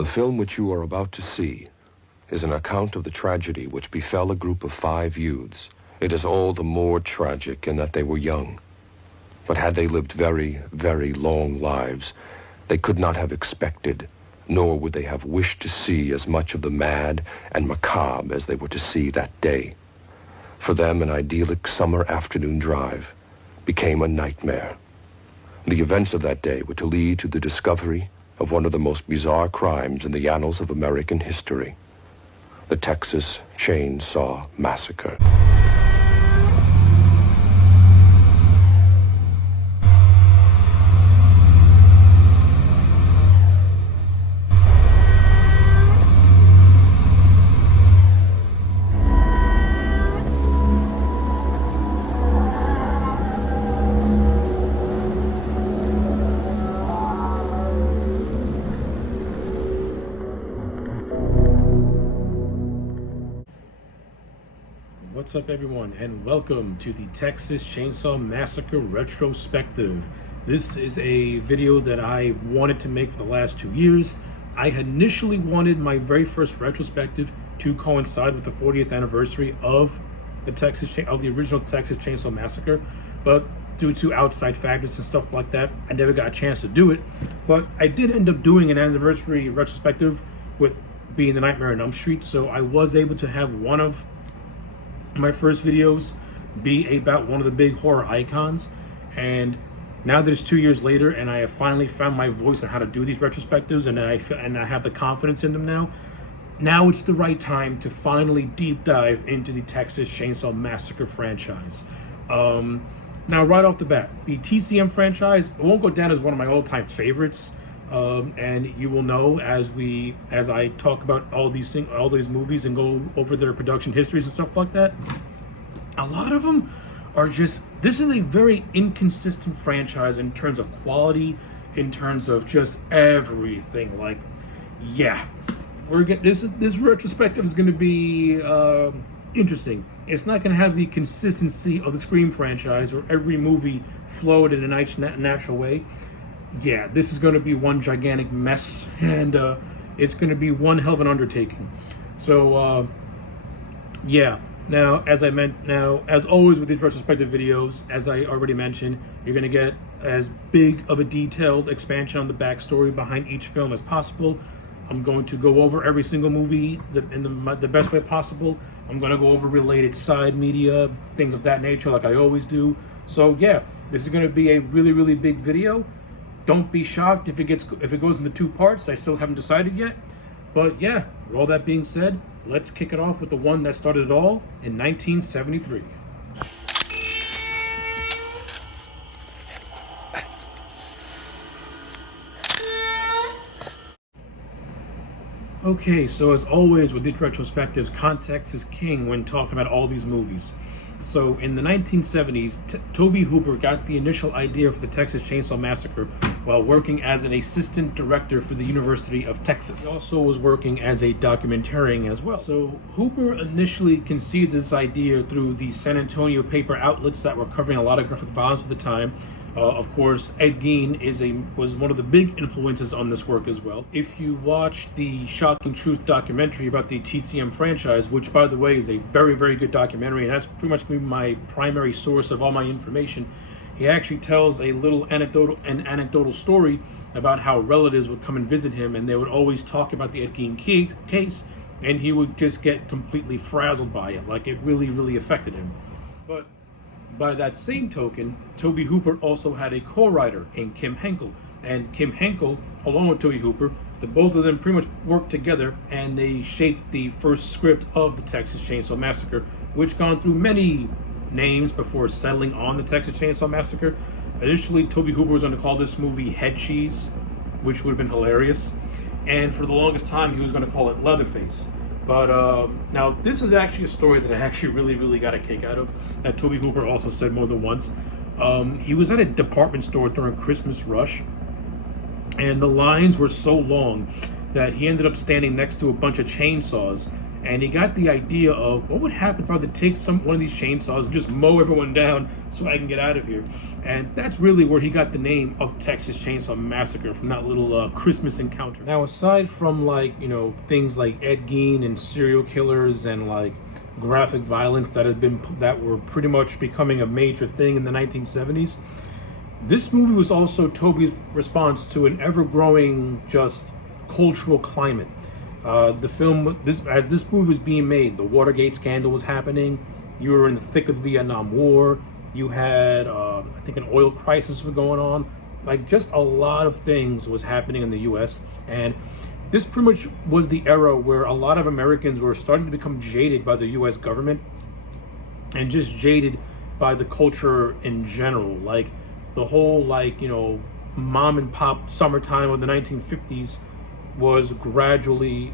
The film which you are about to see is an account of the tragedy which befell a group of 5 youths. It is all the more tragic in that they were young. But had they lived very, very long lives, they could not have expected, nor would they have wished to see as much of the mad and macabre as they were to see that day. For them, an idyllic summer afternoon drive became a nightmare. The events of that day were to lead to the discovery of one of the most bizarre crimes in the annals of American history, the Texas Chainsaw Massacre. What's up, everyone, and welcome to the Texas Chainsaw Massacre Retrospective. This is a video that I wanted to make for the last 2 years. I had initially wanted my very first retrospective to coincide with the 40th anniversary of the original Texas Chainsaw Massacre, but due to outside factors and stuff like that, I never got a chance to do it. But I did end up doing an anniversary retrospective with being the Nightmare on Elm Street, so I was able to have one of my first videos be about one of the big horror icons. And now that it's 2 years later and I have finally found my voice on how to do these retrospectives, and I have the confidence in them now it's the right time to finally deep dive into the Texas Chainsaw Massacre franchise. Now right off the bat, the TCM franchise, it won't go down as one of my all-time favorites, and you will know as I talk about all these movies and go over their production histories and stuff like that. A lot of them are just, this is a very inconsistent franchise in terms of quality, in terms of just everything. Like, yeah, this retrospective is going to be interesting. It's not going to have the consistency of the Scream franchise, where every movie flowed in a nice natural way. Yeah, this is going to be one gigantic mess, and it's going to be one hell of an undertaking. So, yeah. Now, as always with these retrospective videos, as I already mentioned, you're going to get as big of a detailed expansion on the backstory behind each film as possible. I'm going to go over every single movie in the best way possible. I'm going to go over related side media, things of that nature, like I always do. So, yeah, this is going to be a really, really big video. Don't be shocked if it goes into 2 parts. I still haven't decided yet. But yeah, with all that being said, let's kick it off with the one that started it all in 1973. Okay, so as always with these retrospectives, context is king when talking about all these movies. So in the 1970s, Tobe Hooper got the initial idea for the Texas Chainsaw Massacre while working as an assistant director for the University of Texas. He also was working as a documentarian as well. So Hooper initially conceived this idea through the San Antonio paper outlets that were covering a lot of graphic violence at the time. Of course, Ed Gein was one of the big influences on this work as well. If you watch the Shocking Truth documentary about the TCM franchise, which by the way is a very, very good documentary, and that's pretty much been my primary source of all my information, he actually tells a little anecdotal story about how relatives would come and visit him, and they would always talk about the Ed Gein case, and he would just get completely frazzled by it, like it really, really affected him. But by that same token, Tobe Hooper also had a co-writer named Kim Henkel. And Kim Henkel, along with Tobe Hooper, the both of them pretty much worked together, and they shaped the first script of the Texas Chainsaw Massacre, which gone through many names before settling on the Texas Chainsaw Massacre. Initially, Tobe Hooper was going to call this movie Head Cheese, which would have been hilarious. And for the longest time, he was going to call it Leatherface. But now this is actually a story that I actually really, really got a kick out of, that Tobe Hooper also said more than once. He was at a department store during Christmas rush, and the lines were so long that he ended up standing next to a bunch of chainsaws, And he got the idea of what would happen if I were to take one of these chainsaws and just mow everyone down so I can get out of here. And that's really where he got the name of Texas Chainsaw Massacre, from that little Christmas encounter. Now, aside from things like Ed Gein and serial killers and graphic violence that were pretty much becoming a major thing in the 1970s, this movie was also Tobe's response to an ever-growing just cultural climate. As this movie was being made, the Watergate scandal was happening. You were in the thick of the Vietnam War. You had, I think, an oil crisis was going on. Just a lot of things was happening in the U.S. And this pretty much was the era where a lot of Americans were starting to become jaded by the U.S. government and just jaded by the culture in general. The whole, mom and pop summertime of the 1950s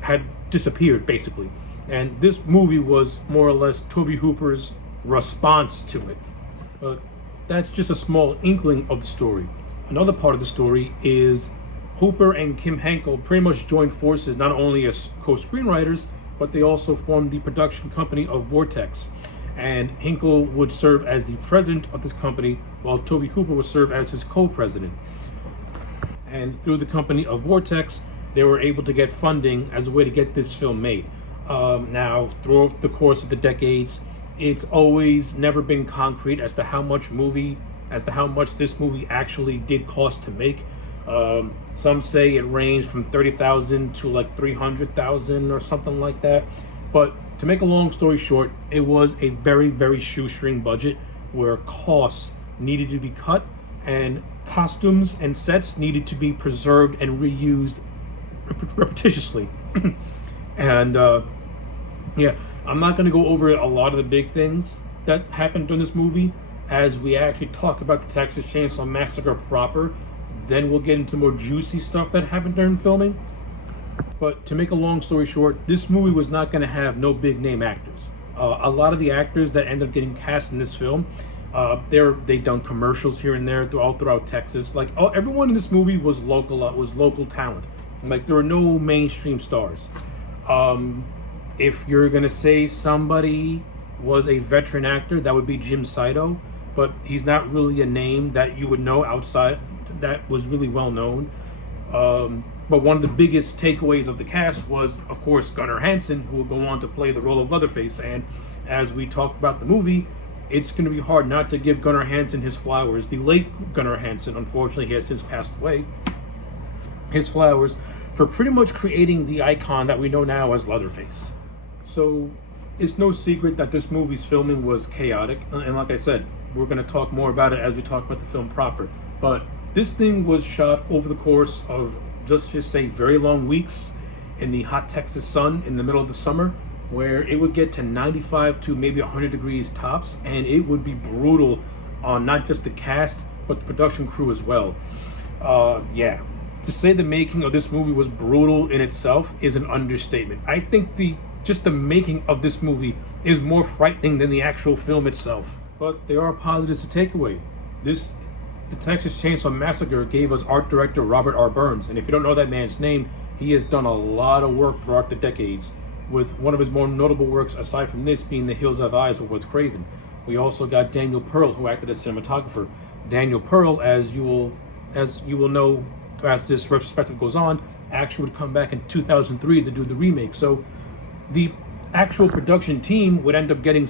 had disappeared, basically. And this movie was more or less Tobe Hooper's response to it. But that's just a small inkling of the story. Another part of the story is Hooper and Kim Henkel pretty much joined forces not only as co-screenwriters, but they also formed the production company of Vortex. And Henkel would serve as the president of this company, while Tobe Hooper would serve as his co-president. And through the company of Vortex, they were able to get funding as a way to get this film made. Now, throughout the course of the decades, it's always never been concrete as to how much this movie actually did cost to make. Some say it ranged from $30,000 to $300,000 or something like that. But to make a long story short, it was a very, very shoestring budget where costs needed to be cut and costumes and sets needed to be preserved and reused repetitiously. And I'm not going to go over a lot of the big things that happened during this movie as we actually talk about the Texas Chainsaw Massacre proper. Then we'll get into more juicy stuff that happened during filming. But to make a long story short, this movie was not going to have no big name actors. A lot of the actors that end up getting cast in this film, they've done commercials here and there all throughout Texas. Everyone in this movie was local talent. There were no mainstream stars. If you're gonna say somebody was a veteran actor, that would be Jim Saito, but he's not really a name that you would know outside that was really well known. But one of the biggest takeaways of the cast was, of course, Gunnar Hansen, who will go on to play the role of Leatherface. And as we talk about the movie, it's going to be hard not to give Gunnar Hansen his flowers. The late Gunnar Hansen, unfortunately, he has since passed away. His flowers for pretty much creating the icon that we know now as Leatherface. So it's no secret that this movie's filming was chaotic. And like I said, we're going to talk more about it as we talk about the film proper. But this thing was shot over the course of just say very long weeks in the hot Texas sun in the middle of the summer, where it would get to 95 to maybe 100 degrees tops, and it would be brutal on not just the cast but the production crew as well. To say the making of this movie was brutal in itself is an understatement. I think the making of this movie is more frightening than the actual film itself. But there are positives to take away. The Texas Chainsaw Massacre gave us art director Robert R. Burns, and if you don't know that man's name, he has done a lot of work throughout the decades, with one of his more notable works aside from this being The Hills Have Eyes with Wes Craven. We also got Daniel Pearl, who acted as cinematographer. Daniel Pearl, as you will know as this retrospective goes on, actually would come back in 2003 to do the remake. So the actual production team would end up getting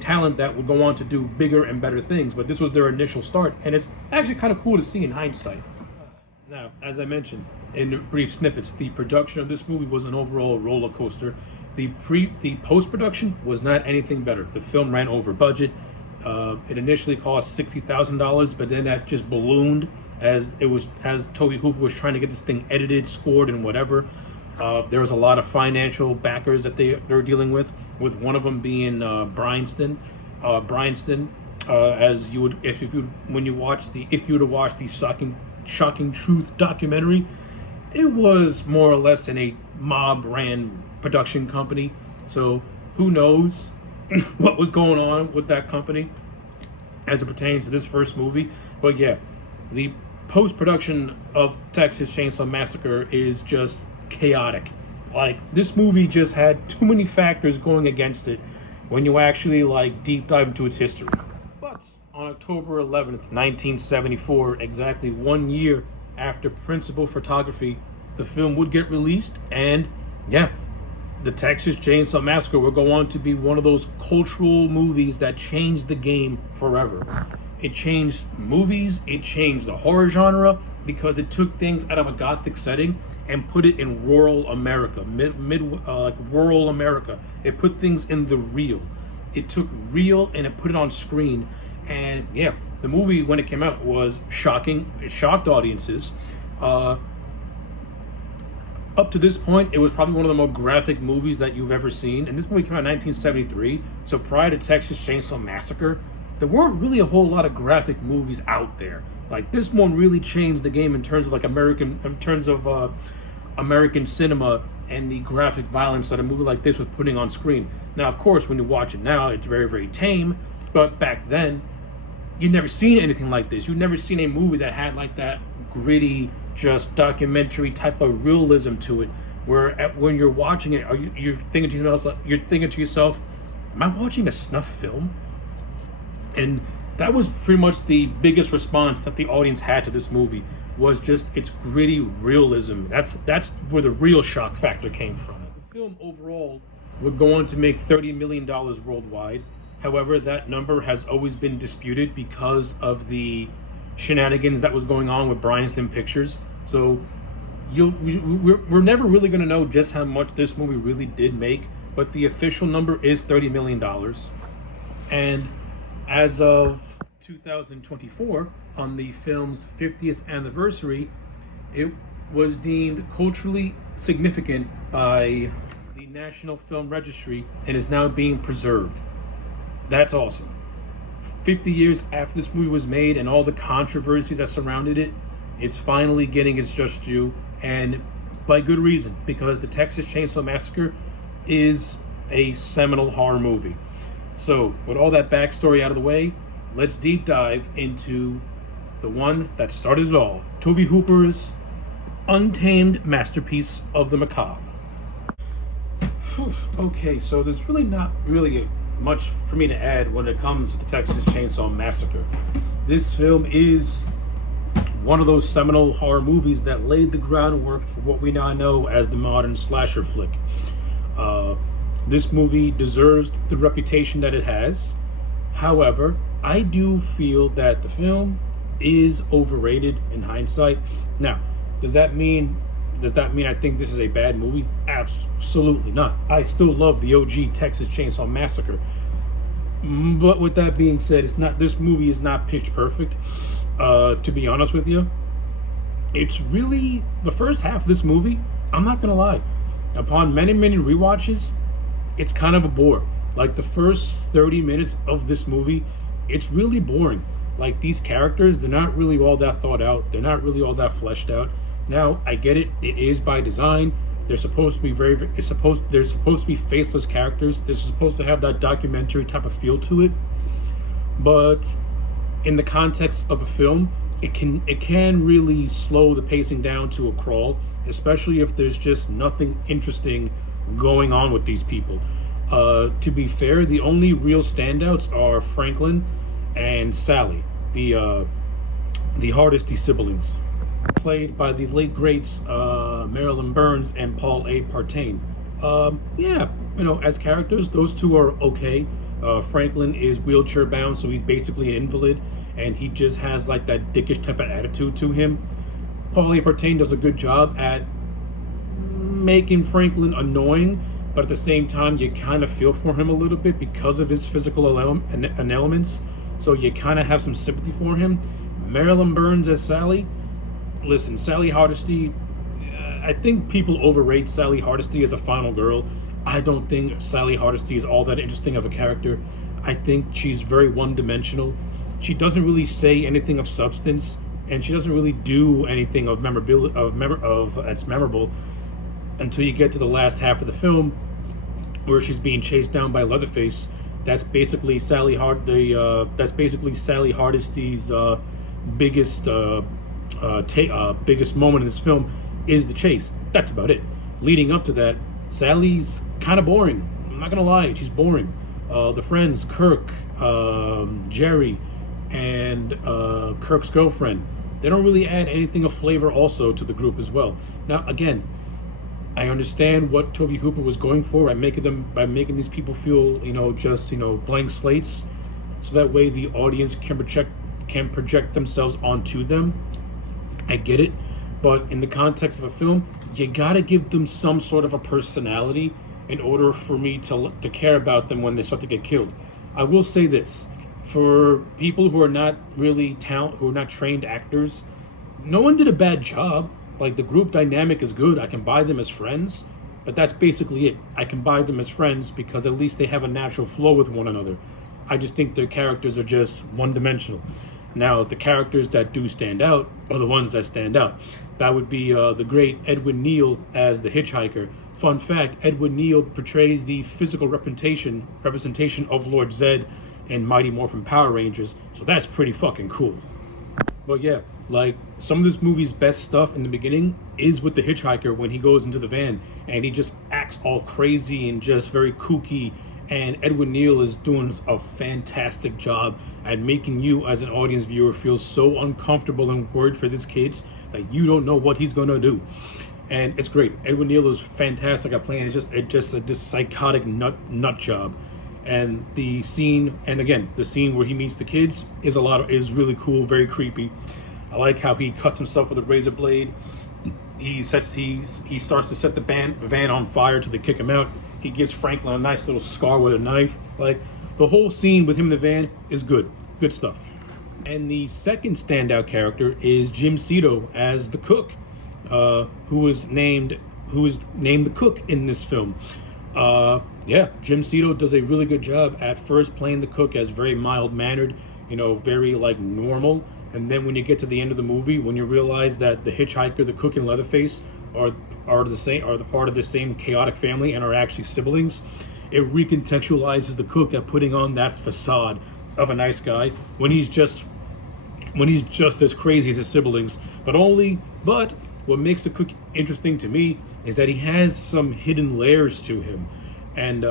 talent that would go on to do bigger and better things, but this was their initial start, and it's actually kind of cool to see in hindsight. Now, as I mentioned in the brief snippets, the production of this movie was an overall roller coaster. The post-production was not anything better. The film ran over budget. It initially cost $60,000, but then that just ballooned as Tobe Hooper was trying to get this thing edited, scored, and whatever. There was a lot of financial backers that they're dealing with one of them being Bryanston. As you would, if you were to watch the Shocking Truth documentary, it was more or less in a mob-ran production company. So who knows what was going on with that company as it pertains to this first movie. But yeah, the post-production of Texas Chainsaw Massacre is just chaotic. Like, this movie just had too many factors going against it when you actually like deep dive into its history. But on October 11th, 1974, exactly 1 year after principal photography, the film would get released, and yeah, the Texas Chainsaw Massacre will go on to be one of those cultural movies that changed the game forever. It changed movies, it changed the horror genre, because it took things out of a gothic setting and put it in rural America, like rural America. It put things in the real. It took real and it put it on screen. And yeah, the movie when it came out was shocking. It shocked audiences. Up to this point, it was probably one of the more graphic movies that you've ever seen. And this movie came out in 1973. So prior to Texas Chainsaw Massacre, there weren't really a whole lot of graphic movies out there. Like, this one really changed the game in terms of like American cinema and the graphic violence that a movie like this was putting on screen. Now, of course, when you watch it now, it's very, very tame. But back then, you'd never seen anything like this. You'd never seen a movie that had like that gritty, just documentary type of realism to it, where when you're watching it, you're thinking to yourself, am I watching a snuff film? And that was pretty much the biggest response that the audience had to this movie, was just its gritty realism. That's where the real shock factor came from. The film overall would go on to make $30 million worldwide. However, that number has always been disputed because of the shenanigans that was going on with Bryanston Pictures. So we're never really going to know just how much this movie really did make, but the official number is $30 million. And as of 2024, on the film's 50th anniversary, it was deemed culturally significant by the National Film Registry and is now being preserved. That's awesome. 50 years after this movie was made and all the controversies that surrounded it, it's finally getting its just due, and by good reason, because the Texas Chainsaw Massacre is a seminal horror movie. So, with all that backstory out of the way, let's deep dive into the one that started it all, Tobe Hooper's untamed masterpiece of the macabre. Okay, so there's really not much for me to add when it comes to the Texas Chainsaw Massacre. This film is one of those seminal horror movies that laid the groundwork for what we now know as the modern slasher flick. This movie deserves the reputation that it has. However, I do feel that the film is overrated in hindsight. Now, does that mean I think this is a bad movie? Absolutely not. I still love the OG Texas Chainsaw Massacre. But with that being said, this movie is not pitch perfect. To be honest with you, it's really the first half of this movie, I'm not gonna lie, upon many rewatches, it's kind of a bore. Like, the first 30 minutes of this movie, it's really boring. Like, these characters, they're not really all that thought out. They're not really all that fleshed out. Now, I get it. It is by design. They're supposed to be they're supposed to be faceless characters. They're supposed to have that documentary type of feel to it. But in the context of a film, it can really slow the pacing down to a crawl, especially if there's just nothing interesting going on with these people. To be fair, the only real standouts are Franklin and Sally, the Hardesty siblings, played by the late greats Marilyn Burns and Paul A. Partain. Yeah, as characters, those two are okay. Franklin is wheelchair bound, so he's basically an invalid, and he just has like that dickish type of attitude to him. Paul A. Partain does a good job at making Franklin annoying, but at the same time, you kind of feel for him a little bit because of his physical elements, so you kind of have some sympathy for him. Marilyn Burns as Sally. Listen, Sally Hardesty, I think people overrate Sally Hardesty as a final girl. I don't think Sally Hardesty is all that interesting of a character. I think she's very one-dimensional. She doesn't really say anything of substance, and she doesn't really do anything of that's memorable until you get to the last half of the film, where she's being chased down by Leatherface. That's basically Sally Hardesty's biggest moment in this film is the chase. That's about it. leading up to that, Sally's kind of boring. I'm not gonna lie, she's boring. The friends, Kirk, Jerry, and Kirk's girlfriend, they don't really add anything of flavor also to the group as well. Now, again, I understand what Tobe Hooper was going for by making these people feel, just blank slates, so that way the audience can project themselves onto them. I get it, but in the context of a film, you gotta give them some sort of a personality in order for me to care about them when they start to get killed. I will say this: for people who are not really who are not trained actors, no one did a bad job. Like, the group dynamic is good. I can buy them as friends, but that's basically it. I can buy them as friends because at least they have a natural flow with one another. I just think their characters are just one-dimensional. Now, the characters that do stand out are the ones that stand out. That would be the great Edwin Neal as the hitchhiker. Fun fact, Edwin Neal portrays the physical representation of Lord Zed in Mighty Morphin Power Rangers, so that's pretty fucking cool. But yeah, like, some of this movie's best stuff in the beginning is with the hitchhiker when he goes into the van and he just acts all crazy and just very kooky, and Edwin Neal is doing a fantastic job at making you as an audience viewer feel so uncomfortable and worried for this kid that you don't know what he's gonna do. And it's great. Edwin Neal is fantastic at playing. It's just this psychotic nut job. And the scene where he meets the kids is really cool, very creepy. I like how he cuts himself with a razor blade. He starts to set the van on fire till they kick him out. He gives Franklin a nice little scar with a knife. Like, the whole scene with him in the van is good stuff. And the second standout character is Jim Cito as the cook, who is named the cook in this film. Jim Cito does a really good job at first playing the cook as very mild-mannered, very like normal. And then when you get to the end of the movie, when you realize that the hitchhiker, the cook, and Leatherface are the part of the same chaotic family and are actually siblings, it recontextualizes the cook at putting on that facade of a nice guy when he's just as crazy as his siblings. But what makes the cook interesting to me is that he has some hidden layers to him. And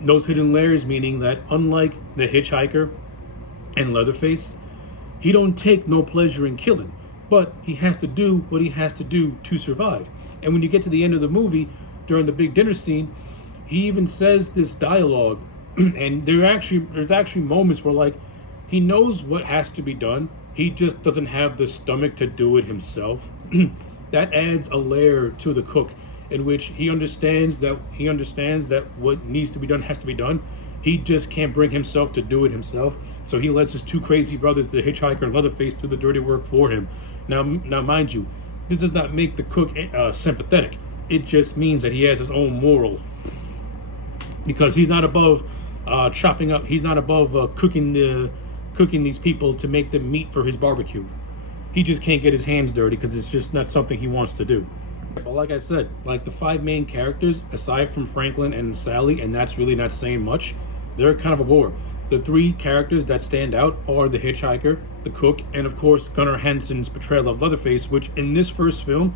those hidden layers meaning that, unlike the hitchhiker and Leatherface, he don't take no pleasure in killing, but he has to do what he has to do to survive. And when you get to the end of the movie, during the big dinner scene, he even says this dialogue, and there's actually moments where, like, he knows what has to be done, he just doesn't have the stomach to do it himself. That adds a layer to the cook, in which he understands that what needs to be done has to be done. He just can't bring himself to do it himself, so he lets his two crazy brothers, the hitchhiker and Leatherface, do the dirty work for him. Now, mind you, this does not make the cook sympathetic. It just means that he has his own moral, because he's not above He's not above cooking these people to make them meat for his barbecue. He just can't get his hands dirty because it's just not something he wants to do. But like I said, like, the five main characters, aside from Franklin and Sally, and that's really not saying much, they're kind of a bore. The three characters that stand out are the hitchhiker, the cook, and of course Gunnar Hansen's portrayal of Leatherface, which in this first film,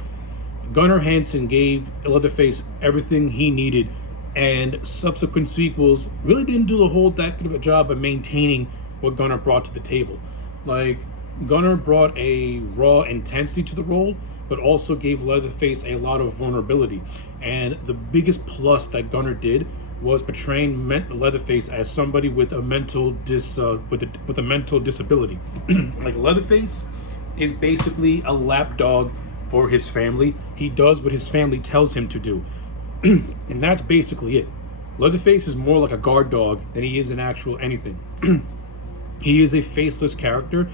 Gunnar Hansen gave Leatherface everything he needed, and subsequent sequels really didn't do that good of a job of maintaining what Gunnar brought to the table. Like, Gunnar brought a raw intensity to the role, but also gave Leatherface a lot of vulnerability. And the biggest plus that Gunnar did was portraying Leatherface as somebody with a mental disability. Like, Leatherface is basically a lapdog for his family. He does what his family tells him to do. And that's basically it. Leatherface is more like a guard dog than he is an actual anything. He is a faceless character,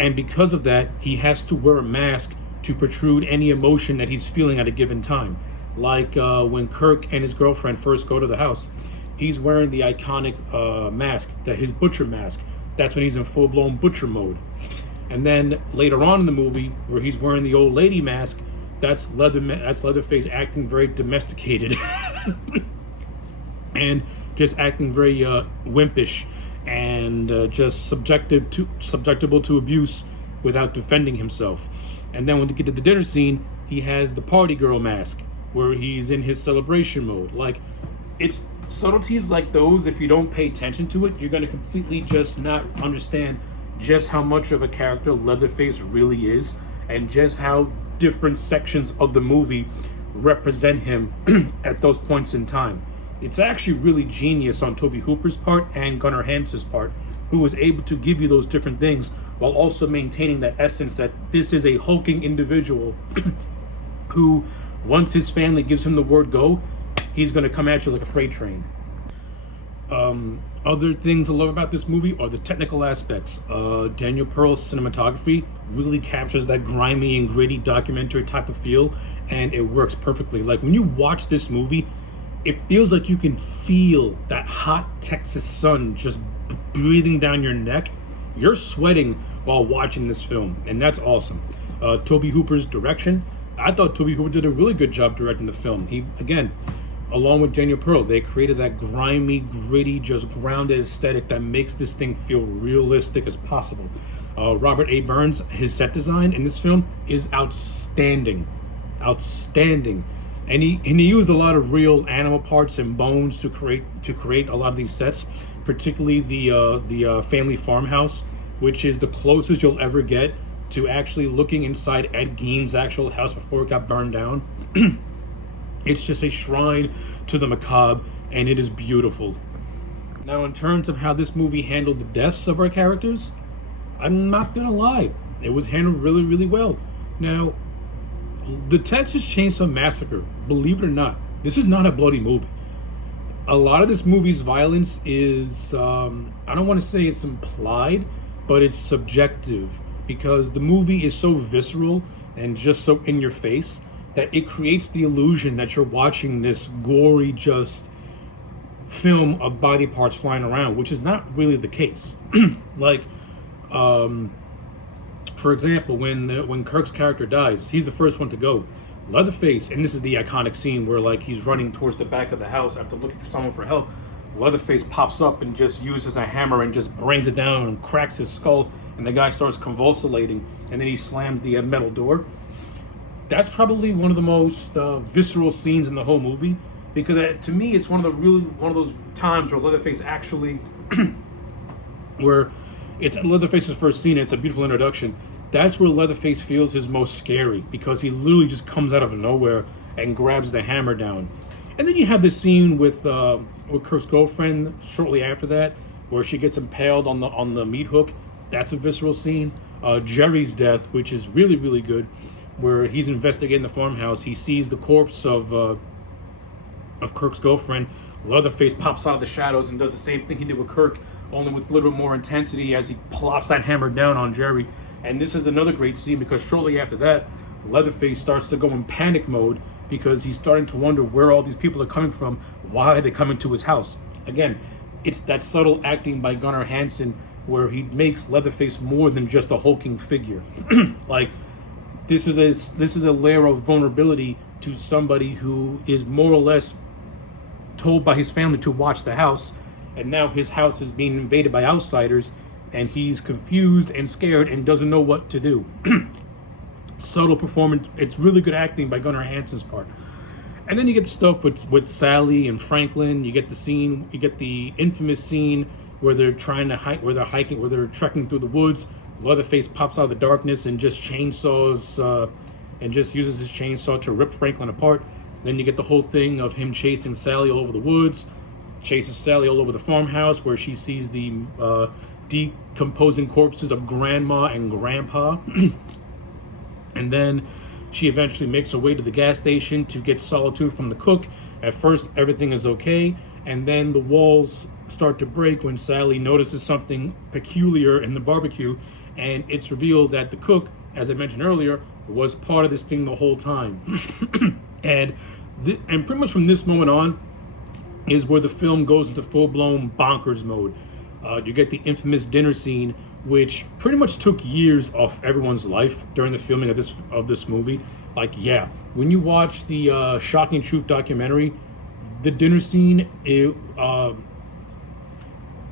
and because of that, he has to wear a mask to protrude any emotion that he's feeling at a given time. Like when Kirk and his girlfriend first go to the house, he's wearing the iconic mask, his butcher mask. That's when he's in full-blown butcher mode. And then later on in the movie, where he's wearing the old lady mask, that's Leatherface acting very domesticated and just acting very wimpish and just subjectable to abuse without defending himself. And then when they get to the dinner scene, he has the party girl mask. where he's in his celebration mode. Like, it's subtleties like those, if you don't pay attention to it, you're going to completely just not understand just how much of a character Leatherface really is, and just how different sections of the movie represent him at those points in time. It's actually really genius on Tobe Hooper's part and Gunnar Hansen's part, who was able to give you those different things while also maintaining that essence that this is a hulking individual who, once his family gives him the word go, he's going to come at you like a freight train. Other things I love about this movie are the technical aspects. Daniel Pearl's cinematography really captures that grimy and gritty documentary type of feel, and it works perfectly. Like, when you watch this movie, it feels like you can feel that hot Texas sun just breathing down your neck. You're sweating while watching this film, and that's awesome. Tobe Hooper's direction, I thought Tobe Hooper did a really good job directing the film. He, again, along with Daniel Pearl, they created that grimy, gritty, just grounded aesthetic that makes this thing feel realistic as possible. Robert A. Burns, his set design in this film is outstanding. And he used a lot of real animal parts and bones to create a lot of these sets, particularly the family farmhouse, which is the closest you'll ever get to actually looking inside Ed Gein's actual house before it got burned down. It's just a shrine to the macabre, and it is beautiful. Now, in terms of how this movie handled the deaths of our characters, I'm not gonna lie, it was handled really, really well. Now, the Texas Chainsaw Massacre, believe it or not, this is not a bloody movie. A lot of this movie's violence is, I don't want to say it's implied, but it's subjective, because the movie is so visceral and just so in your face that it creates the illusion that you're watching this gory just film of body parts flying around, which is not really the case. Like, for example, when Kirk's character dies, he's the first one to go. Leatherface, and this is the iconic scene where, like, he's running towards the back of the house after looking for someone for help. Leatherface pops up and just uses a hammer and just brings it down and cracks his skull, and the guy starts convulsulating, and then he slams the metal door. That's probably one of the most visceral scenes in the whole movie, because to me, it's one of those times where Leatherface actually, where it's Leatherface's first scene. It's a beautiful introduction. That's where Leatherface feels his most scary, because he literally just comes out of nowhere and grabs the hammer down. And then you have this scene with Kirk's girlfriend shortly after that, where she gets impaled on the meat hook. That's a visceral scene. Jerry's death, which is really, really good, where he's investigating the farmhouse. He sees the corpse of Kirk's girlfriend. Leatherface pops out of the shadows and does the same thing he did with Kirk, only with a little bit more intensity as he plops that hammer down on Jerry. And this is another great scene, because shortly after that, Leatherface starts to go in panic mode, because he's starting to wonder where all these people are coming from. Why are they coming to his house? Again, it's that subtle acting by Gunnar Hansen, where he makes Leatherface more than just a hulking figure. Like, this is a layer of vulnerability to somebody who is more or less told by his family to watch the house, and now his house is being invaded by outsiders, and he's confused and scared and doesn't know what to do. Subtle performance. It's really good acting by Gunnar Hansen's part. And then you get the stuff with Sally and Franklin. You get the infamous scene where they're trying to hike, where they're trekking through the woods. Leatherface pops out of the darkness and just chainsaws, and just uses his chainsaw to rip Franklin apart. Then you get the whole thing of him chasing Sally all over the woods, chases Sally all over the farmhouse, where she sees the decomposing corpses of Grandma and Grandpa. And then she eventually makes her way to the gas station to get solitude from the cook. At first, everything is okay, and then the walls start to break when Sally notices something peculiar in the barbecue, and it's revealed that the cook, as I mentioned earlier, was part of this thing the whole time. and pretty much from this moment on is where the film goes into full-blown bonkers mode. You get the infamous dinner scene, which pretty much took years off everyone's life during the filming of this movie. Like, yeah, when you watch the Shocking Truth documentary, the dinner scene,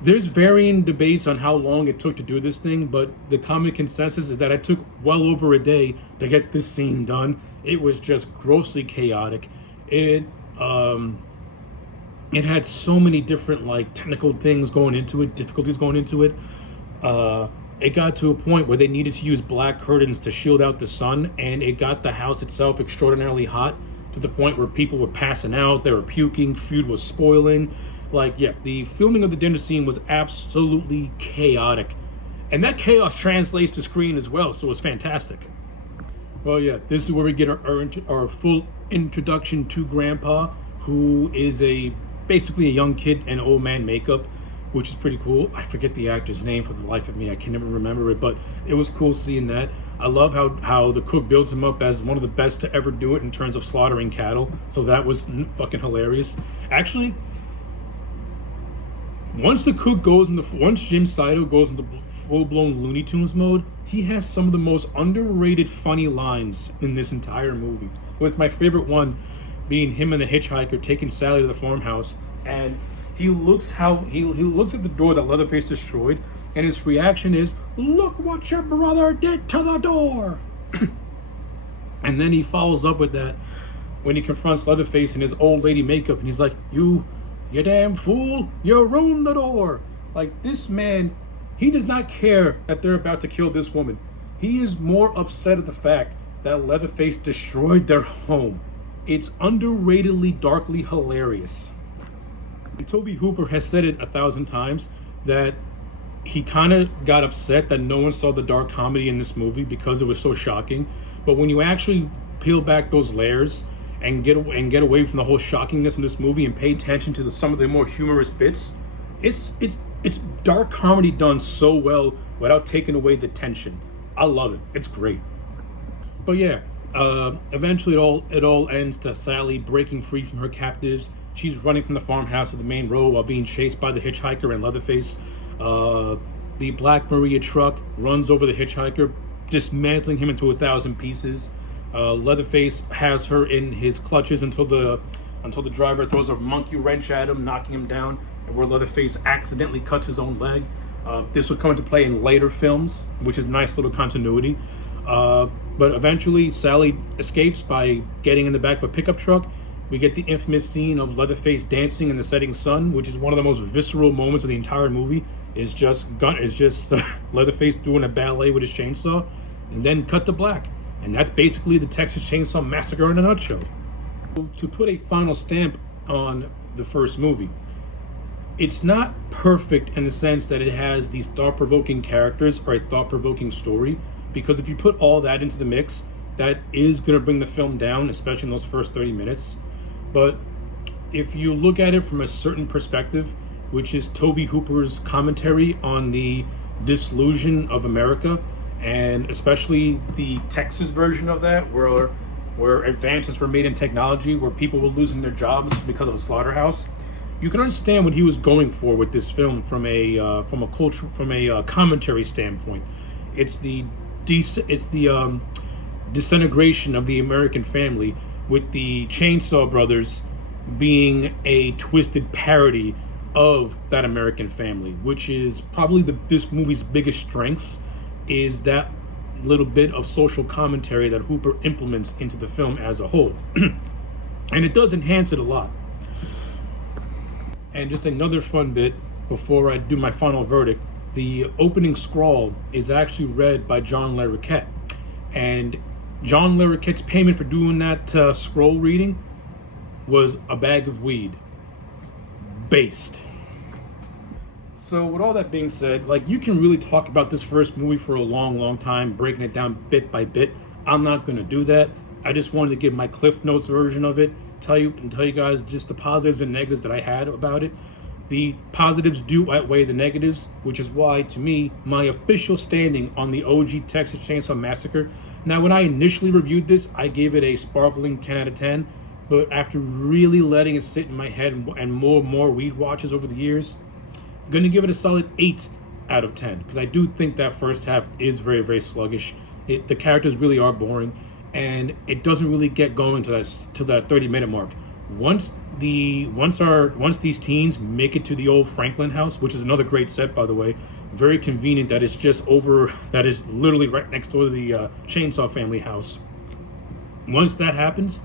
there's varying debates on how long it took to do this thing, but the common consensus is that it took well over a day to get this scene done. It was just grossly chaotic. It um, it had so many different like technical things going into it, difficulties going into it. Uh, it got to a point where they needed to use black curtains to shield out the sun, and it got the house itself extraordinarily hot to the point where people were passing out, they were puking, food was spoiling. Like, yeah, the filming of the dinner scene was absolutely chaotic, and that chaos translates to screen as well, so it's fantastic. Well, yeah, this is where we get our full introduction to Grandpa, who is basically a young kid in old man makeup, which is pretty cool. I forget the actor's name for the life of me. I can never remember it, but it was cool seeing that. I love how the cook builds him up as one of the best to ever do it in terms of slaughtering cattle. So that was fucking hilarious. Actually, once Jim Saito goes into full-blown Looney Tunes mode, he has some of the most underrated funny lines in this entire movie. With my favorite one being him and the hitchhiker taking Sally to the farmhouse, and he looks at the door that Leatherface destroyed, and his reaction is, "Look what your brother did to the door." And then he follows up with that when he confronts Leatherface in his old lady makeup, and he's like, You damn fool, you ruined the door." Like, this man, he does not care that they're about to kill this woman. He is more upset at the fact that Leatherface destroyed their home. It's underratedly, darkly hilarious. And Tobe Hooper has said it 1,000 times that he kind of got upset that no one saw the dark comedy in this movie because it was so shocking. But when you actually peel back those layers and get away from the whole shockingness in this movie and pay attention to some of the more humorous bits, it's dark comedy done so well without taking away the tension. I love it. It's great. But yeah, eventually it all ends to Sally breaking free from her captives. She's running from the farmhouse to the main road while being chased by the hitchhiker and Leatherface. The Black Maria truck runs over the hitchhiker, dismantling him into 1,000 pieces. Leatherface has her in his clutches until the driver throws a monkey wrench at him, knocking him down, and where Leatherface accidentally cuts his own leg. This will come into play in later films, which is nice little continuity. But eventually, Sally escapes by getting in the back of a pickup truck. We get the infamous scene of Leatherface dancing in the setting sun, which is one of the most visceral moments of the entire movie. Is just Leatherface doing a ballet with his chainsaw, and then cut to black. And that's basically the Texas Chainsaw Massacre in a nutshell. To put a final stamp on the first movie, it's not perfect in the sense that it has these thought-provoking characters or a thought-provoking story, because if you put all that into the mix, that is going to bring the film down, especially in those first 30 minutes. But if you look at it from a certain perspective, which is Tobe Hooper's commentary on the disillusion of America, and especially the Texas version of that, where advances were made in technology, where people were losing their jobs because of the slaughterhouse, you can understand what he was going for with this film from a commentary standpoint. It's the disintegration of the American family, with the Chainsaw Brothers being a twisted parody of that American family, which is probably this movie's biggest strengths, is that little bit of social commentary that Hooper implements into the film as a whole. And it does enhance it a lot. And just another fun bit before I do my final verdict, the opening scroll is actually read by John Larroquette. And John Larroquette's payment for doing that scroll reading was a bag of weed. Based. So with all that being said, like, you can really talk about this first movie for a long time, breaking it down bit by bit. I'm not going to do that. I just wanted to give my Cliff Notes version of it, tell you guys just the positives and negatives that I had about it. The positives do outweigh the negatives, which is why, to me, my official standing on the OG Texas Chainsaw Massacre. Now, when I initially reviewed this, I gave it a sparkling 10 out of 10, but after really letting it sit in my head and more weed watches over the years, I'm going to give it a solid 8 out of 10, because I do think that first half is very, very sluggish. The characters really are boring, and it doesn't really get going to that 30-minute mark. Once these teens make it to the old Franklin house, which is another great set, by the way, very convenient that that is literally right next door to the Chainsaw family house. Once that happens,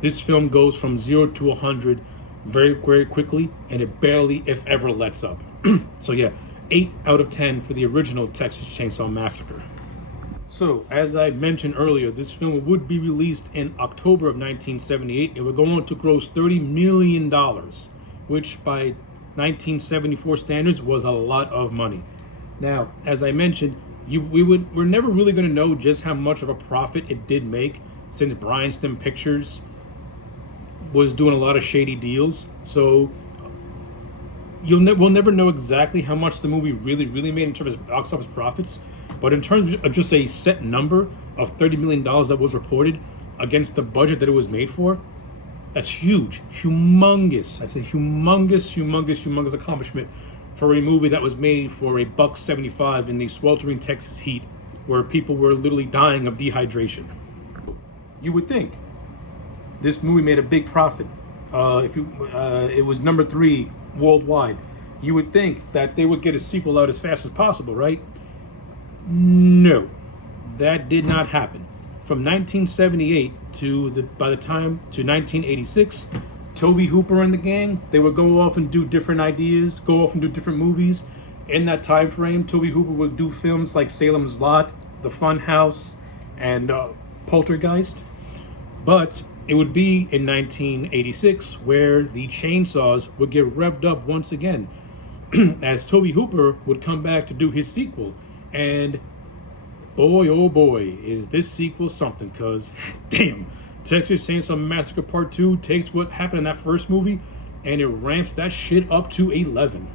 This film goes from 0 to 100 very, very quickly, and it barely, if ever, lets up. So yeah, 8 out of 10 for the original Texas Chainsaw Massacre. So, as I mentioned earlier, this film would be released in October of 1978. It would go on to gross $30 million, which by 1974 standards was a lot of money. Now, as I mentioned, we're never really going to know just how much of a profit it did make, since Bryanston Pictures was doing a lot of shady deals. So we'll never know exactly how much the movie really made in terms of box office profits. But in terms of just a set number of $30 million that was reported against the budget that it was made for, that's huge, humongous. I'd say humongous accomplishment for a movie that was made for $1.75 in the sweltering Texas heat, where people were literally dying of dehydration. You would think this movie made a big profit. It was number 3 worldwide. You would think that they would get a sequel out as fast as possible, right? No, that did not happen. From 1978 to 1986, Tobe Hooper and the gang, they would go off and do different ideas, go off and do different movies. In that time frame, Tobe Hooper would do films like Salem's Lot, The Fun House, and Poltergeist. But it would be in 1986 where the chainsaws would get revved up once again, as Tobe Hooper would come back to do his sequel. And boy, oh boy, is this sequel something, because damn, Texas Chainsaw Massacre Part 2 takes what happened in that first movie and it ramps that shit up to 11.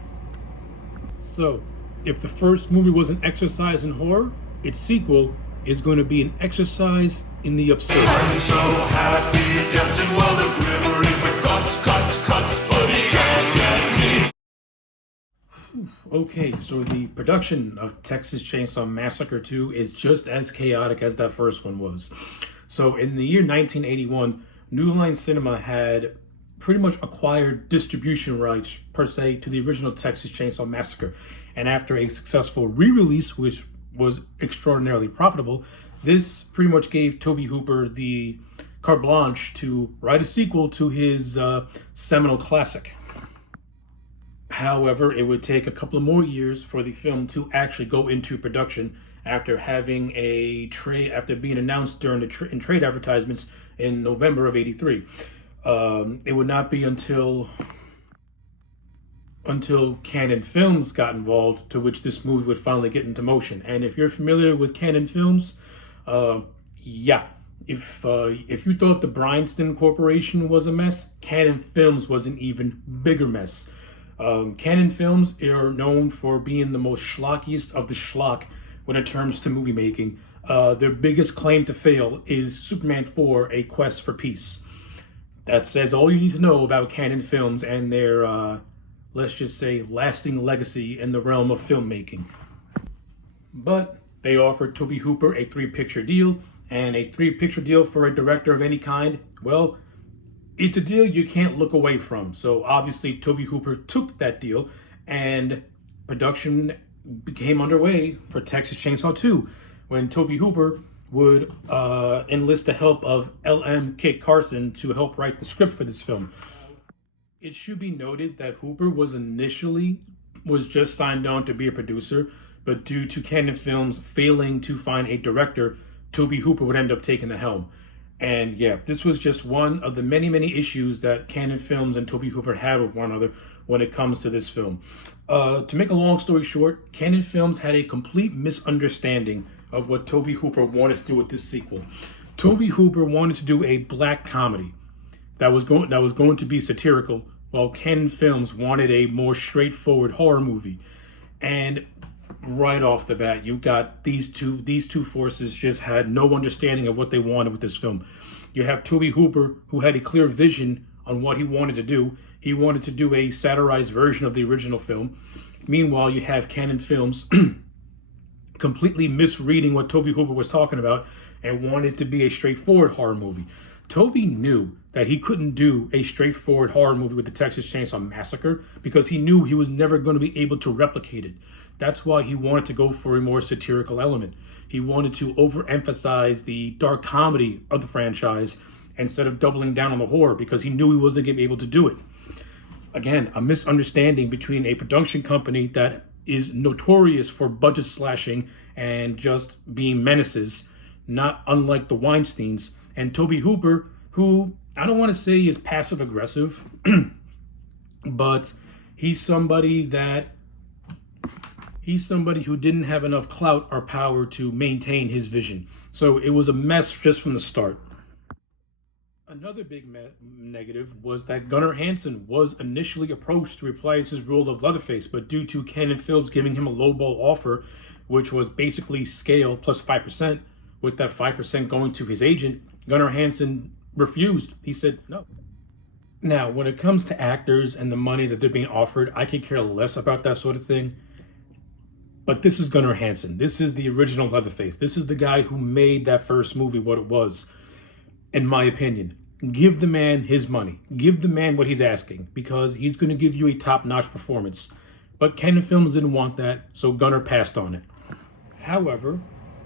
So, if the first movie was an exercise in horror, its sequel is going to be an exercise in the absurd. I'm so happy dancing while the grimmer with cuts, but he can't get me. Okay, so the production of Texas Chainsaw Massacre 2 is just as chaotic as that first one was. So in the year 1981, New Line Cinema had pretty much acquired distribution rights, per se, to the original Texas Chainsaw Massacre. And after a successful re-release, which was extraordinarily profitable, this pretty much gave Tobe Hooper the carte blanche to write a sequel to his seminal classic. However, it would take a couple of more years for the film to actually go into production after having after being announced during in trade advertisements in November of '83. It would not be until Cannon Films got involved, to which this movie would finally get into motion. And if you're familiar with Cannon Films, yeah, if you thought the Bryanston Corporation was a mess, Cannon Films was an even bigger mess. Cannon Films are known for being the most schlockiest of the schlock when it comes to movie making. Their biggest claim to fail is Superman 4: A Quest for Peace. That says all you need to know about Cannon Films and their, let's just say, lasting legacy in the realm of filmmaking. But they offered Tobe Hooper a 3-picture deal, and a 3-picture deal for a director of any kind, well, it's a deal you can't look away from. So obviously Tobe Hooper took that deal, and production became underway for Texas Chainsaw 2, when Tobe Hooper would enlist the help of L.M. Kit Carson to help write the script for this film. It should be noted that Hooper was just signed on to be a producer, but due to Cannon Films failing to find a director, Tobe Hooper would end up taking the helm. And yeah, this was just one of the many issues that Cannon Films and Tobe Hooper had with one another when it comes to this film. To make a long story short, Cannon Films had a complete misunderstanding of what Tobe Hooper wanted to do with this sequel. Tobe Hooper wanted to do a black comedy that was going to be satirical, while Cannon Films wanted a more straightforward horror movie. And right off the bat, you got these two forces just had no understanding of what they wanted with this film. You have Tobe Hooper, who had a clear vision on what he wanted to do. He wanted to do a satirized version of the original film. Meanwhile, you have Cannon Films completely misreading what Tobe Hooper was talking about and wanted it to be a straightforward horror movie. Tobe knew that he couldn't do a straightforward horror movie with the Texas Chainsaw Massacre because he knew he was never going to be able to replicate it. That's why he wanted to go for a more satirical element. He wanted to overemphasize the dark comedy of the franchise instead of doubling down on the horror because he knew he wasn't going to be able to do it. Again, a misunderstanding between a production company that is notorious for budget slashing and just being menaces, not unlike the Weinsteins, and Tobe Hooper, who I don't want to say is passive aggressive, but he's somebody who didn't have enough clout or power to maintain his vision. So it was a mess just from the start. Another big negative was that Gunnar Hansen was initially approached to reprise his role of Leatherface, but due to Canon Films giving him a lowball offer, which was basically scale plus 5%, with that 5% going to his agent, Gunnar Hansen refused. He said no. Now, when it comes to actors and the money that they're being offered, I could care less about that sort of thing. But this is Gunnar Hansen. This is the original Leatherface. This is the guy who made that first movie what it was, in my opinion. Give the man his money. Give the man what he's asking, because he's going to give you a top-notch performance. But Canon Films didn't want that, so Gunnar passed on it. However,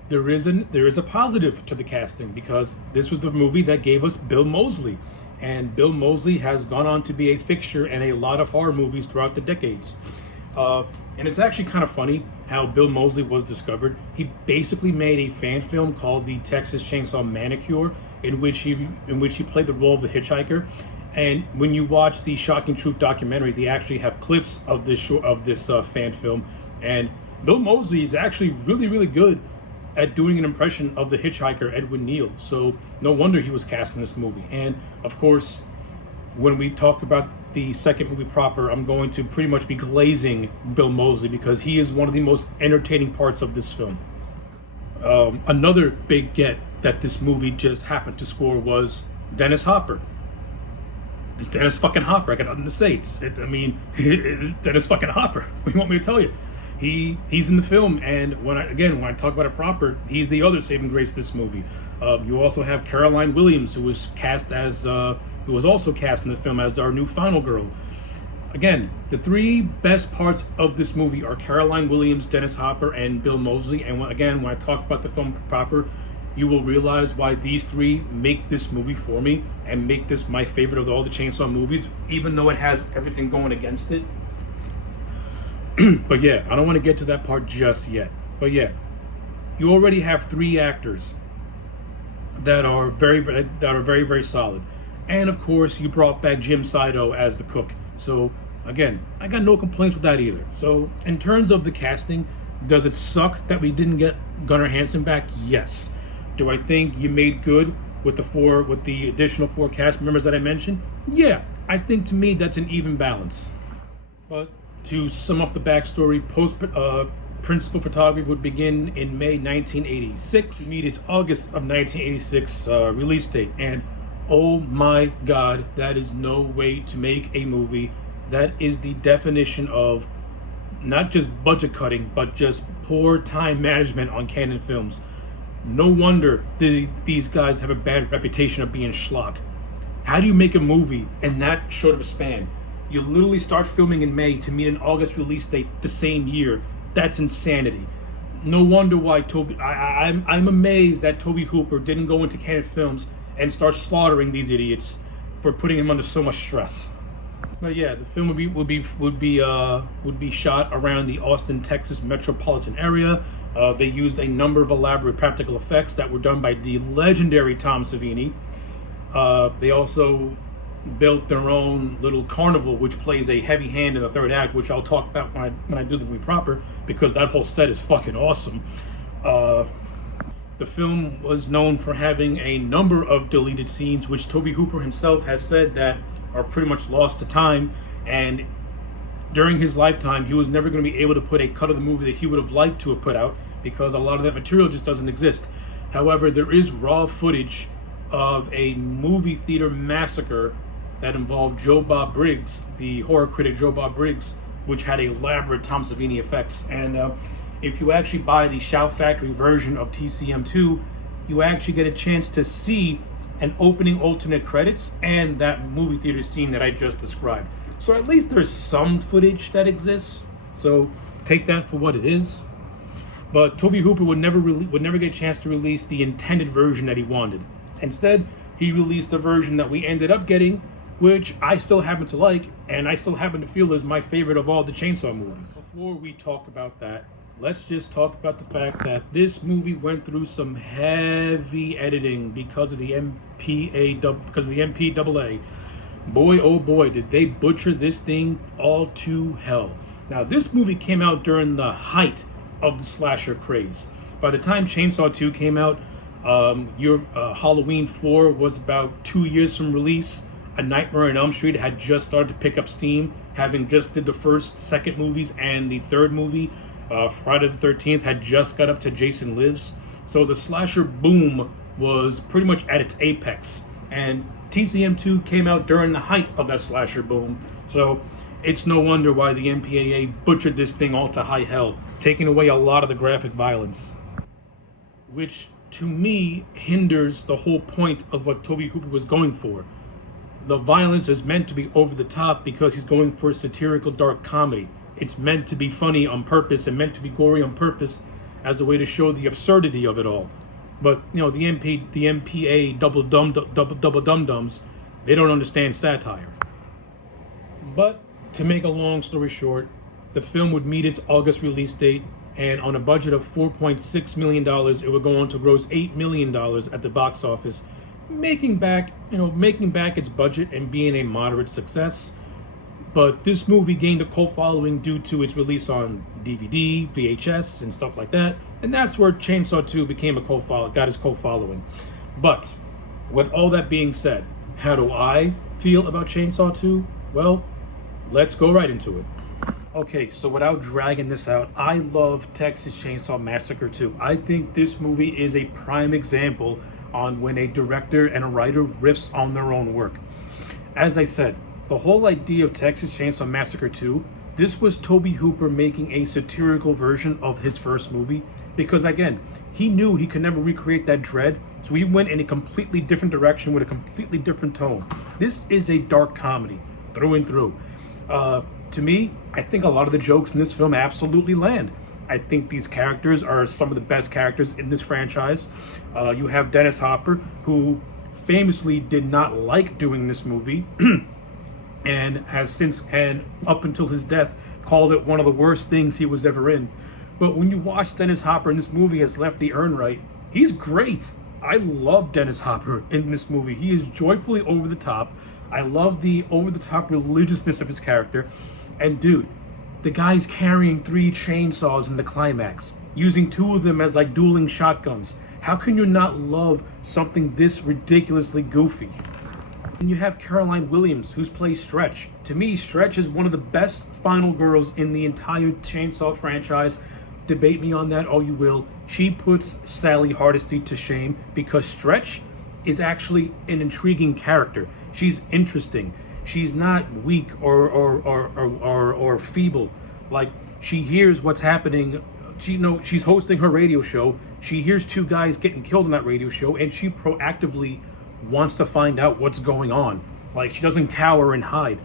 there is a positive to the casting, because this was the movie that gave us Bill Moseley. And Bill Moseley has gone on to be a fixture in a lot of horror movies throughout the decades. And it's actually kind of funny how Bill Moseley was discovered. He basically made a fan film called the Texas Chainsaw Massacre, in which he played the role of the hitchhiker. And when you watch the Shocking Truth documentary, they actually have clips of this fan film. And Bill Moseley is actually really, really good at doing an impression of the hitchhiker Edwin Neal. So no wonder he was cast in this movie. And of course, when we talk about the second movie proper, I'm going to pretty much be glazing Bill Moseley because he is one of the most entertaining parts of this film. Another big get that this movie just happened to score was Dennis Hopper. It's Dennis fucking Hopper. I got nothing to say. It's Dennis fucking Hopper. What do you want me to tell you? He's in the film, and when I talk about it proper, he's the other saving grace of this movie. You also have Caroline Williams, who was also cast in the film as our new final girl. Again, the three best parts of this movie are Caroline Williams, Dennis Hopper, and Bill Moseley. And when I talk about the film proper, you will realize why these three make this movie for me and make this my favorite of all the Chainsaw movies, even though it has everything going against it. But yeah, I don't want to get to that part just yet. But yeah, you already have three actors that are very, very solid. And of course, you brought back Jim Saito as the cook. So again, I got no complaints with that either. So in terms of the casting, does it suck that we didn't get Gunnar Hansen back? Yes. Do I think you made good with the additional 4 cast members that I mentioned? Yeah, I think to me that's an even balance. But to sum up the backstory, principal photography would begin in May 1986 to meet its August of 1986 release date. And oh my God, that is no way to make a movie. That is the definition of not just budget cutting, but just poor time management on Canon Films. No wonder these guys have a bad reputation of being schlock. How do you make a movie in that short of a span? You literally start filming in May to meet an August release date the same year. That's insanity. No wonder why Tobe. I'm amazed that Tobe Hooper didn't go into Canon Films and start slaughtering these idiots for putting him under so much stress. But yeah, the film would be shot around the Austin, Texas metropolitan area. They used a number of elaborate practical effects that were done by the legendary Tom Savini. They also built their own little carnival, which plays a heavy hand in the third act, which I'll talk about when I do the movie proper, because that whole set is fucking awesome. The film was known for having a number of deleted scenes, which Tobe Hooper himself has said that are pretty much lost to time, and during his lifetime he was never going to be able to put a cut of the movie that he would have liked to have put out, because a lot of that material just doesn't exist. However, there is raw footage of a movie theater massacre that involved Joe Bob Briggs, the horror critic Joe Bob Briggs, which had elaborate Tom Savini effects. And if you actually buy the Shout Factory version of TCM2, you actually get a chance to see an opening alternate credits and that movie theater scene that I just described. So at least there's some footage that exists. So take that for what it is. But Tobe Hooper would never get a chance to release the intended version that he wanted. Instead, he released the version that we ended up getting, which I still happen to like, and I still happen to feel is my favorite of all the Chainsaw movies. Before we talk about that, let's just talk about the fact that this movie went through some heavy editing because of the MPAA. Boy, oh boy, did they butcher this thing all to hell. Now, this movie came out during the height of the slasher craze. By the time Chainsaw 2 came out, Halloween 4 was about 2 years from release. A Nightmare on Elm Street had just started to pick up steam, having just did the first, second movies and the third movie. Friday the 13th had just got up to Jason Lives. So the slasher boom was pretty much at its apex. And TCM 2 came out during the height of that slasher boom. So it's no wonder why the MPAA butchered this thing all to high hell, taking away a lot of the graphic violence. Which, to me, hinders the whole point of what Tobe Hooper was going for. The violence is meant to be over the top because he's going for a satirical dark comedy. It's meant to be funny on purpose and meant to be gory on purpose as a way to show the absurdity of it all. But, the MPA double dum-dums, they don't understand satire. But, to make a long story short, the film would meet its August release date, and on a budget of $4.6 million, it would go on to gross $8 million at the box office, making back its budget and being a moderate success. But this movie gained a cult following due to its release on DVD, VHS, and stuff like that. And that's where Chainsaw 2 became got its cult following. But, with all that being said, how do I feel about Chainsaw 2? Well, let's go right into it. Okay, so without dragging this out, I love Texas Chainsaw Massacre 2. I think this movie is a prime example on when a director and a writer riffs on their own work. As I said, the whole idea of Texas Chainsaw Massacre 2, this was Tobe Hooper making a satirical version of his first movie, because again, he knew he could never recreate that dread, so he went in a completely different direction with a completely different tone. This is a dark comedy, through and through. To me, I think a lot of the jokes in this film absolutely land. I think these characters are some of the best characters in this franchise. You have Dennis Hopper, who famously did not like doing this movie, and has since, and up until his death, called it one of the worst things he was ever in. But when you watch Dennis Hopper in this movie as Lefty Earnright, he's great. I love Dennis Hopper in this movie. He is joyfully over the top. I love the over-the-top religiousness of his character. And dude, the guy's carrying 3 chainsaws in the climax, using 2 of them as like dueling shotguns. How can you not love something this ridiculously goofy? And you have Caroline Williams, who's plays Stretch. To me, Stretch is one of the best final girls in the entire Chainsaw franchise. Debate me on that all you will. She puts Sally Hardesty to shame because Stretch is actually an intriguing character. She's interesting. She's not weak or feeble. Like, she hears what's happening. She's hosting her radio show. She hears 2 guys getting killed on that radio show, and she proactively wants to find out what's going on. Like, she doesn't cower and hide.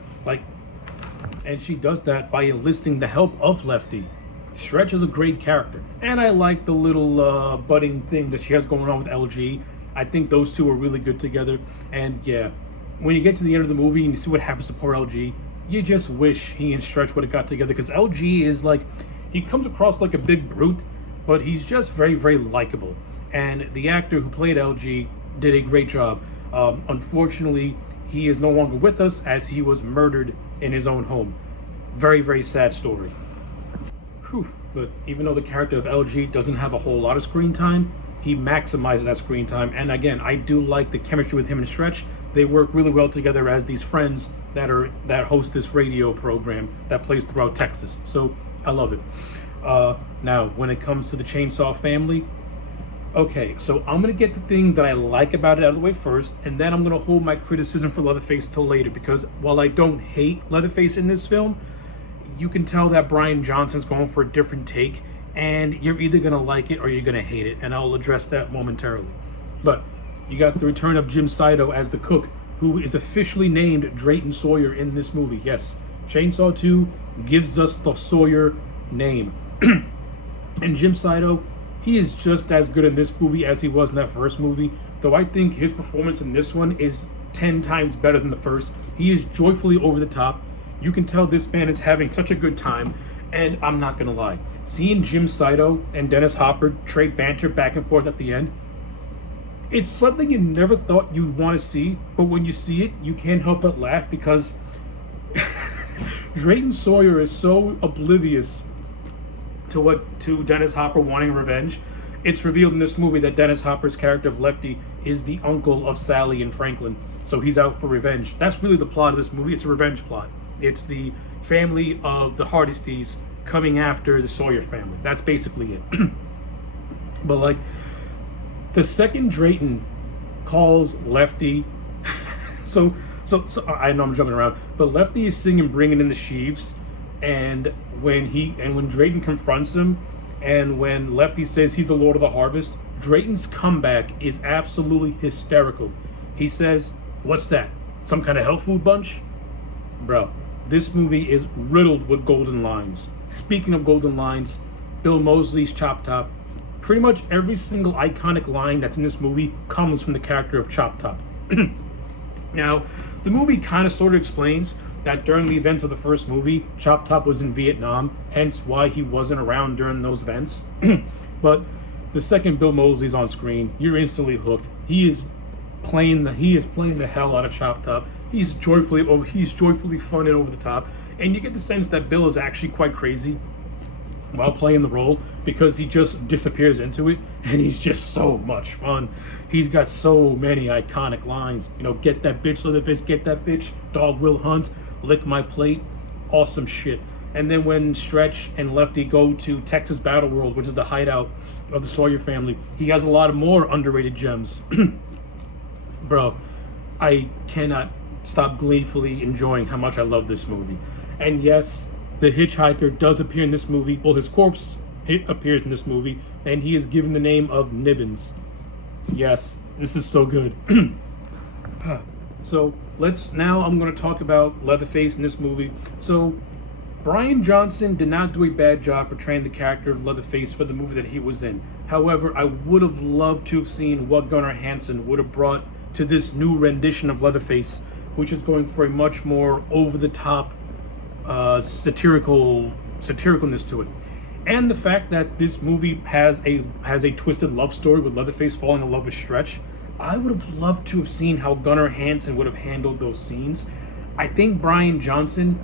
And she does that by enlisting the help of Lefty. Stretch is a great character, and I like the little budding thing that she has going on with LG. I think those 2 are really good together. And yeah, when you get to the end of the movie and you see what happens to poor LG, you just wish he and Stretch would have got together, because LG is like, he comes across like a big brute, but he's just very, very likable. And the actor who played LG did a great job. Unfortunately, he is no longer with us as he was murdered in his own home. Very, very sad story. Whew. But even though the character of LG doesn't have a whole lot of screen time, he maximizes that screen time. And again, I do like the chemistry with him and Stretch. They work really well together as these friends that host this radio program that plays throughout Texas. So I love it. Now, when it comes to the Chainsaw family, okay, so I'm gonna get the things that I like about it out of the way first, and then I'm gonna hold my criticism for Leatherface till later, because while I don't hate Leatherface in this film, you can tell that Brian Johnson's going for a different take, and you're either gonna like it or you're gonna hate it, and I'll address that momentarily. But you got the return of Jim Saito as the cook, who is officially named Drayton Sawyer in this movie. Yes, Chainsaw 2 gives us the Sawyer name. And Jim Saito, he is just as good in this movie as he was in that first movie. though I think his performance in this one is 10 times better than the first. He is joyfully over the top. You can tell this man is having such a good time, and I'm not gonna lie. Seeing Jim Saito and Dennis Hopper trade banter back and forth at the end, it's something you never thought you'd want to see, but when you see it, you can't help but laugh because Drayton Sawyer is so oblivious to Dennis Hopper wanting revenge. It's revealed in this movie that Dennis Hopper's character of Lefty is the uncle of Sally and Franklin, so he's out for revenge. That's really the plot of this movie. It's a revenge plot. It's the family of the Hardistys coming after the Sawyer family. That's basically it. But like, the second Drayton calls Lefty, so I know I'm jumping around, but Lefty is singing "Bringing in the Sheaves," and when Drayton confronts him, and when Lefty says he's the Lord of the Harvest, Drayton's comeback is absolutely hysterical. He says, "What's that? Some kind of health food bunch?" Bro, this movie is riddled with golden lines. Speaking of golden lines, Bill Moseley's Chop Top. Pretty much every single iconic line that's in this movie comes from the character of Chop Top. Now, the movie kind of sort of explains that during the events of the first movie, Chop Top was in Vietnam, hence why he wasn't around during those events. But the second Bill Moseley's on screen, you're instantly hooked. He is playing the hell out of Chop Top. He's joyfully fun and over the top, and you get the sense that Bill is actually quite crazy while playing the role, because he just disappears into it, and he's just so much fun. He's got so many iconic lines. You know, "Get that bitch, Leatherface, get that bitch, dog will hunt, lick my plate," awesome shit. And then when Stretch and Lefty go to Texas Battle World, which is the hideout of the Sawyer family, he has a lot of more underrated gems. Bro, I cannot stop gleefully enjoying how much I love this movie. And yes, the hitchhiker does appear in this movie. Well, his corpse appears in this movie, and he is given the name of Nibbins. So yes, this is so good. So I'm going to talk about Leatherface in this movie. So Brian Johnson did not do a bad job portraying the character of Leatherface for the movie that he was in. However, I would have loved to have seen what Gunnar Hansen would have brought to this new rendition of Leatherface, which is going for a much more over-the-top satiricalness to it. And the fact that this movie has a twisted love story with Leatherface falling in love with Stretch, I would have loved to have seen how Gunnar Hansen would have handled those scenes. I think Brian Johnson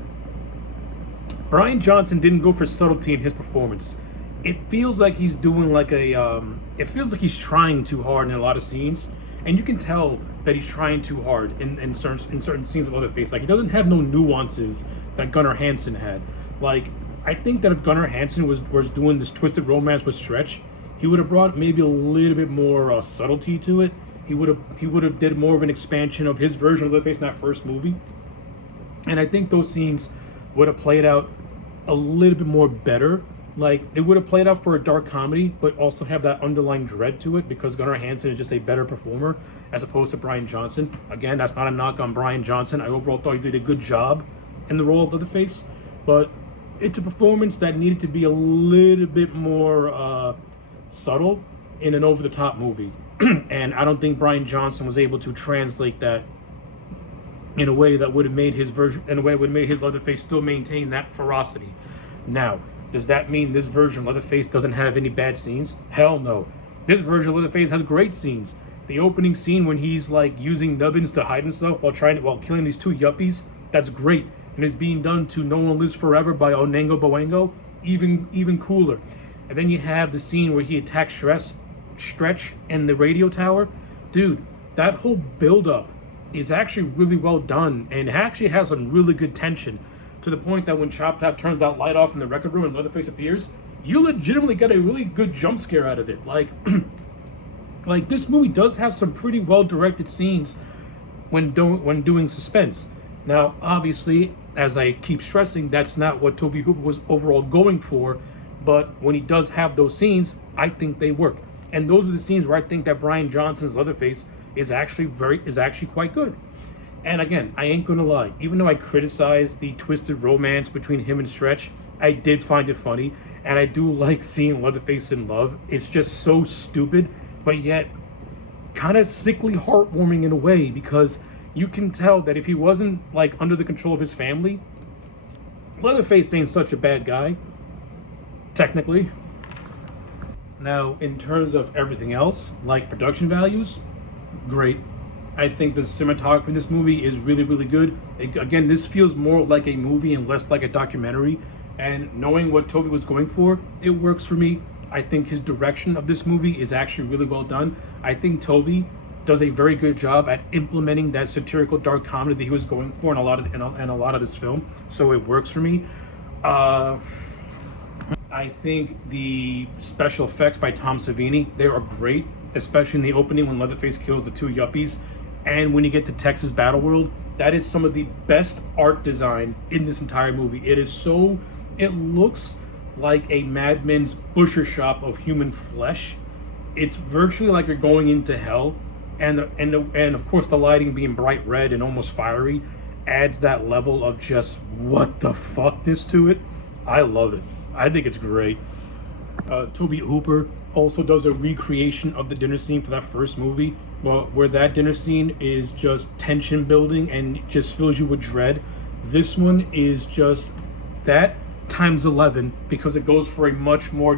didn't go for subtlety in his performance. It feels like he's doing it feels like he's trying too hard in a lot of scenes, and you can tell that he's trying too hard in certain scenes of Leatherface. Like, he doesn't have no nuances that Gunnar Hansen had. Like, I think that if Gunnar Hansen was doing this twisted romance with Stretch, he would have brought maybe a little bit more subtlety to it. He would have did more of an expansion of his version of Leatherface in that first movie, and I think those scenes would have played out a little bit more better. Like, it would have played out for a dark comedy, but also have that underlying dread to it, because Gunnar Hansen is just a better performer as opposed to Brian Johnson. Again, that's not a knock on Brian Johnson. I overall thought he did a good job in the role of Leatherface, but it's a performance that needed to be a little bit more subtle in an over-the-top movie. And I don't think Brian Johnson was able to translate that in a way that would have made his Leatherface still maintain that ferocity. Now, does that mean this version of Leatherface doesn't have any bad scenes? Hell no. This version of Leatherface has great scenes. The opening scene when he's like using nubbins to hide himself while killing these two yuppies, that's great. And it's being done to "No One Lives Forever" by Onengo Bowengo, even cooler. And then you have the scene where he attacks Stretch and the radio tower. Dude, that whole build-up is actually really well done, and actually has some really good tension, to the point that when Chop Top turns that light off in the record room and Leatherface appears, you legitimately get a really good jump scare out of it. Like, like, this movie does have some pretty well-directed scenes when doing suspense. Now, obviously, as I keep stressing, that's not what Tobe Hooper was overall going for, but when he does have those scenes, I think they work. And those are the scenes where I think that Brian Johnson's Leatherface is actually quite good. And again, I ain't gonna lie, even though I criticized the twisted romance between him and Stretch, I did find it funny, and I do like seeing Leatherface in love. It's just so stupid, but yet kind of sickly heartwarming in a way, because you can tell that if he wasn't like under the control of his family, Leatherface ain't such a bad guy, technically. Now, in terms of everything else, like production values, great. I think the cinematography in this movie is really, really good. Again, this feels more like a movie and less like a documentary. And knowing what Tobe was going for, it works for me. I think his direction of this movie is actually really well done. I think Tobe does a very good job at implementing that satirical dark comedy that he was going for in a lot of this film. So it works for me. I think the special effects by Tom Savini, they are great, especially in the opening when Leatherface kills the two yuppies. And when you get to Texas Battle World, that is some of the best art design in this entire movie. It looks like a Mad Men's butcher shop of human flesh. It's virtually like you're going into hell. And of course the lighting being bright red and almost fiery adds that level of just what the fuckness to it. I love it. I think it's great. Tobe Hooper also does a recreation of the dinner scene for that first movie, where that dinner scene is just tension building and just fills you with dread. This one is just that times 11, because it goes for much more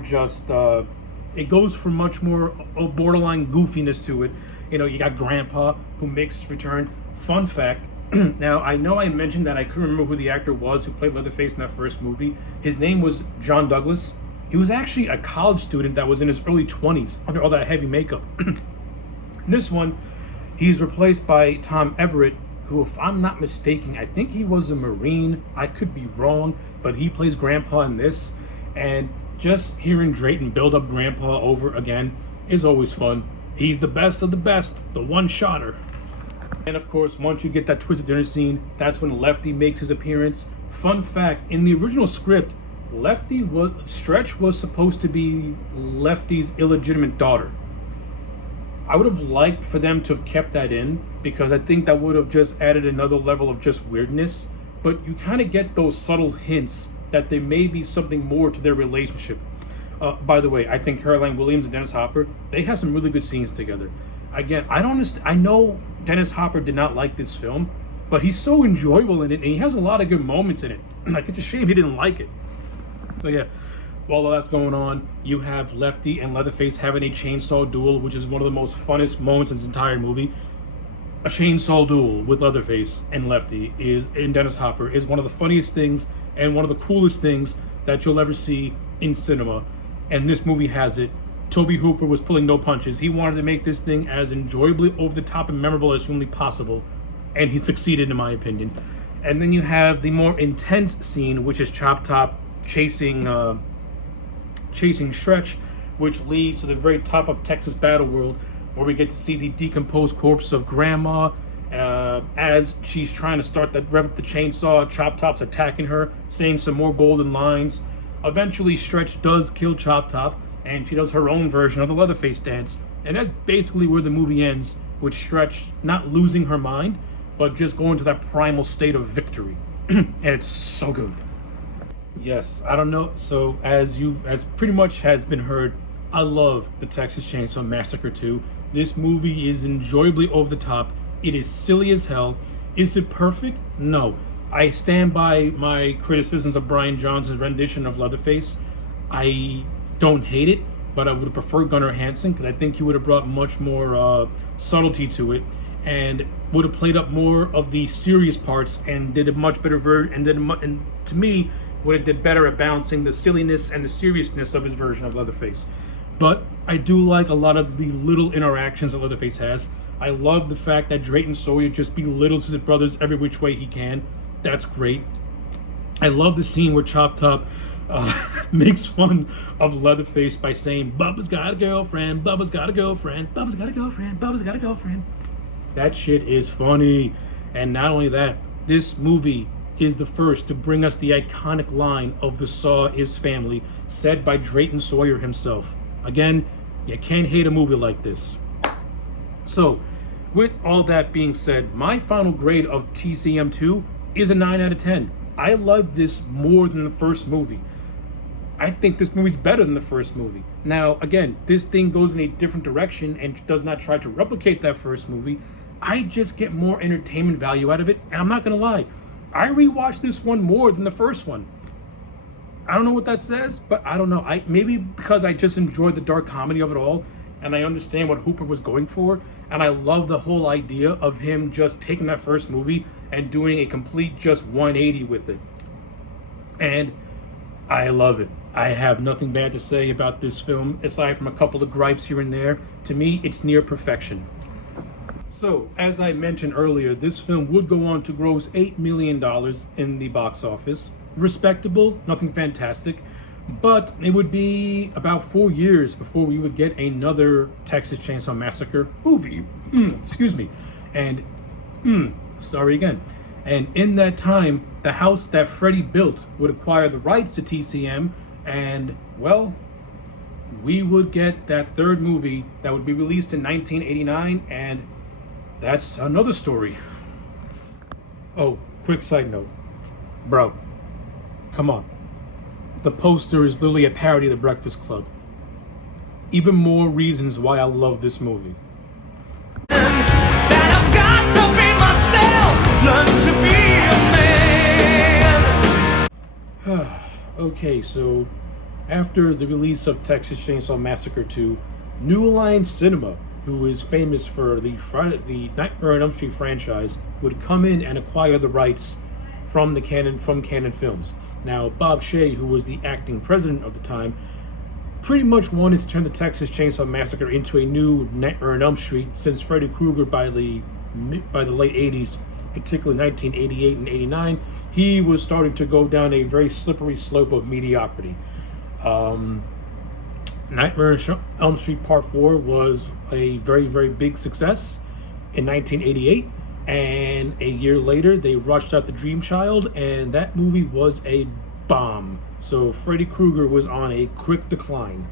borderline goofiness to it. You know, you got Grandpa, who makes his return. Fun fact, now I know I mentioned that I couldn't remember who the actor was who played Leatherface in that first movie. His name was John Douglas. He was actually a college student that was in his early 20s under all that heavy makeup. In this one, he's replaced by Tom Everett, who, if I'm not mistaken, I think he was a Marine. I could be wrong, but he plays Grandpa in this. And just hearing Drayton build up Grandpa over again is always fun. He's the best of the best, the one-shotter. And of course, once you get that twisted dinner scene, that's when Lefty makes his appearance. Fun fact, in the original script, Stretch was supposed to be Lefty's illegitimate daughter. I would have liked for them to have kept that in, because I think that would have just added another level of just weirdness. But you kind of get those subtle hints that there may be something more to their relationship. By the way, I think Caroline Williams and Dennis Hopper, they have some really good scenes together. Again, I know Dennis Hopper did not like this film, but he's so enjoyable in it, and he has a lot of good moments in it. Like, it's a shame he didn't like it. So yeah, while that's going on, you have Lefty and Leatherface having a chainsaw duel, which is one of the most funnest moments in this entire movie. A chainsaw duel with Leatherface and Lefty in Dennis Hopper is one of the funniest things and one of the coolest things that you'll ever see in cinema. And this movie has it. Tobe Hooper was pulling no punches. He wanted to make this thing as enjoyably over the top and memorable as humanly possible, and he succeeded, in my opinion. And then you have the more intense scene, which is Chop Top chasing Stretch, which leads to the very top of Texas Battle World, where we get to see the decomposed corpse of Grandma as she's trying to rev up the chainsaw. Chop Top's attacking her, saying some more golden lines. Eventually, Stretch does kill Chop Top, and she does her own version of the Leatherface dance. And that's basically where the movie ends, with Stretch not losing her mind, but just going to that primal state of victory. And it's so good. Yes, I don't know. So as pretty much has been heard, I love the Texas Chainsaw Massacre 2. This movie is enjoyably over the top. It is silly as hell. Is it perfect? No. I stand by my criticisms of Brian Johnson's rendition of Leatherface. I don't hate it, but I would have preferred Gunnar Hansen, because I think he would have brought much more subtlety to it, and would have played up more of the serious parts and did a much better version. And to me, would have did better at balancing the silliness and the seriousness of his version of Leatherface. But I do like a lot of the little interactions that Leatherface has. I love the fact that Drayton Sawyer just belittles his brothers every which way he can. That's great. I love the scene where Chop Top makes fun of Leatherface by saying, "Bubba's got a girlfriend, Bubba's got a girlfriend, Bubba's got a girlfriend, Bubba's got a girlfriend." That shit is funny. And not only that, this movie is the first to bring us the iconic line of "the Saw is family," said by Drayton Sawyer himself. Again, you can't hate a movie like this. So, with all that being said, my final grade of TCM2 is a 9 out of 10. I love this more than the first movie. I think this movie's better than the first movie. Now, again, this thing goes in a different direction and does not try to replicate that first movie. I just get more entertainment value out of it, and I'm not gonna lie, I rewatched this one more than the first one. I don't know what that says, but I don't know. Maybe because I just enjoyed the dark comedy of it all, and I understand what Hooper was going for, and I love the whole idea of him just taking that first movie and doing a complete just 180 with it. And I love it. I have nothing bad to say about this film, aside from a couple of gripes here and there. To me, it's near perfection. So, as I mentioned earlier, this film would go on to gross $8 million in the box office. Respectable, nothing fantastic, but it would be about 4 years before we would get another Texas Chainsaw Massacre movie. Excuse me. And, sorry again. And in that time, the house that Freddy built would acquire the rights to TCM, and, well, we would get that third movie that would be released in 1989, and that's another story. Oh, quick side note. Bro, come on. The poster is literally a parody of The Breakfast Club. Even more reasons why I love this movie. That I've got to be myself, learn to be a man. Okay, so after the release of Texas Chainsaw Massacre 2, New Line Cinema, who is famous for the Nightmare on Elm Street franchise, would come in and acquire the rights from Canon Films. Now, Bob Shaye, who was the acting president of the time, pretty much wanted to turn the Texas Chainsaw Massacre into a new Nightmare on Elm Street, since Freddy Krueger by the late 80s, particularly 1988 and 89, he was starting to go down a very slippery slope of mediocrity. Nightmare on Elm Street Part 4 was a very, very big success in 1988, and a year later they rushed out The Dream Child, and that movie was a bomb. So Freddy Krueger was on a quick decline.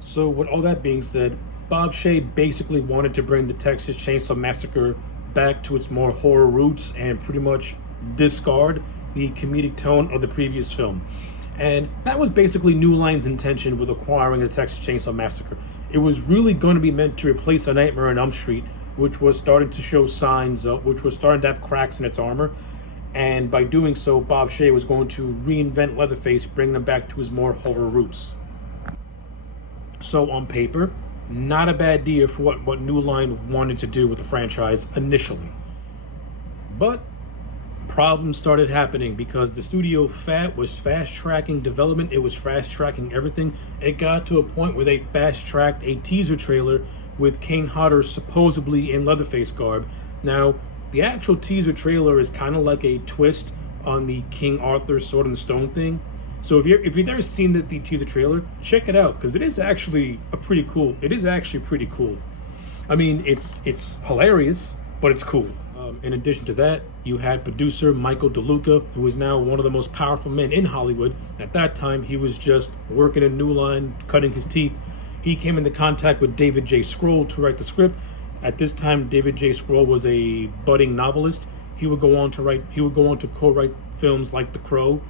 So with all that being said, Bob Shaye basically wanted to bring the Texas Chainsaw Massacre back to its more horror roots and pretty much discard the comedic tone of the previous film. And that was basically New Line's intention with acquiring the Texas Chainsaw Massacre. It was really going to be meant to replace A Nightmare on Elm Street, which was starting to show signs, which was starting to have cracks in its armor. And by doing so, Bob Shaye was going to reinvent Leatherface, bringing him back to his more horror roots. So on paper, not a bad deal for what New Line wanted to do with the franchise initially. But problems started happening because the studio was fast-tracking development. It was fast-tracking everything. It got to a point where they fast-tracked a teaser trailer with Kane Hodder supposedly in Leatherface garb. Now, the actual teaser trailer is kind of like a twist on the King Arthur Sword and Stone thing. So if you've never seen the teaser trailer, check it out, because it is actually pretty cool. I mean, it's hilarious, but it's cool. In addition to that, you had producer Michael DeLuca, who is now one of the most powerful men in Hollywood. At that time, he was just working in New Line, cutting his teeth. He came into contact with David J. Scroll to write the script. At this time, David J. Scroll was a budding novelist. He would go on to co-write films like The Crow.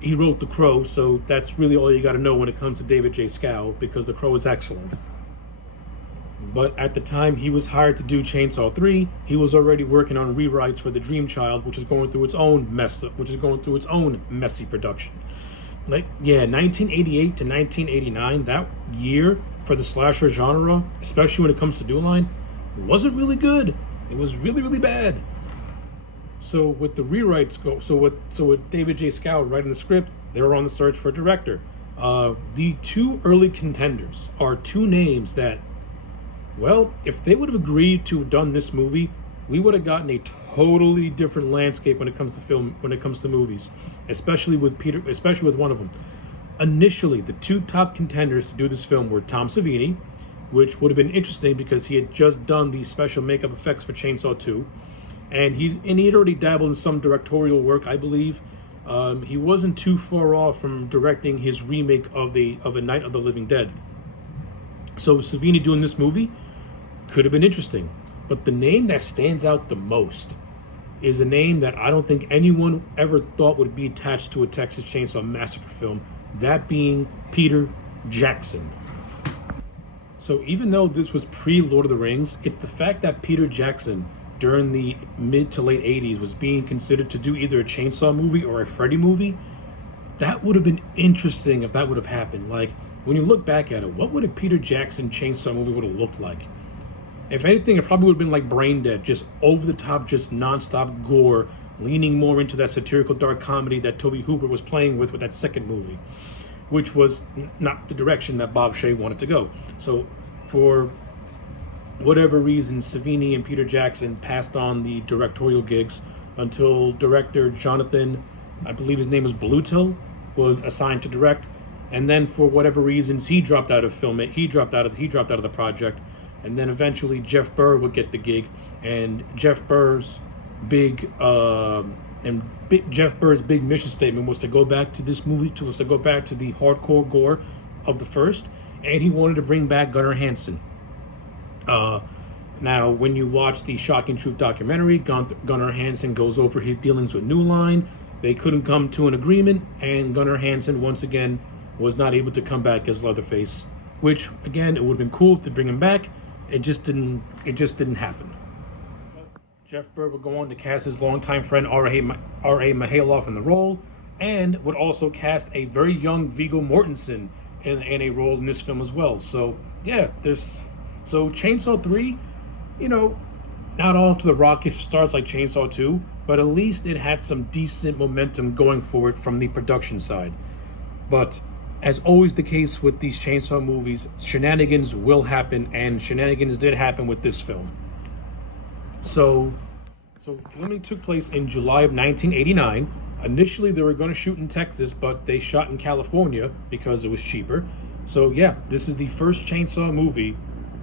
He wrote The Crow, so that's really all you got to know when it comes to David J. Scow, because The Crow is excellent. But at the time he was hired to do Chainsaw 3, he was already working on rewrites for The Dream Child, which is going through its own messy production. 1988 to 1989, that year for the slasher genre, especially when it comes to New Line, wasn't really good. It was really, really bad. So with the rewrites with David J. Scow writing the script, they were on the search for a director. The two early contenders are two names that, well, if they would have agreed to have done this movie, we would have gotten a totally different landscape when it comes to movies, especially with one of them. Initially, the two top contenders to do this film were Tom Savini, which would have been interesting because he had just done the special makeup effects for Chainsaw 2, and he had already dabbled in some directorial work, I believe. He wasn't too far off from directing his remake of A Night of the Living Dead. So Savini doing this movie could have been interesting. But the name that stands out the most is a name that I don't think anyone ever thought would be attached to a Texas Chainsaw Massacre film, that being Peter Jackson. So even though this was pre-Lord of the Rings, it's the fact that Peter Jackson during the mid to late 80s was being considered to do either a Chainsaw movie or a Freddy movie. That would have been interesting if that would have happened. Like, when you look back at it, what would a Peter Jackson Chainsaw movie would have looked like? If anything, it probably would have been like Brain Dead, just over the top, just non-stop gore, leaning more into that satirical dark comedy that Tobe Hooper was playing with that second movie, which was not the direction that Bob Shea wanted to go. So for whatever reason, Savini and Peter Jackson passed on the directorial gigs until director Jonathan, I believe his name was Bluto, was assigned to direct. And then for whatever reasons, he dropped out of filming. He dropped out of the project. And then eventually Jeff Burr would get the gig, and Jeff Burr's big mission statement was to go back to this movie, to go back to the hardcore gore of the first, and he wanted to bring back Gunnar Hansen. Now, when you watch the Shocking Truth documentary, Gunnar Hansen goes over his dealings with New Line. They couldn't come to an agreement, and Gunnar Hansen once again was not able to come back as Leatherface. Which, again, it would have been cool to bring him back. It just didn't happen. Jeff Burr would go on to cast his longtime friend R.A. Mihailoff in the role, and would also cast a very young Viggo Mortensen in a role in this film as well. So yeah, so Chainsaw 3, not off to the rockiest starts like Chainsaw 2, but at least it had some decent momentum going for it from the production side. But as always the case with these Chainsaw movies, shenanigans will happen, and shenanigans did happen with this film. So filming took place in July of 1989. Initially, they were going to shoot in Texas, but they shot in California because it was cheaper. So yeah, this is the first Chainsaw movie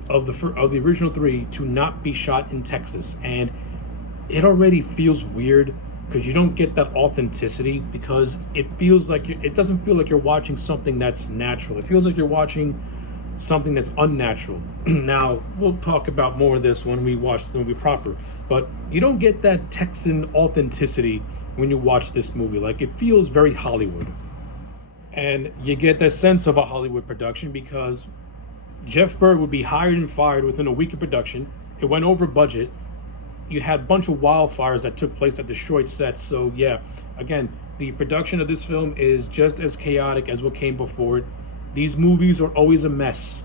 of the original three to not be shot in Texas, and it already feels weird because you don't get that authenticity, because it feels like it doesn't feel like you're watching something that's natural. It feels like you're watching something that's unnatural. Now, we'll talk about more of this when we watch the movie proper, but you don't get that Texan authenticity when you watch this movie. Like, it feels very Hollywood. And you get that sense of a Hollywood production because Jeff Burr would be hired and fired within a week of production. It went over budget. You had a bunch of wildfires that took place that destroyed sets. So yeah, again, the production of this film is just as chaotic as what came before it. These movies are always a mess.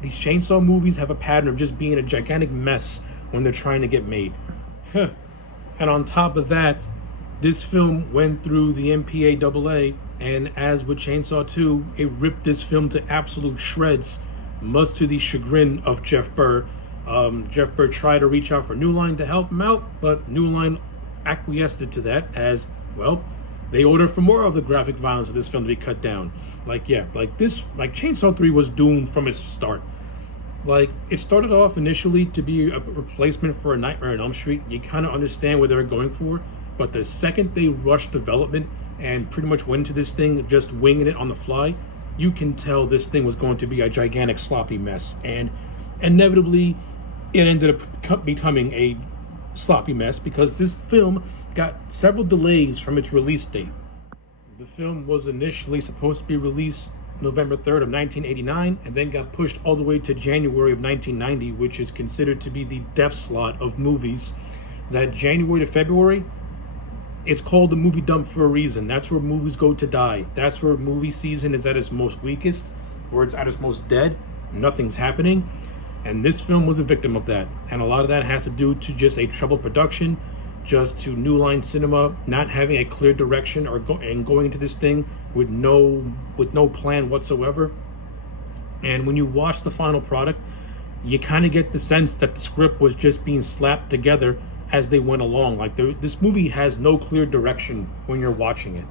These Chainsaw movies have a pattern of just being a gigantic mess when they're trying to get made. And on top of that, this film went through the MPAA, and as with Chainsaw 2, it ripped this film to absolute shreds, much to the chagrin of Jeff Burr. Jeff Burr tried to reach out for New Line to help him out, but New Line acquiesced to that as, well, they ordered for more of the graphic violence of this film to be cut down. Like Chainsaw 3 was doomed from its start. Like, it started off initially to be a replacement for A Nightmare on Elm Street. You kind of understand what they were going for, but the second they rushed development and pretty much went into this thing just winging it on the fly, you can tell this thing was going to be a gigantic sloppy mess. And inevitably, it ended up becoming a sloppy mess because this film got several delays from its release date. The film was initially supposed to be released November 3rd of 1989, and then got pushed all the way to January of 1990, which is considered to be the death slot of movies. That January to February, it's called the movie dump for a reason. That's where movies go to die. That's where movie season is at its most weakest, where it's at its most dead. Nothing's happening. And this film was a victim of that. And a lot of that has to do to just a troubled production, just to New Line Cinema not having a clear direction and going into this thing with no plan whatsoever. And when you watch the final product, you kind of get the sense that the script was just being slapped together as they went along. Like, this movie has no clear direction when you're watching it.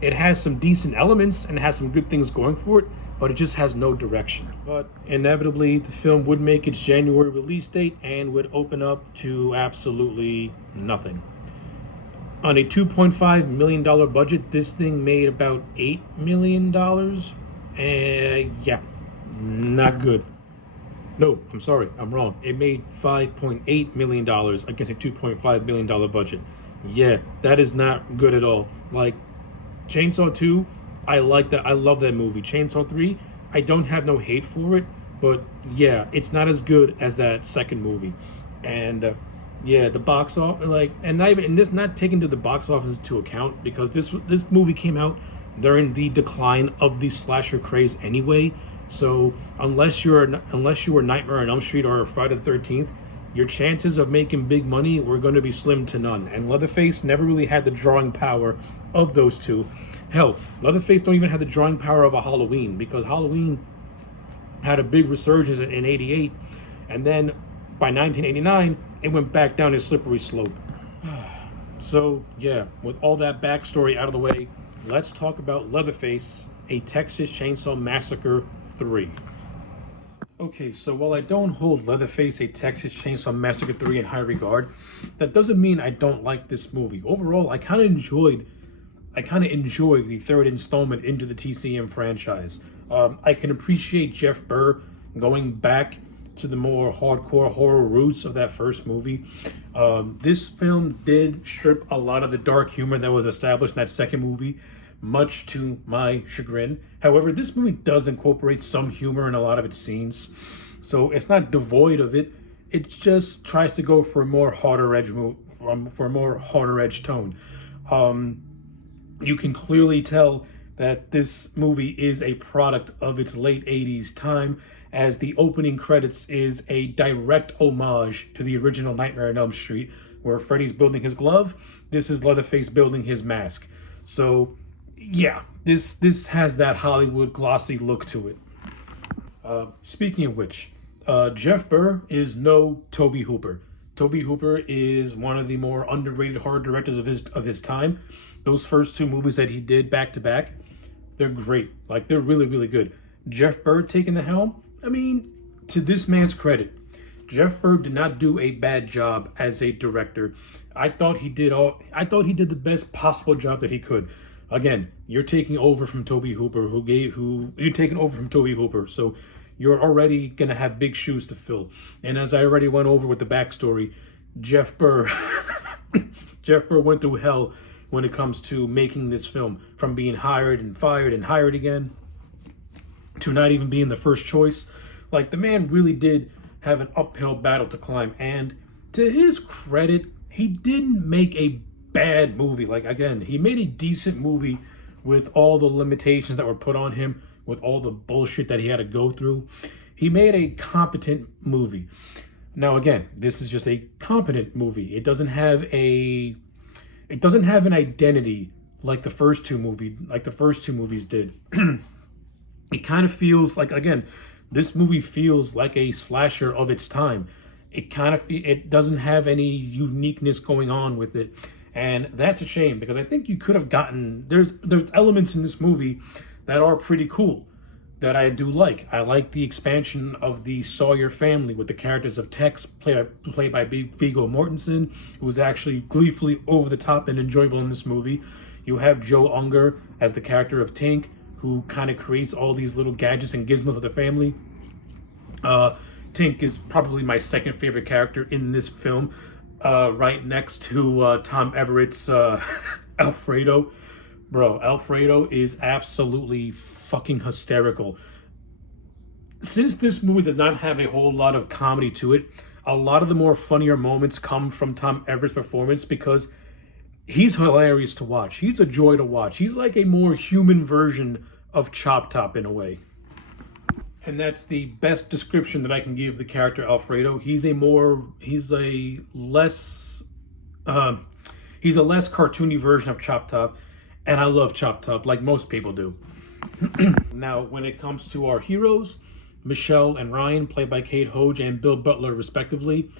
It has some decent elements and has some good things going for it, but it just has no direction. But inevitably, the film would make its January release date and would open up to absolutely nothing. On a $2.5 million budget, this thing made about $8 million. Yeah, not good. No, I'm sorry, I'm wrong. It made $5.8 million against a $2.5 million budget. Yeah, that is not good at all. Like, Chainsaw 2, I like that. I love that movie. Chainsaw 3, I don't have no hate for it, but yeah, it's not as good as that second movie. And yeah, the box office, like, and not even, and this not taking to the box office into account because this movie came out during the decline of the slasher craze anyway. So unless you were Nightmare on Elm Street or Friday the 13th, your chances of making big money were going to be slim to none. And Leatherface never really had the drawing power of those two. Hell, Leatherface don't even have the drawing power of a Halloween, because Halloween had a big resurgence in '88, and then by 1989 it went back down a slippery slope. So yeah, with all that backstory out of the way, let's talk about Leatherface, a Texas Chainsaw Massacre 3. Okay, so while I don't hold Leatherface, a Texas Chainsaw Massacre 3 in high regard, that doesn't mean I don't like this movie. Overall, I kind of enjoy the third installment into the TCM franchise. I can appreciate Jeff Burr going back to the more hardcore horror roots of that first movie. This film did strip a lot of the dark humor that was established in that second movie, much to my chagrin. However, this movie does incorporate some humor in a lot of its scenes, so it's not devoid of it. It just tries to go for a more harder edge tone. You can clearly tell that this movie is a product of its late 80s time, as the opening credits is a direct homage to the original Nightmare on Elm Street, where Freddy's building his glove. This is Leatherface building his mask. So yeah, this has that Hollywood glossy look to it. Speaking of which, Jeff Burr is no Tobe Hooper. Tobe Hooper is one of the more underrated horror directors of his time. Those first two movies that he did back to back, they're great. Like, they're really, really good. Jeff Burr taking the helm, I mean, to this man's credit, Jeff Burr did not do a bad job as a director. I thought he did the best possible job that he could. Again, you're taking over from Tobe Hooper, so you're already gonna have big shoes to fill. And as I already went over with the backstory, Jeff Burr went through hell when it comes to making this film, from being hired and fired and hired again to not even being the first choice. Like, the man really did have an uphill battle to climb, and to his credit, he didn't make a bad movie. Like, again, he made a decent movie with all the limitations that were put on him, with all the bullshit that he had to go through. He made a competent movie. Now, again, this is just a competent movie. It doesn't have an identity like the first two movies did. It kind of feels like, again, this movie feels like a slasher of its time. It doesn't have any uniqueness going on with it, and that's a shame, because I think you could have gotten, there's elements in this movie that are pretty cool, that I do like. I like the expansion of the Sawyer family with the characters of Tex, played by Viggo Mortensen, who was actually gleefully over the top and enjoyable in this movie. You have Joe Unger as the character of Tink, who kind of creates all these little gadgets and gizmos for the family. Tink is probably my second favorite character in this film, right next to Tom Everett's Alfredo. Bro, Alfredo is absolutely fucking hysterical. Since this movie does not have a whole lot of comedy to it, a lot of the more funnier moments come from Tom Everett's performance, because he's hilarious to watch. He's a joy to watch. He's like a more human version of Chop Top in a way. And that's the best description that I can give the character Alfredo. He's a less cartoony version of Chop Top, and I love Chop Top like most people do. Now, when it comes to our heroes, Michelle and Ryan, played by Kate Hoge and Bill Butler respectively,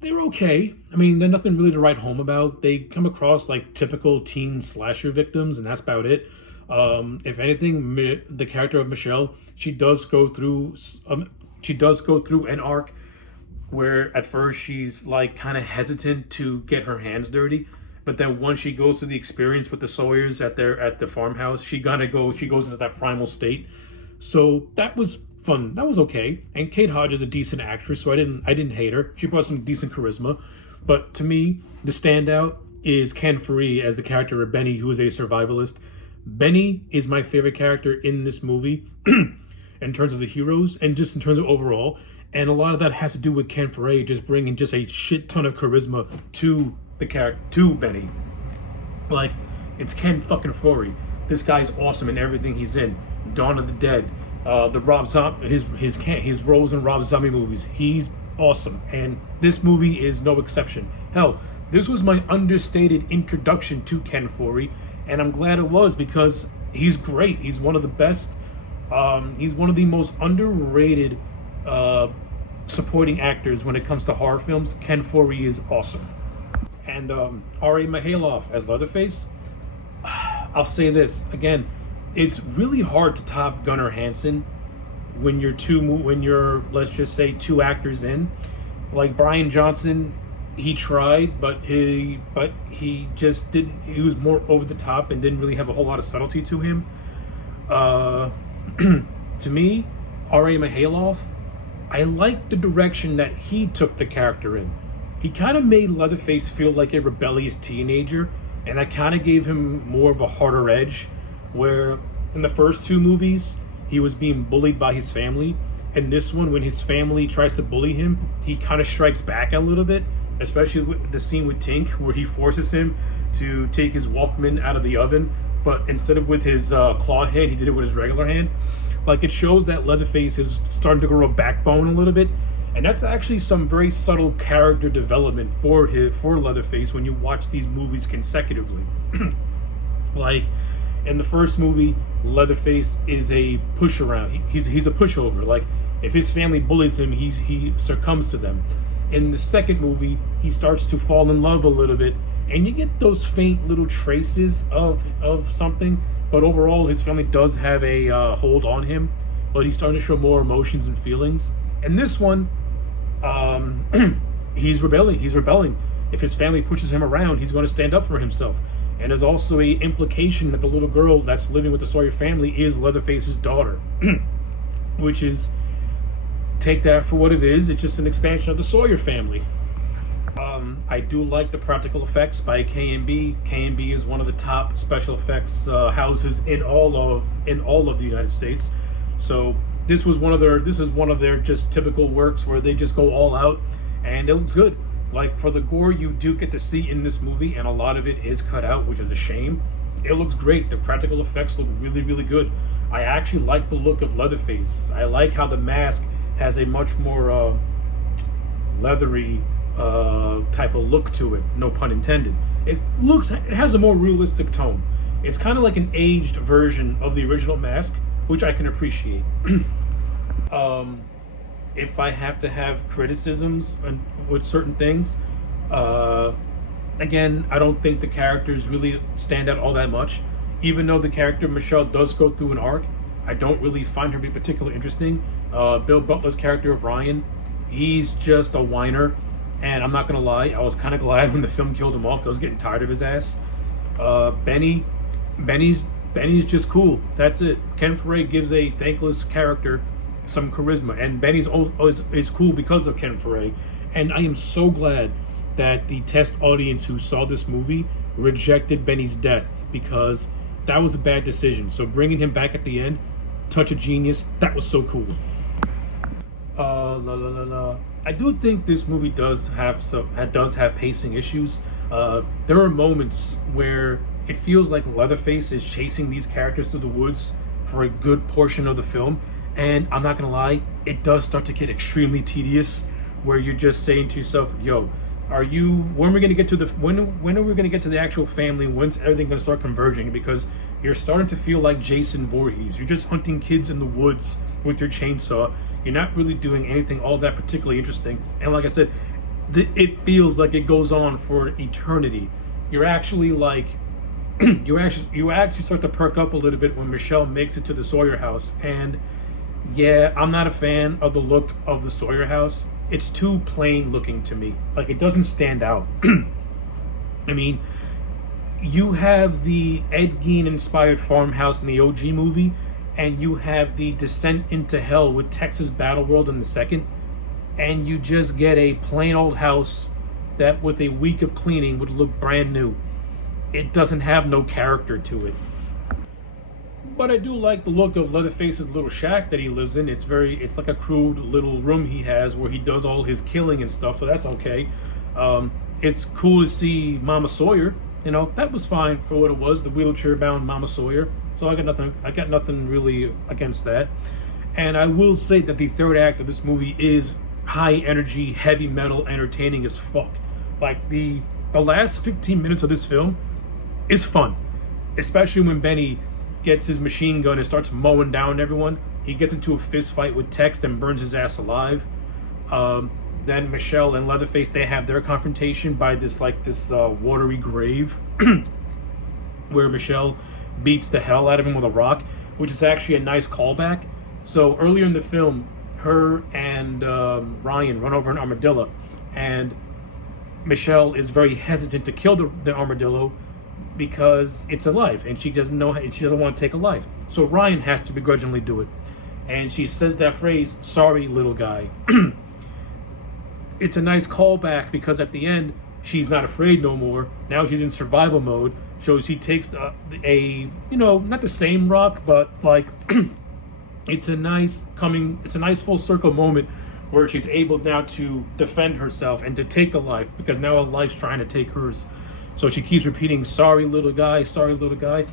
they're okay. I mean, they're nothing really to write home about. They come across like typical teen slasher victims, and that's about it. If anything, the character of Michelle, she does go through an arc where at first she's like kind of hesitant to get her hands dirty, but then once she goes through the experience with the Sawyers at the farmhouse, she goes into that primal state. So that was fun. That was okay. And Kate Hodge is a decent actress, so I didn't hate her. She brought some decent charisma. But to me, the standout is Ken Faree as the character of Benny, who is a survivalist. Benny is my favorite character in this movie in terms of the heroes and just in terms of overall. And a lot of that has to do with Ken Foray just bringing just a shit ton of charisma to the character, to Benny. Like, it's Ken fucking Foray. This guy's awesome in everything he's in. Dawn of the Dead, the Rob Zombie, his roles in Rob Zombie movies. He's awesome, and this movie is no exception. Hell, this was my understated introduction to Ken Foray, and I'm glad it was because he's great. He's one of the best. He's one of the most underrated supporting actors when it comes to horror films. Ken Foray is awesome. And R.A. Mihailoff as Leatherface, I'll say this again, it's really hard to top Gunnar Hansen when you're let's just say two actors in. Like Brian Johnson, he tried, but he just didn't. He was more over the top and didn't really have a whole lot of subtlety to him. To me, R.A. Mihailoff, I like the direction that he took the character in. He kind of made Leatherface feel like a rebellious teenager, and that kind of gave him more of a harder edge, where in the first two movies, he was being bullied by his family, and this one, when his family tries to bully him, he kind of strikes back a little bit, especially with the scene with Tink, where he forces him to take his Walkman out of the oven, but instead of with his clawed hand, he did it with his regular hand. Like, it shows that Leatherface is starting to grow a backbone a little bit, and that's actually some very subtle character development for Leatherface when you watch these movies consecutively. Like, in the first movie, Leatherface is a push around. He's a pushover. Like, if his family bullies him, he succumbs to them. In the second movie, he starts to fall in love a little bit, and you get those faint little traces of something. But overall, his family does have a hold on him, but he's starting to show more emotions and feelings. And this one, he's rebelling. If his family pushes him around, he's going to stand up for himself. And there's also a implication that the little girl that's living with the Sawyer family is Leatherface's daughter, which is, take that for what it is. It's just an expansion of the Sawyer family. I do like the practical effects by K&B. K&B is one of the top special effects houses in all of the United States. So this is one of their just typical works where they just go all out, and it looks good. Like, for the gore you do get to see in this movie, and a lot of it is cut out, which is a shame. It looks great. The practical effects look really, really good. I actually like the look of Leatherface. I like how the mask has a much more leathery type of look to it, no pun intended. It has a more realistic tone. It's kind of like an aged version of the original mask, which I can appreciate. If I have to have criticisms with certain things, again, I don't think the characters really stand out all that much. Even though the character Michelle does go through an arc, I don't really find her to be particularly interesting. Bill Butler's character of Ryan, he's just a whiner, and I'm not gonna lie, I was kind of glad when the film killed him off, because I was getting tired of his ass. Benny's just cool. That's it. Ken Foray gives a thankless character some charisma, and Benny's is cool because of Ken Foray. And I am so glad that the test audience who saw this movie rejected Benny's death, because that was a bad decision. So bringing him back at the end, touch of genius. That was so cool. I do think this movie does have pacing issues. There are moments where it feels like Leatherface is chasing these characters through the woods for a good portion of the film, and I'm not gonna lie, it does start to get extremely tedious, where you're just saying to yourself, yo, when are we gonna get to the actual family? When's everything gonna start converging? Because you're starting to feel like Jason Voorhees. You're just hunting kids in the woods with your chainsaw. You're not really doing anything all that particularly interesting. And like I said, it feels like it goes on for eternity. You're actually like, you actually start to perk up a little bit when Michelle makes it to the Sawyer house. And yeah, I'm not a fan of the look of the Sawyer house. It's too plain looking to me. Like, it doesn't stand out. I mean, you have the Ed Gein inspired farmhouse in the OG movie, and you have the Descent into Hell with Texas Battleworld in the second, and you just get a plain old house that with a week of cleaning would look brand new. It doesn't have no character to it. But I do like the look of Leatherface's little shack that he lives in. It's like a crude little room he has where he does all his killing and stuff, so that's okay. It's cool to see Mama Sawyer. You know, that was fine for what it was, the wheelchair-bound Mama Sawyer. So I got nothing really against that. And I will say that the third act of this movie is high energy, heavy metal, entertaining as fuck. Like the last 15 minutes of this film is fun, especially when Benny gets his machine gun and starts mowing down everyone. He gets into a fist fight with Tex and burns his ass alive. Then Michelle and Leatherface, they have their confrontation by this watery grave where Michelle beats the hell out of him with a rock, which is actually a nice callback. So earlier in the film, her and Ryan run over an armadillo, and Michelle is very hesitant to kill the armadillo because it's alive, and she doesn't want to take a life. So Ryan has to begrudgingly do it, and she says that phrase, "Sorry, little guy." It's a nice callback because at the end, she's not afraid no more. Now she's in survival mode. So she takes not the same rock, but like it's a nice full circle moment where she's able now to defend herself and to take the life, because now a life's trying to take hers. So she keeps repeating, "Sorry, little guy, sorry, little guy."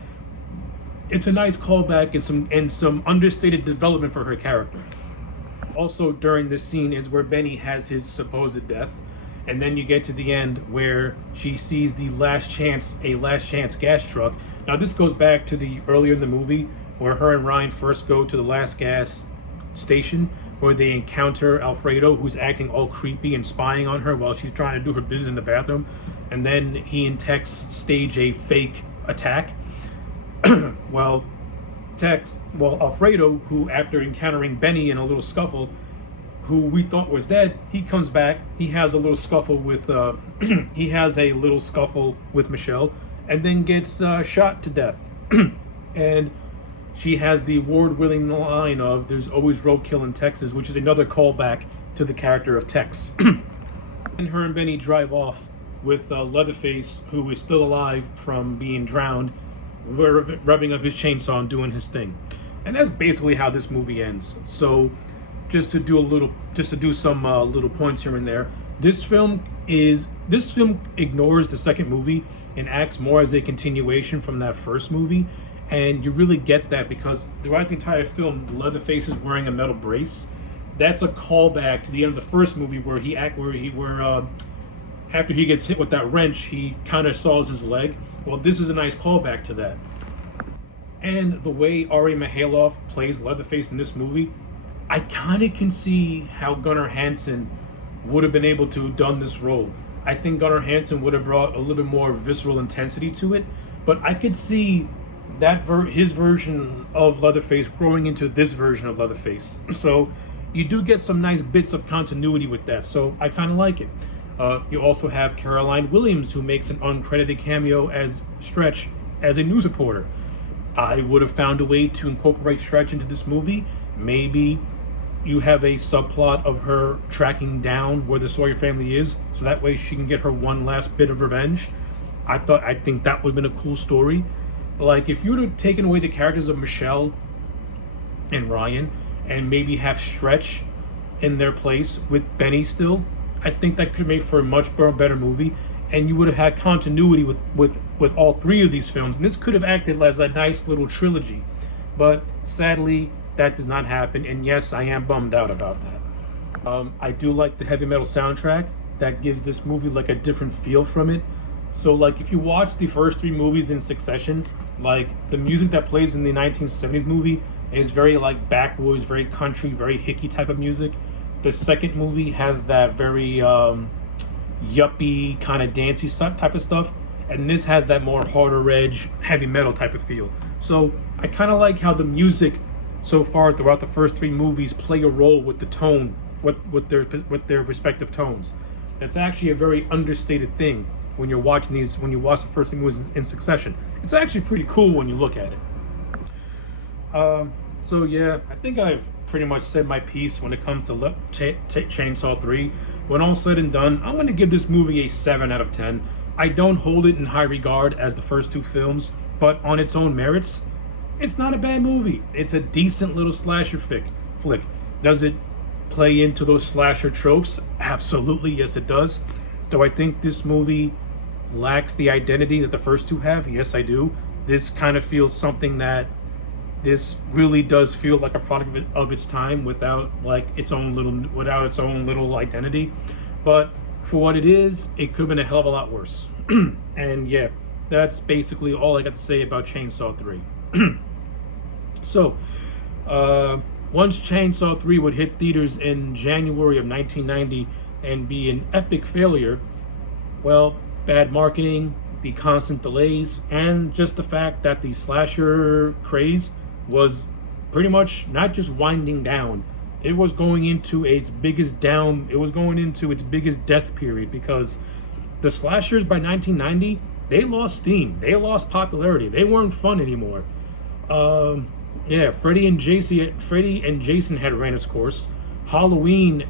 It's a nice callback and some understated development for her character. Also during this scene is where Benny has his supposed death, and then you get to the end where she sees a last chance gas truck. Now this goes back to the earlier in the movie where her and Ryan first go to the last gas station, where they encounter Alfredo, who's acting all creepy and spying on her while she's trying to do her business in the bathroom, and then he and Tex stage a fake attack. Alfredo, who after encountering Benny in a little scuffle, who we thought was dead, he comes back. He has a little scuffle with Michelle, and then gets shot to death. And she has the award-winning line of "There's always roadkill in Texas," which is another callback to the character of Tex. And her and Benny drive off with Leatherface, who is still alive from being drowned, rubbing up his chainsaw and doing his thing. And that's basically how this movie ends. So just to do some little points here and there, this film ignores the second movie and acts more as a continuation from that first movie, and you really get that because throughout the entire film, Leatherface is wearing a metal brace. That's a callback to the end of the first movie where after he gets hit with that wrench, he kind of saws his leg. Well, this is a nice callback to that. And the way Ari Mihailoff plays Leatherface in this movie, I kind of can see how Gunnar Hansen would have been able to have done this role. I think Gunnar Hansen would have brought a little bit more visceral intensity to it, but I could see that his version of Leatherface growing into this version of Leatherface. So you do get some nice bits of continuity with that, so I kind of like it. You also have Caroline Williams, who makes an uncredited cameo as Stretch as a news reporter. I would have found a way to incorporate Stretch into this movie. Maybe you have a subplot of her tracking down where the Sawyer family is, so that way she can get her one last bit of revenge. I think that would have been a cool story. Like, if you would have taken away the characters of Michelle and Ryan and maybe have Stretch in their place with Benny still, I think that could have made for a much better movie, and you would have had continuity with all three of these films, and this could have acted as a nice little trilogy. But sadly, that does not happen, and yes, I am bummed out about that. I do like the heavy metal soundtrack. That gives this movie like a different feel from it. So like if you watch the first three movies in succession, like the music that plays in the 1970s movie is very like backwoods, very country, very hicky type of music. The second movie has that very yuppie kind of dancey type of stuff, and this has that more harder edge heavy metal type of feel. So I kind of like how the music so far throughout the first three movies play a role with the tone, with their respective tones. That's actually a very understated thing when you're watching these. When you watch the first three movies in succession, it's actually pretty cool when you look at it. So yeah, I think I've pretty much said my piece when it comes to Chainsaw 3. When all said and done, I'm going to give this movie a 7 out of 10. I don't hold it in high regard as the first two films, but on its own merits, It's not a bad movie. It's a decent little slasher flick. Does it play into those slasher tropes? Absolutely, yes it does. Do I think this movie lacks the identity that the first two have? Yes, I do. This kind of feels something that this really does feel like a product of its time without its own little identity. But for what it is, it could have been a hell of a lot worse. And yeah, that's basically all I got to say about Chainsaw 3. So, once Chainsaw 3 would hit theaters in January of 1990 and be an epic failure, well, bad marketing, the constant delays, and just the fact that the slasher craze was pretty much not just winding down, it was going into its biggest death period, because the slashers by 1990, they lost steam, they lost popularity, they weren't fun anymore. Yeah, Freddy and Jason had ran its course. Halloween,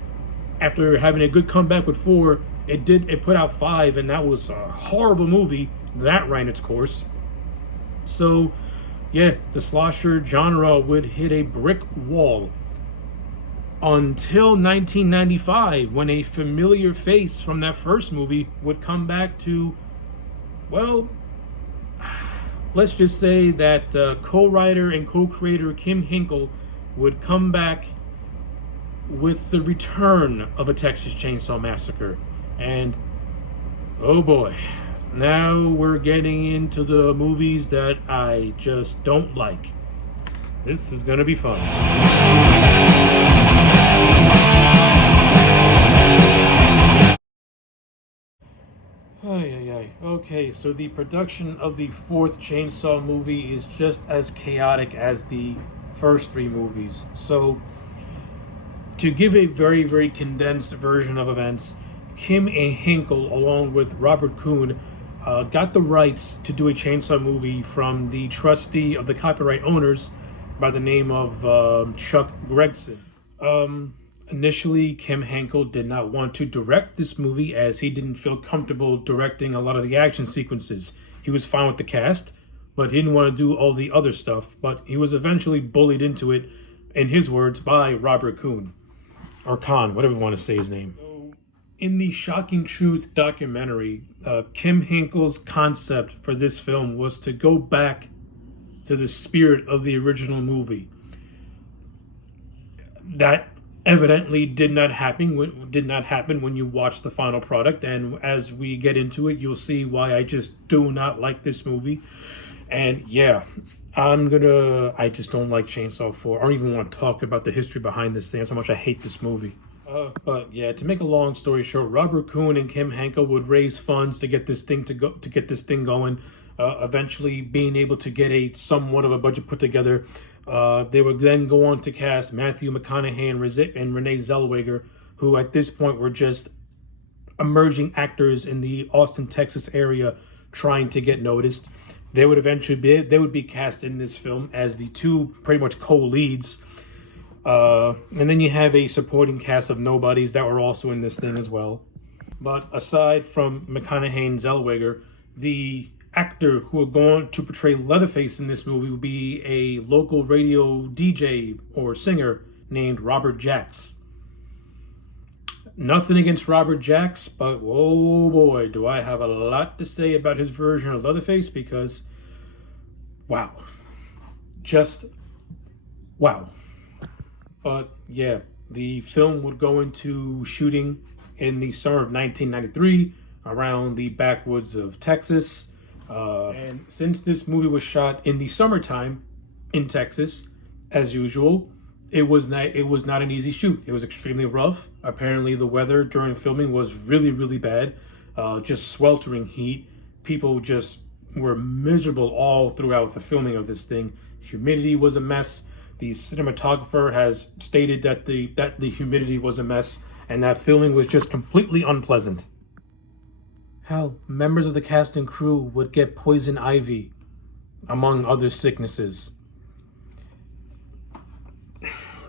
after having a good comeback with 4, it put out 5, and that was a horrible movie. That ran its course. So, yeah, the slasher genre would hit a brick wall until 1995, when a familiar face from that first movie would come back to, well, let's just say that co-writer and co-creator Kim Hinkle would come back with the return of a Texas Chainsaw Massacre. And oh boy, now we're getting into the movies that I just don't like. This is gonna be fun. Okay, so the production of the 4th Chainsaw movie is just as chaotic as the first 3 movies. So, to give a very, very condensed version of events, Kim and Hinkle, along with Robert Kuhn, got the rights to do a Chainsaw movie from the trustee of the copyright owners by the name of Chuck Gregson. Initially, Kim Hinkle did not want to direct this movie, as he didn't feel comfortable directing a lot of the action sequences. He was fine with the cast, but he didn't want to do all the other stuff. But he was eventually bullied into it, in his words, by Robert Kuhn. Or Khan, whatever you want to say his name. In the Shocking Truth documentary, Kim Hinkle's concept for this film was to go back to the spirit of the original movie. That evidently did not happen when you watch the final product, and as we get into it, you'll see why I just do not like this movie. And yeah, I just don't like Chainsaw 4. I don't even want to talk about the history behind this thing. That's how much I hate this movie. But yeah, to make a long story short, Robert Kuhn and Kim Hinkle would raise funds to get this thing going. Eventually, being able to get a somewhat of a budget put together, they would then go on to cast Matthew McConaughey and Renee Zellweger, who at this point were just emerging actors in the Austin, Texas area, trying to get noticed. They would be cast in this film as the 2 pretty much co-leads. And then you have a supporting cast of nobodies that were also in this thing as well. But aside from McConaughey and Zellweger, the actor who would go on to portray Leatherface in this movie would be a local radio DJ or singer named Robert Jacks. Nothing against Robert Jacks, but oh boy, do I have a lot to say about his version of Leatherface, because wow. Just wow. But yeah, the film would go into shooting in the summer of 1993 around the backwoods of Texas. And since this movie was shot in the summertime in Texas, as usual, it was not an easy shoot. It was extremely rough. Apparently, the weather during filming was really, really bad. Just sweltering heat. People just were miserable all throughout the filming of this thing. Humidity was a mess. The cinematographer has stated that the humidity was a mess, and that filming was just completely unpleasant. Hell, members of the cast and crew would get poison ivy, among other sicknesses.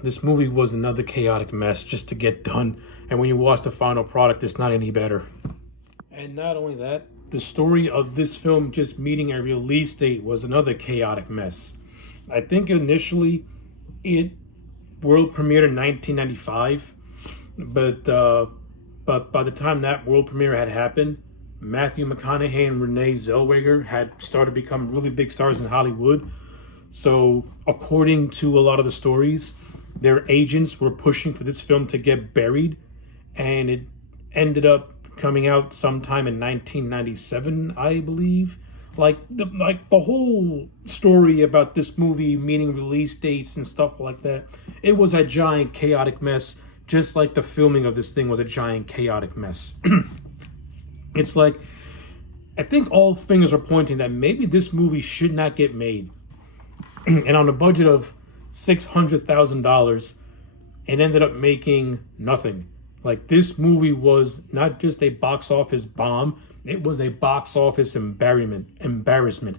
This movie was another chaotic mess just to get done, and when you watch the final product, it's not any better. And not only that, the story of this film just meeting a release date was another chaotic mess. I think initially it world premiered in 1995, but by the time that world premiere had happened, Matthew McConaughey and Renee Zellweger had started to become really big stars in Hollywood. So, according to a lot of the stories, their agents were pushing for this film to get buried, and it ended up coming out sometime in 1997, I believe. Like the whole story about this movie, meaning release dates and stuff like that, it was a giant chaotic mess, just like the filming of this thing was a giant chaotic mess. It's like, I think all fingers are pointing that maybe this movie should not get made. And on a budget of $600,000, it ended up making nothing. Like, this movie was not just a box office bomb, it was a box office embarrassment.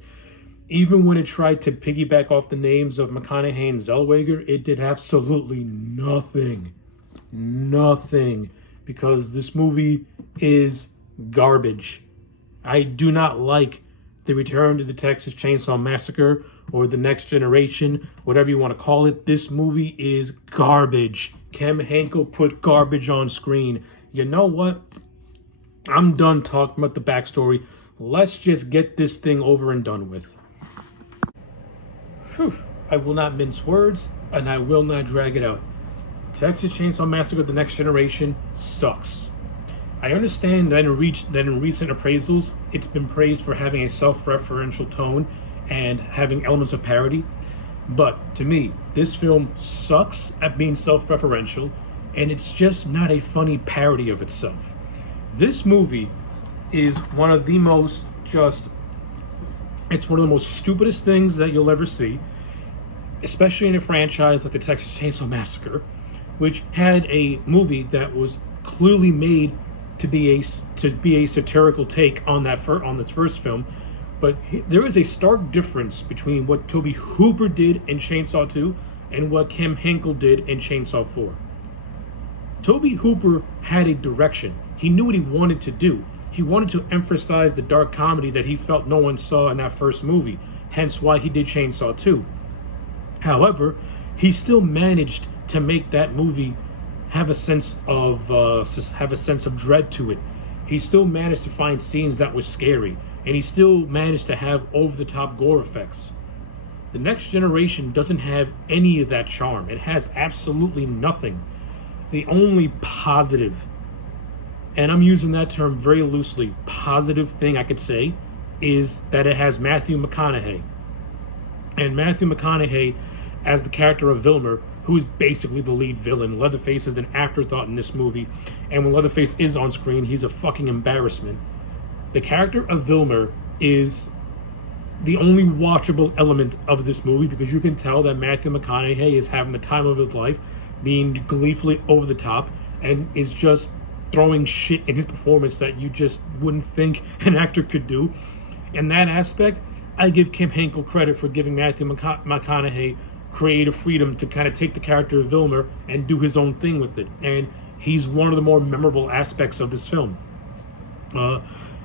Even when it tried to piggyback off the names of McConaughey and Zellweger, it did absolutely nothing. Nothing. Because this movie is garbage. I do not like the Return to the Texas Chainsaw Massacre or The Next Generation, whatever you want to call it. This movie is garbage. Kem Henkel put garbage on screen. You know what? I'm done talking about the backstory. Let's just get this thing over and done with. Whew. I will not mince words, and I will not drag it out. Texas Chainsaw Massacre: The Next Generation sucks. I understand that in recent appraisals, it's been praised for having a self-referential tone and having elements of parody. But to me, this film sucks at being self-referential, and it's just not a funny parody of itself. This movie is one of the most it's one of the most stupidest things that you'll ever see, especially in a franchise like the Texas Chainsaw Massacre, which had a movie that was clearly made to be a satirical take on this first film. But there is a stark difference between what Tobe Hooper did in Chainsaw 2 and what Kem Henkel did in Chainsaw 4. Tobe Hooper had a direction. He knew what he wanted to do. He wanted to emphasize the dark comedy that he felt no one saw in that first movie, hence why he did Chainsaw 2. However, he still managed to make that movie have a sense of dread to it. He still managed to find scenes that were scary, and he still managed to have over-the-top gore effects. The Next Generation doesn't have any of that charm. It has absolutely nothing. The only positive, and I'm using that term very loosely, positive thing I could say is that it has Matthew McConaughey. And Matthew McConaughey as the character of Vilmer, who's basically the lead villain. Leatherface is an afterthought in this movie, and when Leatherface is on screen, he's a fucking embarrassment. The character of Vilmer is the only watchable element of this movie, because you can tell that Matthew McConaughey is having the time of his life, being gleefully over the top, and is just throwing shit in his performance that you just wouldn't think an actor could do. In that aspect, I give Kem Henkel credit for giving Matthew McConaughey creative freedom to kind of take the character of Vilmer and do his own thing with it. And he's one of the more memorable aspects of this film.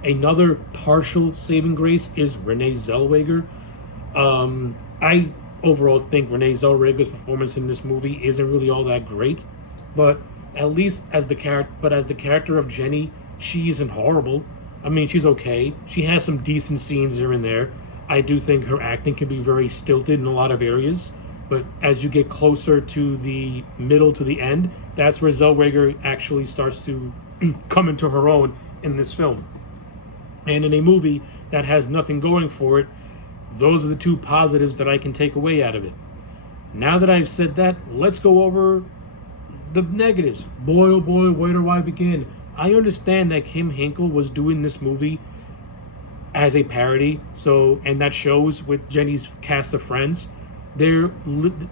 Another partial saving grace is Renee Zellweger. I overall think Renee Zellweger's performance in this movie isn't really all that great, but at least as the character of Jenny, she isn't horrible. I mean, she's okay. She has some decent scenes here and there. I do think her acting can be very stilted in a lot of areas, but as you get closer to the middle to the end, that's where Zellweger actually starts to come into her own in this film. And in a movie that has nothing going for it, those are the two positives that I can take away out of it. Now that I've said that, let's go over the negatives. Boy, oh boy, where do I begin? I understand that Kem Henkel was doing this movie as a parody, and that shows with Jenny's cast of friends. They're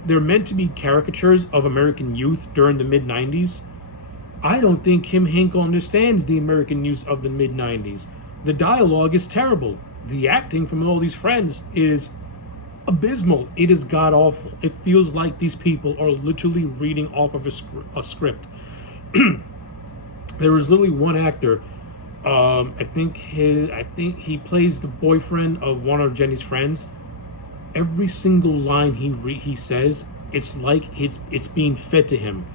meant to be caricatures of American youth during the mid-90s. I don't think Kem Henkel understands the American youth of the mid-90s. The dialogue is terrible. The acting from all these friends is abysmal. It is god-awful. It feels like these people are literally reading off of a script. There was literally one actor, I think he plays the boyfriend of one of Jenny's friends. Every single line he says, it's like it's being fed to him.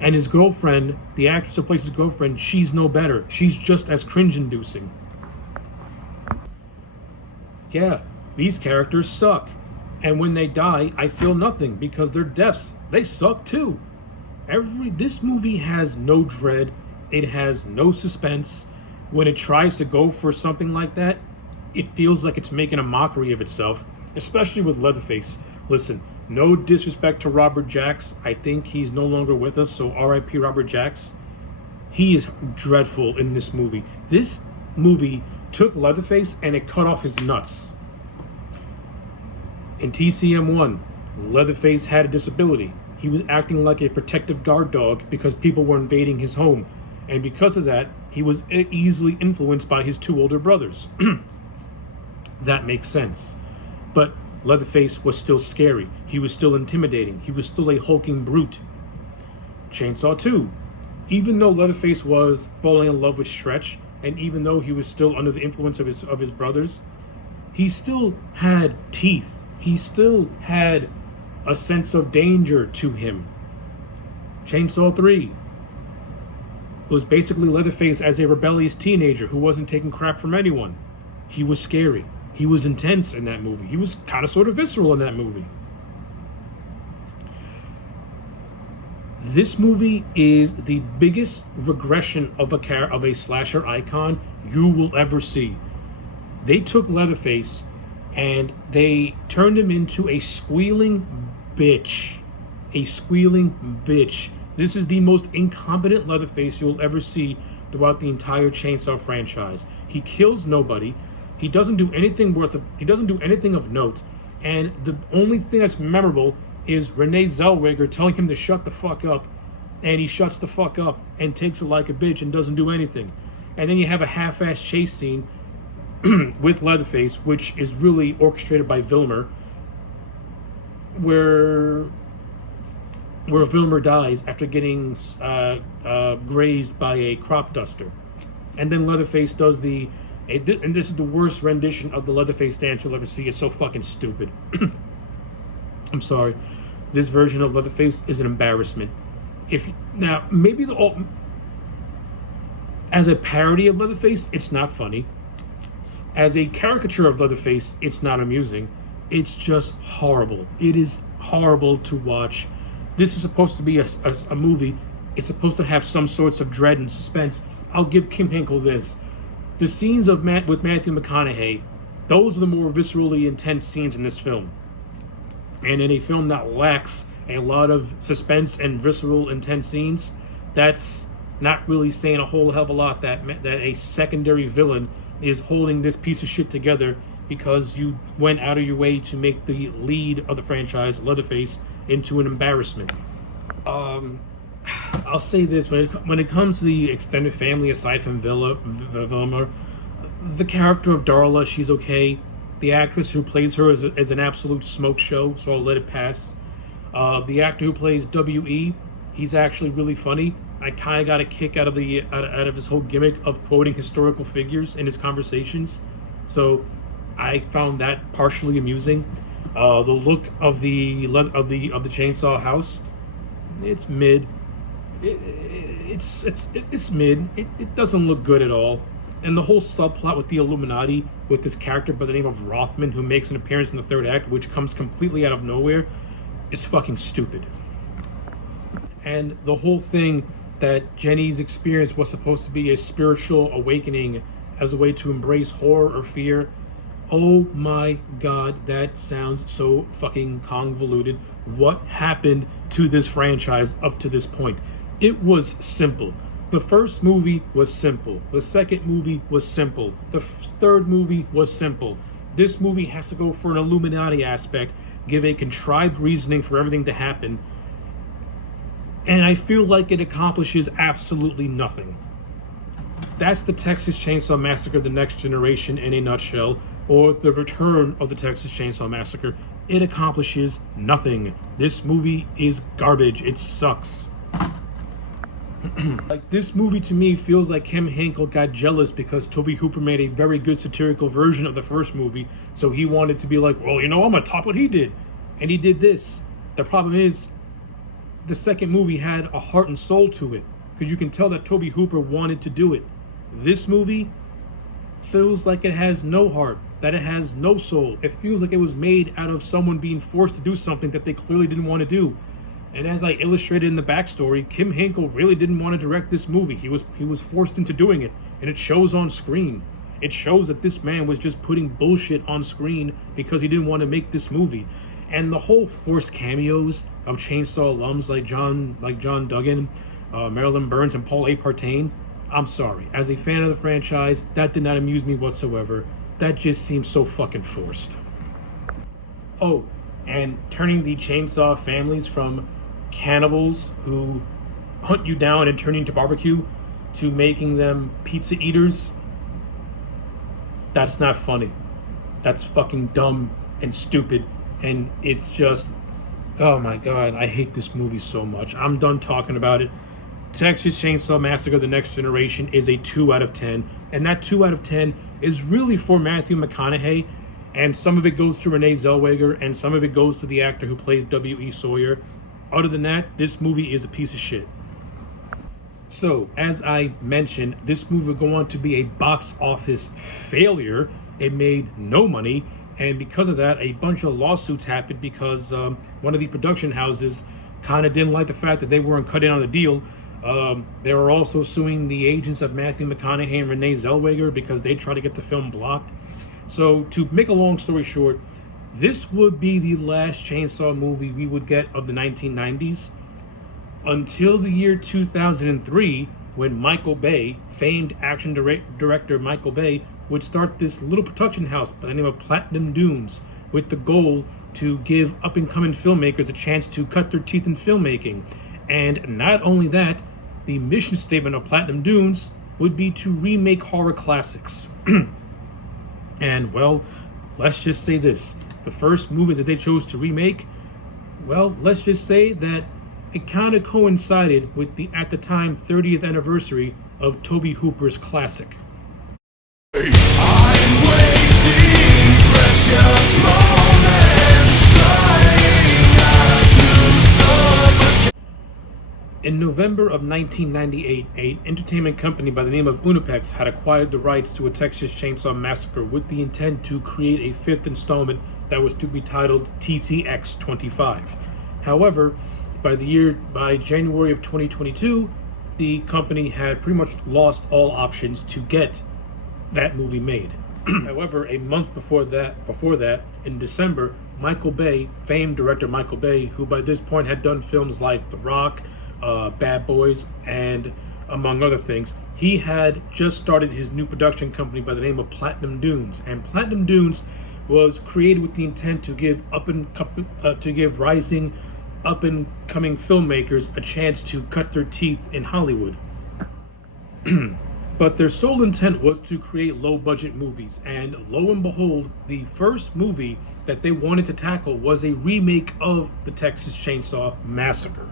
And his girlfriend, the actress who plays his girlfriend, she's no better. She's just as cringe-inducing. Yeah, these characters suck. And when they die, I feel nothing because their deaths, they suck too. This movie has no dread. It has no suspense. When it tries to go for something like that, it feels like it's making a mockery of itself, especially with Leatherface. Listen, no disrespect to Robert Jacks. I think he's no longer with us, so R.I.P. Robert Jacks. He is dreadful in this movie. This movie took Leatherface and it cut off his nuts. In TCM1, Leatherface had a disability. He was acting like a protective guard dog because people were invading his home. And because of that, he was easily influenced by his two older brothers. That makes sense. But Leatherface was still scary. He was still intimidating. He was still a hulking brute. Chainsaw 2. Even though Leatherface was falling in love with Stretch, and even though he was still under the influence of his brothers, he still had teeth. He still had a sense of danger to him. Chainsaw 3 was basically Leatherface as a rebellious teenager who wasn't taking crap from anyone. He was scary. He was intense in that movie. He was kind of sort of visceral in that movie. This movie is the biggest regression of a slasher icon you will ever see. They took Leatherface and they turned him into a squealing bitch. A squealing bitch. This is the most incompetent Leatherface you'll ever see throughout the entire Chainsaw franchise. He kills nobody. He doesn't do anything of note. And the only thing that's memorable is Renee Zellweger telling him to shut the fuck up. And he shuts the fuck up and takes it like a bitch and doesn't do anything. And then you have a half-ass chase scene with Leatherface, which is really orchestrated by Vilmer, where Vilmer dies after getting grazed by a crop duster. And then Leatherface does and this is the worst rendition of the Leatherface dance you'll ever see. It's so fucking stupid. I'm sorry. This version of Leatherface is an embarrassment. Now, maybe as a parody of Leatherface, it's not funny. As a caricature of Leatherface, it's not amusing. It's just horrible. It is horrible to watch. This is supposed to be a movie. It's supposed to have some sorts of dread and suspense. I'll give Kim Hinkle this. The scenes with Matthew McConaughey, those are the more viscerally intense scenes in this film. And in a film that lacks a lot of suspense and visceral intense scenes, that's not really saying a whole hell of a lot that a secondary villain is holding this piece of shit together because you went out of your way to make the lead of the franchise, Leatherface, into an embarrassment. I'll say this, when it comes to the extended family, aside from Vilmer, the character of Darla, she's okay. The actress who plays her is an absolute smoke show, so I'll let it pass. The actor who plays W.E., he's actually really funny. I kind of got a kick out of his whole gimmick of quoting historical figures in his conversations, so I found that partially amusing. The look of the chainsaw house, it's mid. It's mid. It doesn't look good at all. And the whole subplot with the Illuminati, with this character by the name of Rothman, who makes an appearance in the third act, which comes completely out of nowhere, is fucking stupid. And the whole thing that Jenny's experience was supposed to be a spiritual awakening as a way to embrace horror or fear. Oh my god, that sounds so fucking convoluted. What happened to this franchise up to this point? It was simple. The first movie was simple. The second movie was simple. The third movie was simple. This movie has to go for an Illuminati aspect, give a contrived reasoning for everything to happen, and I feel like it accomplishes absolutely nothing. That's the Texas Chainsaw Massacre, The Next Generation in a nutshell, or the return of the Texas Chainsaw Massacre. It accomplishes nothing. This movie is garbage. It sucks. Like, this movie to me feels like Kim Henkel got jealous because Tobe Hooper made a very good satirical version of the first movie, so he wanted to be like, well, you know, I'm gonna top what he did. And he did this. The problem is, the second movie had a heart and soul to it, because you can tell that Tobe Hooper wanted to do it. This movie feels like it has no heart, that it has no soul. It feels like it was made out of someone being forced to do something that they clearly didn't want to do. And as I illustrated in the backstory, Kim Henkel really didn't want to direct this movie. He was forced into doing it, and it shows on screen. It shows that this man was just putting bullshit on screen because he didn't want to make this movie. And the whole forced cameos of Chainsaw alums like John Duggan, Marilyn Burns, and Paul A. Partain, I'm sorry. As a fan of the franchise, that did not amuse me whatsoever. That just seems so fucking forced. Oh, and turning the Chainsaw families from cannibals who hunt you down and turn you into barbecue to making them pizza eaters, that's not funny. That's fucking dumb and stupid, and it's just, oh my god, I hate this movie so much. I'm done talking about it. Texas Chainsaw Massacre: The Next Generation is a 2 out of 10, and that 2 out of 10 is really for Matthew McConaughey, and some of it goes to Renee Zellweger, and some of it goes to the actor who plays W.E. Sawyer. Other than that, this movie is a piece of shit. So, as I mentioned, this movie would go on to be a box office failure. It made no money, and because of that, a bunch of lawsuits happened because one of the production houses kind of didn't like the fact that they weren't cut in on the deal. They were also suing the agents of Matthew McConaughey and Renee Zellweger because they tried to get the film blocked. So, to make a long story short, this would be the last Chainsaw movie we would get of the 1990s until the year 2003, when Michael Bay, famed action director Michael Bay, would start this little production house by the name of Platinum Dunes with the goal to give up-and-coming filmmakers a chance to cut their teeth in filmmaking. And not only that, the mission statement of Platinum Dunes would be to remake horror classics. And, well, let's just say this. The first movie that they chose to remake, well, let's just say that it kind of coincided with the, at the time, 30th anniversary of Tobe Hooper's classic. I'm wasting precious moments trying not to suffocate. In November of 1998, an entertainment company by the name of Unipex had acquired the rights to a Texas Chainsaw Massacre with the intent to create a fifth installment that was to be titled TCX 25. However, by January of 2022, the company had pretty much lost all options to get that movie made. However, a month before that, in December, Michael Bay, famed director Michael Bay, who by this point had done films like The Rock, Bad Boys, and among other things, he had just started his new production company by the name of Platinum Dunes. And Platinum Dunes was created with the intent to give rising up-and-coming filmmakers a chance to cut their teeth in Hollywood. But their sole intent was to create low-budget movies, and lo and behold, the first movie that they wanted to tackle was a remake of the Texas Chainsaw Massacre.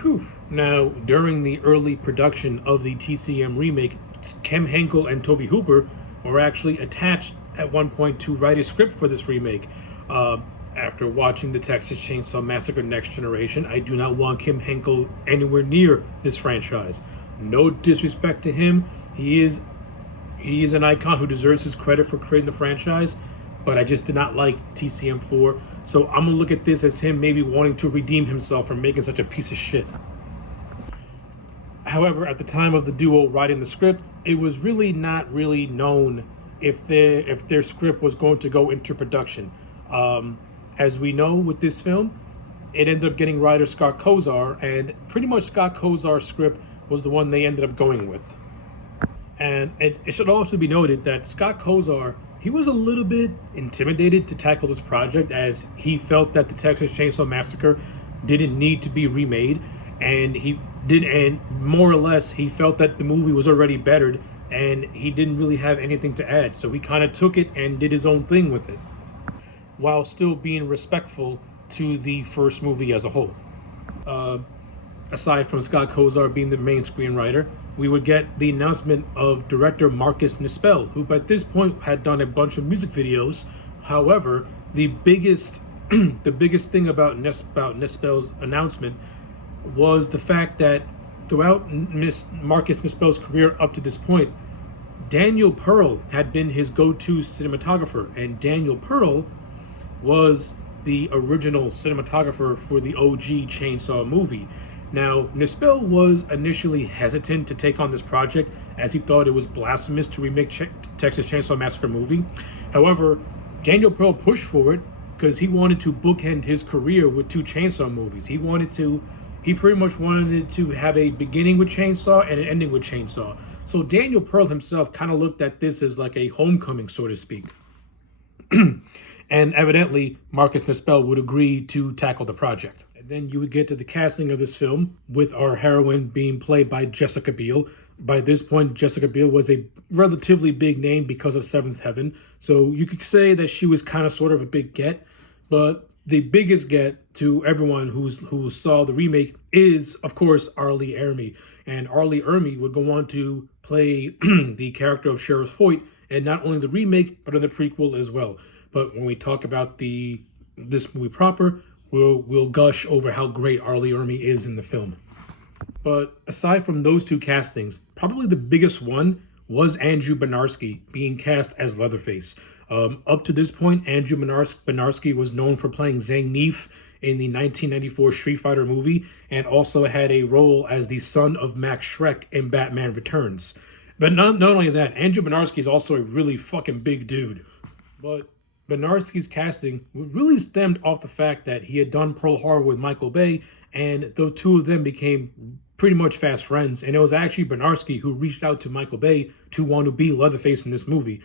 Whew. Now, during the early production of the TCM remake, Kim Henkel and Tobe Hooper were actually attached at one point to write a script for this remake. After watching the Texas Chainsaw Massacre Next Generation, I do not want Kim Henkel anywhere near this franchise. No disrespect to him. He is an icon who deserves his credit for creating the franchise, but I just did not like TCM 4. So I'm gonna look at this as him maybe wanting to redeem himself for making such a piece of shit. However, at the time of the duo writing the script, it was really not really known if their script was going to go into production. As we know with this film, it ended up getting writer Scott Kozar, and pretty much Scott Kozar's script was the one they ended up going with. And it should also be noted that Scott Kozar, he was a little bit intimidated to tackle this project, as he felt that the Texas Chainsaw Massacre didn't need to be remade, and more or less he felt that the movie was already bettered and he didn't really have anything to add, so he kind of took it and did his own thing with it, while still being respectful to the first movie as a whole. aside from Scott Kozar being the main screenwriter, we would get the announcement of director Marcus Nispel, who by this point had done a bunch of music videos. However, the biggest the biggest thing about Nispel's announcement was the fact that throughout Marcus Nispel's career up to this point, Daniel Pearl had been his go-to cinematographer, and Daniel Pearl was the original cinematographer for the OG Chainsaw movie. Now, Nispel was initially hesitant to take on this project as he thought it was blasphemous to remake Texas Chainsaw Massacre movie. However, Daniel Pearl pushed for it because he wanted to bookend his career with two Chainsaw movies. He pretty much wanted to have a beginning with Chainsaw and an ending with Chainsaw. So Daniel Pearl himself kind of looked at this as like a homecoming, so to speak. And evidently, Marcus Nispel would agree to tackle the project. And then you would get to the casting of this film, with our heroine being played by Jessica Biel. By this point, Jessica Biel was a relatively big name because of Seventh Heaven. So you could say that she was kind of sort of a big get. But the biggest get to everyone who saw the remake is, of course, Arlie Ermy. And Arlie Ermy would go on to play the character of Sheriff Foyt in not only the remake, but in the prequel as well. But when we talk about this movie proper, we'll gush over how great Arlie Ermy is in the film. But aside from those two castings, probably the biggest one was Andrew Bernarski being cast as Leatherface. Up to this point, Andrew Bernarski was known for playing Zangief in the 1994 Street Fighter movie, and also had a role as the son of Max Schreck in Batman Returns. But not only that, Andrew Bernarski is also a really fucking big dude. But Bernarski's casting really stemmed off the fact that he had done Pearl Harbor with Michael Bay, and the two of them became pretty much fast friends. And it was actually Bernarski who reached out to Michael Bay to want to be Leatherface in this movie.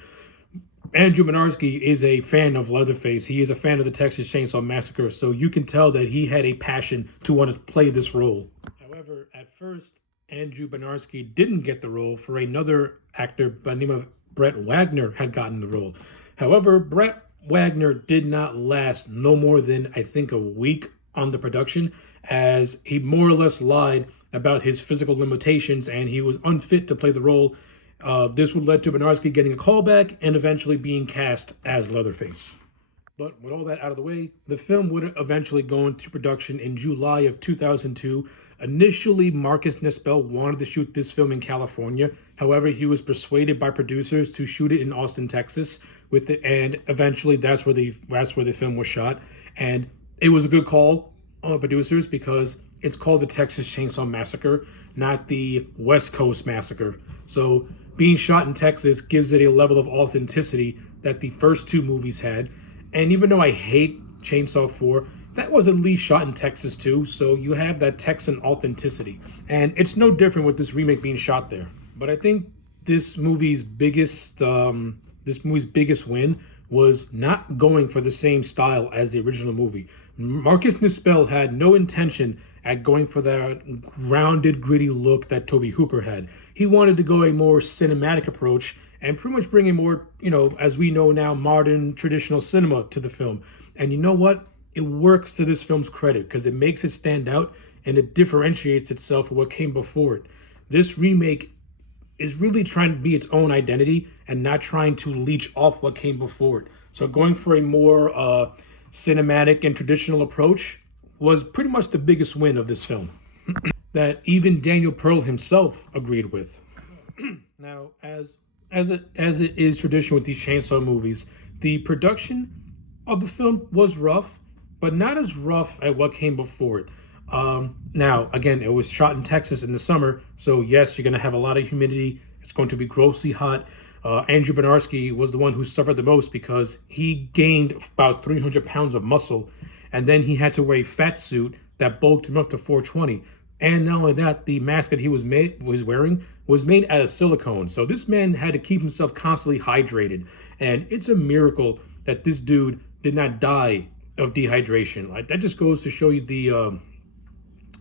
Andrew Bernarski is a fan of Leatherface. He is a fan of the Texas Chainsaw Massacre, so you can tell that he had a passion to want to play this role. However, at first, Andrew Bernarski didn't get the role, for another actor by the name of Brett Wagner had gotten the role. However, Brett Wagner did not last no more than, I think, a week on the production, as he more or less lied about his physical limitations and he was unfit to play the role. This would lead to Bernarski getting a callback and eventually being cast as Leatherface. But with all that out of the way, the film would eventually go into production in July of 2002. Initially, Marcus Nispel wanted to shoot this film in California. However, he was persuaded by producers to shoot it in Austin, Texas, and eventually that's where the film was shot. And it was a good call on producers because it's called the Texas Chainsaw Massacre, not the West Coast Massacre. So being shot in Texas gives it a level of authenticity that the first two movies had. And even though I hate Chainsaw 4, that was at least shot in Texas too, so you have that Texan authenticity. And it's no different with this remake being shot there. But I think this movie's biggest win was not going for the same style as the original movie. Marcus Nispel had no intention at going for that grounded, gritty look that Tobe Hooper had. He wanted to go a more cinematic approach and pretty much bring a more, as we know now, modern traditional cinema to the film. And you know what? It works to this film's credit because it makes it stand out and it differentiates itself from what came before it. This remake is really trying to be its own identity and not trying to leech off what came before it. So going for a more cinematic and traditional approach was pretty much the biggest win of this film that even Daniel Pearl himself agreed with. Now, as it is tradition with these Chainsaw movies, the production of the film was rough, but not as rough as what came before it. Now, again, it was shot in Texas in the summer, so yes, you're going to have a lot of humidity. It's going to be grossly hot. Andrew Bernarski was the one who suffered the most because he gained about 300 pounds of muscle, and then he had to wear a fat suit that bulked him up to 420. And not only that, the mask that he was wearing was made out of silicone. So this man had to keep himself constantly hydrated. And it's a miracle that this dude did not die of dehydration. Like, that just goes to show you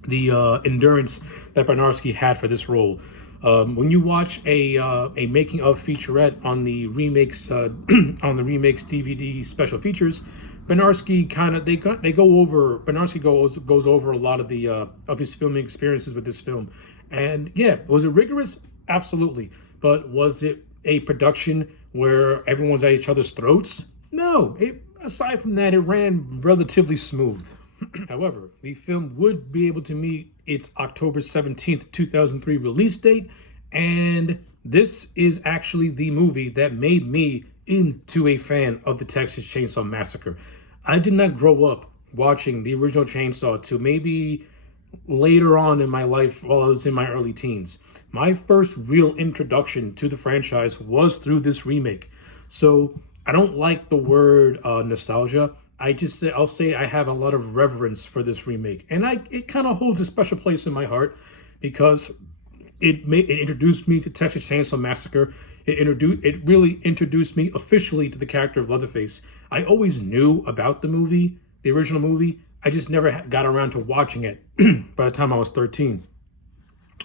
the endurance that Bernarski had for this role. When you watch a making of featurette on the remakes on the remakes DVD special features, Benarski kind of they go over Benarski goes over a lot of the of his filming experiences with this film, and yeah, was it rigorous? Absolutely, but was it a production where everyone's at each other's throats? No. Aside from that, it ran relatively smooth. However, the film would be able to meet its October 17th, 2003 release date, and this is actually the movie that made me into a fan of the Texas Chainsaw Massacre. I did not grow up watching the original Chainsaw till maybe later on in my life while I was in my early teens. My first real introduction to the franchise was through this remake. So I don't like the word nostalgia. I'll say I have a lot of reverence for this remake, and it kind of holds a special place in my heart because it introduced me to Texas Chainsaw Massacre. It really introduced me officially to the character of Leatherface. I always knew about the movie, the original movie. I just never got around to watching it by the time I was 13.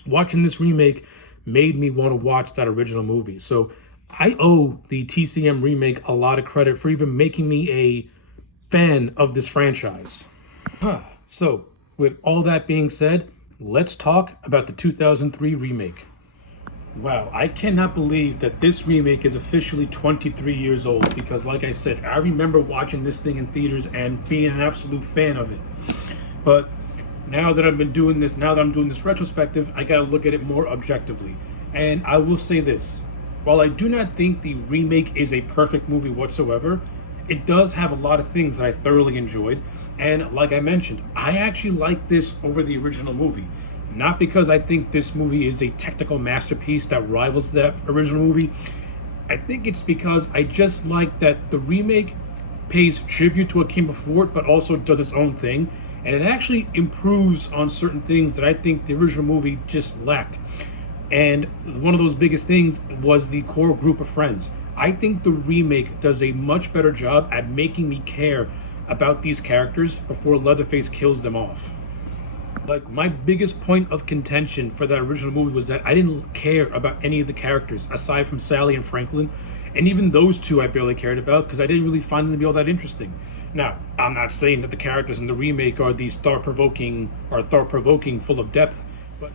Watching this remake made me want to watch that original movie. So I owe the TCM remake a lot of credit for even making me a fan of this franchise. So, with all that being said, let's talk about the 2003 remake. Wow, I cannot believe that this remake is officially 23 years old because, like I said, I remember watching this thing in theaters and being an absolute fan of it. But now that I'm doing this retrospective, I gotta look at it more objectively. And I will say this, while I do not think the remake is a perfect movie whatsoever, it does have a lot of things that I thoroughly enjoyed. And like I mentioned, I actually like this over the original movie. Not because I think this movie is a technical masterpiece that rivals that original movie. I think it's because I just like that the remake pays tribute to what came before it, but also does its own thing. And it actually improves on certain things that I think the original movie just lacked. And one of those biggest things was the core group of friends. I think the remake does a much better job at making me care about these characters before Leatherface kills them off. Like, my biggest point of contention for that original movie was that I didn't care about any of the characters aside from Sally and Franklin, and even those two I barely cared about because I didn't really find them to be all that interesting. Now, I'm not saying that the characters in the remake are these thought-provoking, full of depth, but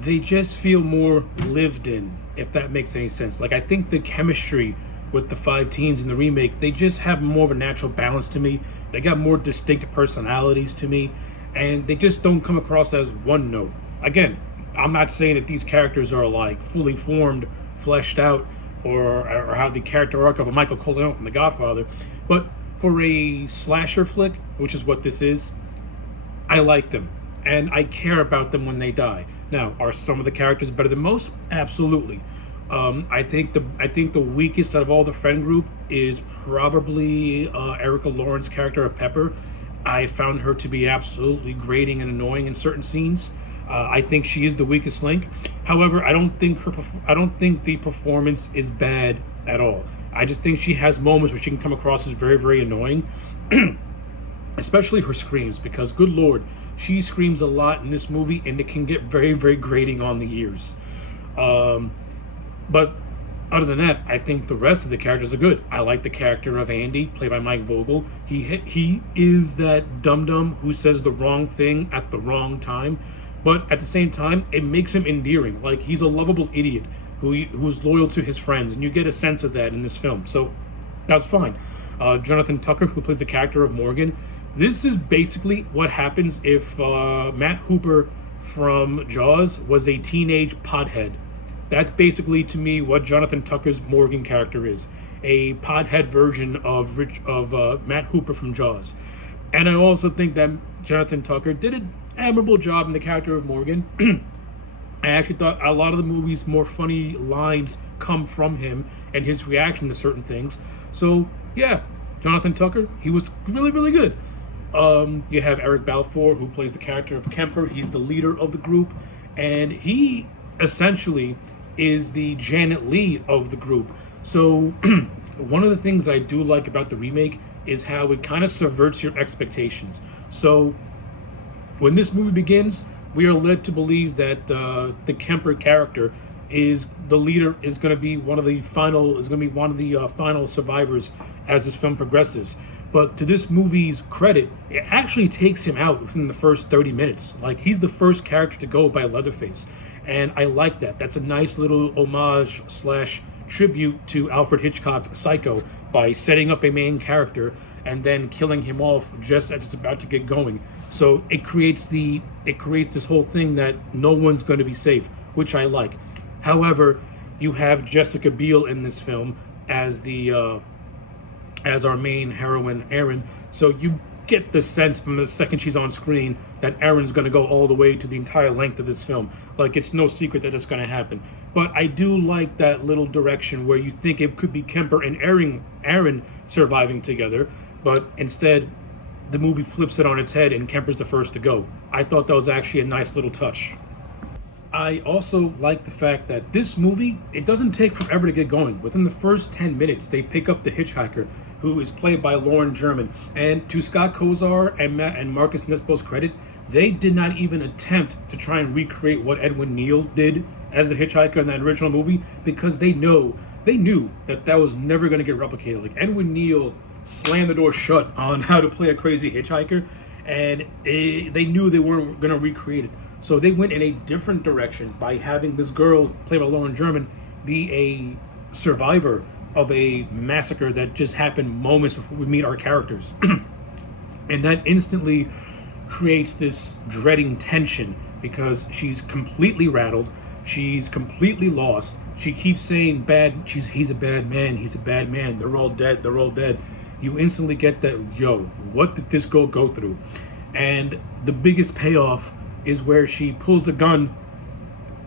they just feel more lived in, if that makes any sense. Like, I think the chemistry with the five teens in the remake, they just have more of a natural balance to me. They got more distinct personalities to me, and they just don't come across as one note. Again, I'm not saying that these characters are like fully formed, fleshed out, or have the character arc of a Michael Corleone from The Godfather, but for a slasher flick, which is what this is, I like them, and I care about them when they die. Now, are some of the characters better than most? Absolutely. I think the weakest out of all the friend group is probably Erica Lauren's character of Pepper. I found her to be absolutely grating and annoying in certain scenes. I think she is the weakest link. However, I don't think the performance is bad at all. I just think she has moments where she can come across as very, very annoying, especially her screams, because good Lord, she screams a lot in this movie, and it can get very, very grating on the ears. But other than that, I think the rest of the characters are good. I like the character of Andy, played by Mike Vogel. He is that dum-dum who says the wrong thing at the wrong time, but at the same time, it makes him endearing. Like, he's a lovable idiot who's loyal to his friends, and you get a sense of that in this film. So that's fine. Jonathan Tucker, who plays the character of Morgan, this is basically what happens if Matt Hooper from Jaws was a teenage pothead. That's basically, to me, what Jonathan Tucker's Morgan character is. A pothead version of Matt Hooper from Jaws. And I also think that Jonathan Tucker did an admirable job in the character of Morgan. I actually thought a lot of the movie's more funny lines come from him and his reaction to certain things. So, yeah, Jonathan Tucker, he was really, really good. You have Eric Balfour, who plays the character of Kemper. He's the leader of the group, and he essentially is the Janet Leigh of the group. So one of the things I do like about the remake is how it kind of subverts your expectations. So when this movie begins, we are led to believe that the Kemper character is the leader, is going to be one of the final survivors as this film progresses. But to this movie's credit, it actually takes him out within the first 30 minutes. Like, he's the first character to go by Leatherface. And I like that. That's a nice little homage slash tribute to Alfred Hitchcock's Psycho by setting up a main character and then killing him off just as it's about to get going. So it creates this whole thing that no one's going to be safe, which I like. However, you have Jessica Biel in this film as as our main heroine, Erin. So you get the sense from the second she's on screen that Erin's going to go all the way to the entire length of this film. Like, it's no secret that it's going to happen. But I do like that little direction where you think it could be Kemper and Erin surviving together, but instead the movie flips it on its head and Kemper's the first to go. I thought that was actually a nice little touch. I also like the fact that this movie, it doesn't take forever to get going. Within the first 10 minutes, they pick up the hitchhiker, who is played by Lauren German. And to Scott Kozar and Marcus Nispel's credit, they did not even attempt to try and recreate what Edwin Neal did as the hitchhiker in that original movie, because they knew that was never going to get replicated. Like, Edwin Neal slammed the door shut on how to play a crazy hitchhiker, and they knew they weren't going to recreate it. So they went in a different direction by having this girl, played by Lauren German, be a survivor of a massacre that just happened moments before we meet our characters. And that instantly creates this dreading tension, because she's completely rattled, she's completely lost. She keeps saying he's a bad man, he's a bad man, they're all dead, they're all dead. You instantly get that, yo, what did this girl go through? And the biggest payoff is where she pulls a gun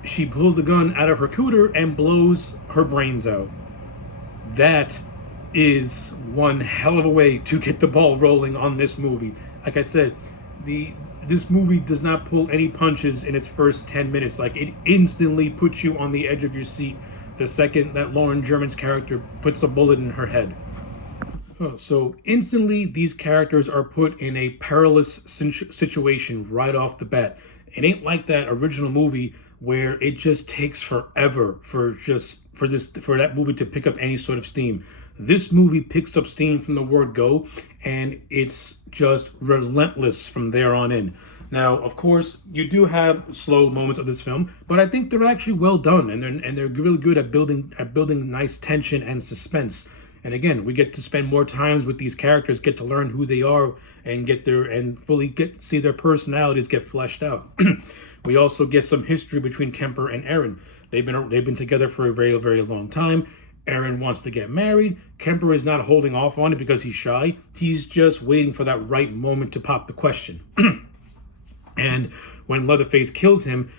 out of her cooter and blows her brains out. That is one hell of a way to get the ball rolling on this movie. Like I said, this movie does not pull any punches in its first 10 minutes. Like, it instantly puts you on the edge of your seat the second that Lauren German's character puts a bullet in her head. So instantly, these characters are put in a perilous situation right off the bat. It ain't like that original movie where it just takes forever for that movie to pick up any sort of steam. This movie picks up steam from the word go, and it's just relentless from there on in. Now, of course, you do have slow moments of this film, but I think they're actually well done, and they're really good at building nice tension and suspense. And again, we get to spend more times with these characters, get to learn who they are, and see their personalities get fleshed out. We also get some history between Kemper and Erin. They've been together for a very, very long time. Erin wants to get married. Kemper is not holding off on it because he's shy. He's just waiting for that right moment to pop the question. And when Leatherface kills him,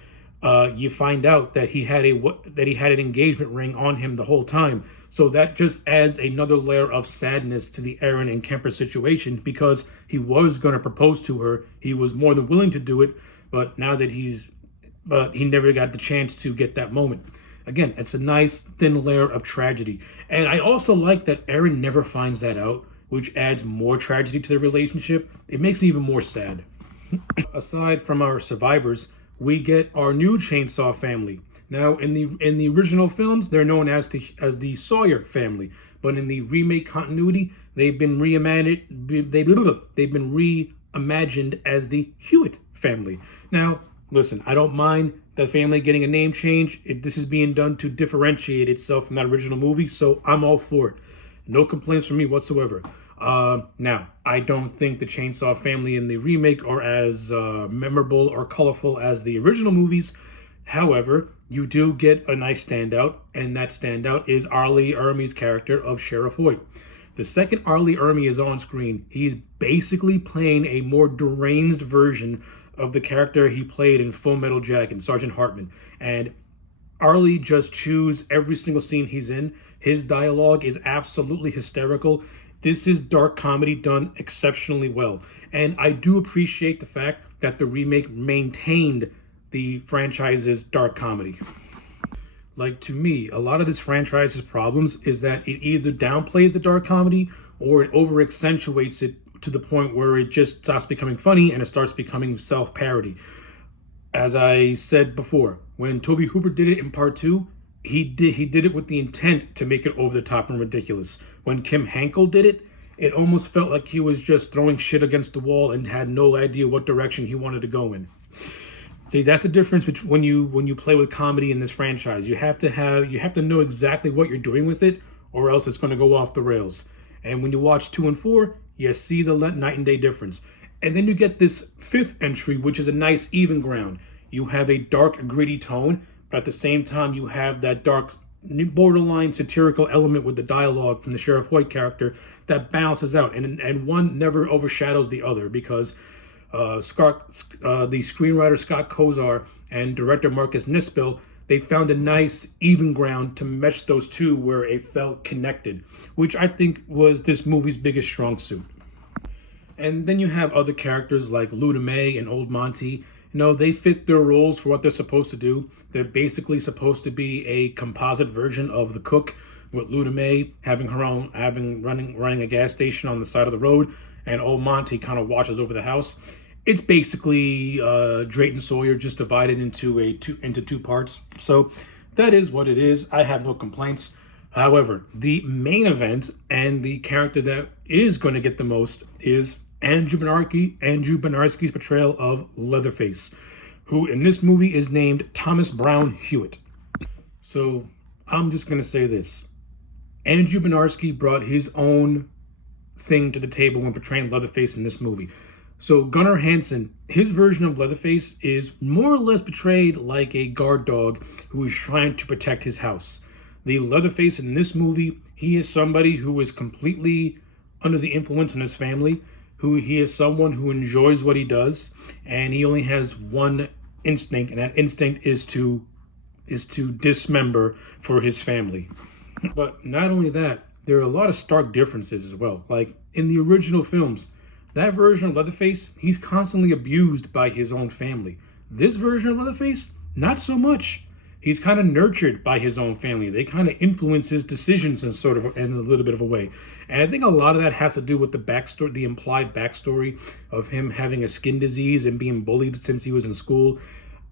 you find out that he had an engagement ring on him the whole time. So that just adds another layer of sadness to the Erin and Kemper situation, because he was going to propose to her. He was more than willing to do it, but he never got the chance to get that moment. Again, it's a nice thin layer of tragedy. And I also like that Erin never finds that out, which adds more tragedy to their relationship. It makes it even more sad. Aside from our survivors, we get our new Chainsaw family. Now, in the original films, they're known as the Sawyer family, but in the remake continuity, they've been reimagined as the Hewitt family. Now, listen, I don't mind the family getting a name change. This is being done to differentiate itself from that original movie, so I'm all for it. No complaints from me whatsoever. Now, I don't think the Chainsaw family in the remake are as memorable or colorful as the original movies. However, you do get a nice standout, and that standout is R. Lee Ermey's character of Sheriff Hoyt. The second R. Lee Ermey is on screen, he's basically playing a more deranged version of the character he played in Full Metal Jacket, Sergeant Hartman. And R. Lee just chews every single scene he's in. His dialogue is absolutely hysterical. This is dark comedy done exceptionally well. And I do appreciate the fact that the remake maintained the franchise's dark comedy. Like, to me, a lot of this franchise's problems is that it either downplays the dark comedy or it over accentuates it to the point where it just stops becoming funny and it starts becoming self-parody. As I said before, when Tobe Hooper did it in part two, he did it with the intent to make it over the top and ridiculous. When Kim Henkel did it, it almost felt like he was just throwing shit against the wall and had no idea what direction he wanted to go in. See, that's the difference between when you play with comedy in this franchise. You have to know exactly what you're doing with it, or else it's going to go off the rails. And when you watch 2 and 4, you see the night and day difference. And then you get this fifth entry, which is a nice even ground. You have a dark, gritty tone, but at the same time, you have that dark, borderline satirical element with the dialogue from the Sheriff Hoyt character that balances out. And one never overshadows the other because the screenwriter Scott Kozar and director Marcus Nispel, they found a nice even ground to mesh those two where it felt connected, which I think was this movie's biggest strong suit. And then you have other characters like Luda May and Old Monty. They fit their roles for what they're supposed to do. They're basically supposed to be a composite version of the cook, with Luda May running a gas station on the side of the road, and Old Monty kind of watches over the house. It's basically Drayton Sawyer just divided into two parts. So that is what it is. I have no complaints. However, the main event and the character that is going to get the most is Andrew Bernarski's portrayal of Leatherface, who in this movie is named Thomas Brown Hewitt. So I'm just going to say this. Andrew Bernarski brought his own thing to the table when portraying Leatherface in this movie. So Gunnar Hansen, his version of Leatherface is more or less portrayed like a guard dog who is trying to protect his house. The Leatherface in this movie, he is somebody who is completely under the influence in his family, he is someone who enjoys what he does, and he only has one instinct, and that instinct is to dismember for his family. But not only that, there are a lot of stark differences as well. Like in the original films, that version of Leatherface, he's constantly abused by his own family. This version of Leatherface, not so much. He's kind of nurtured by his own family. They kind of influence his decisions in a little bit of a way. And I think a lot of that has to do with the backstory, the implied backstory of him having a skin disease and being bullied since he was in school.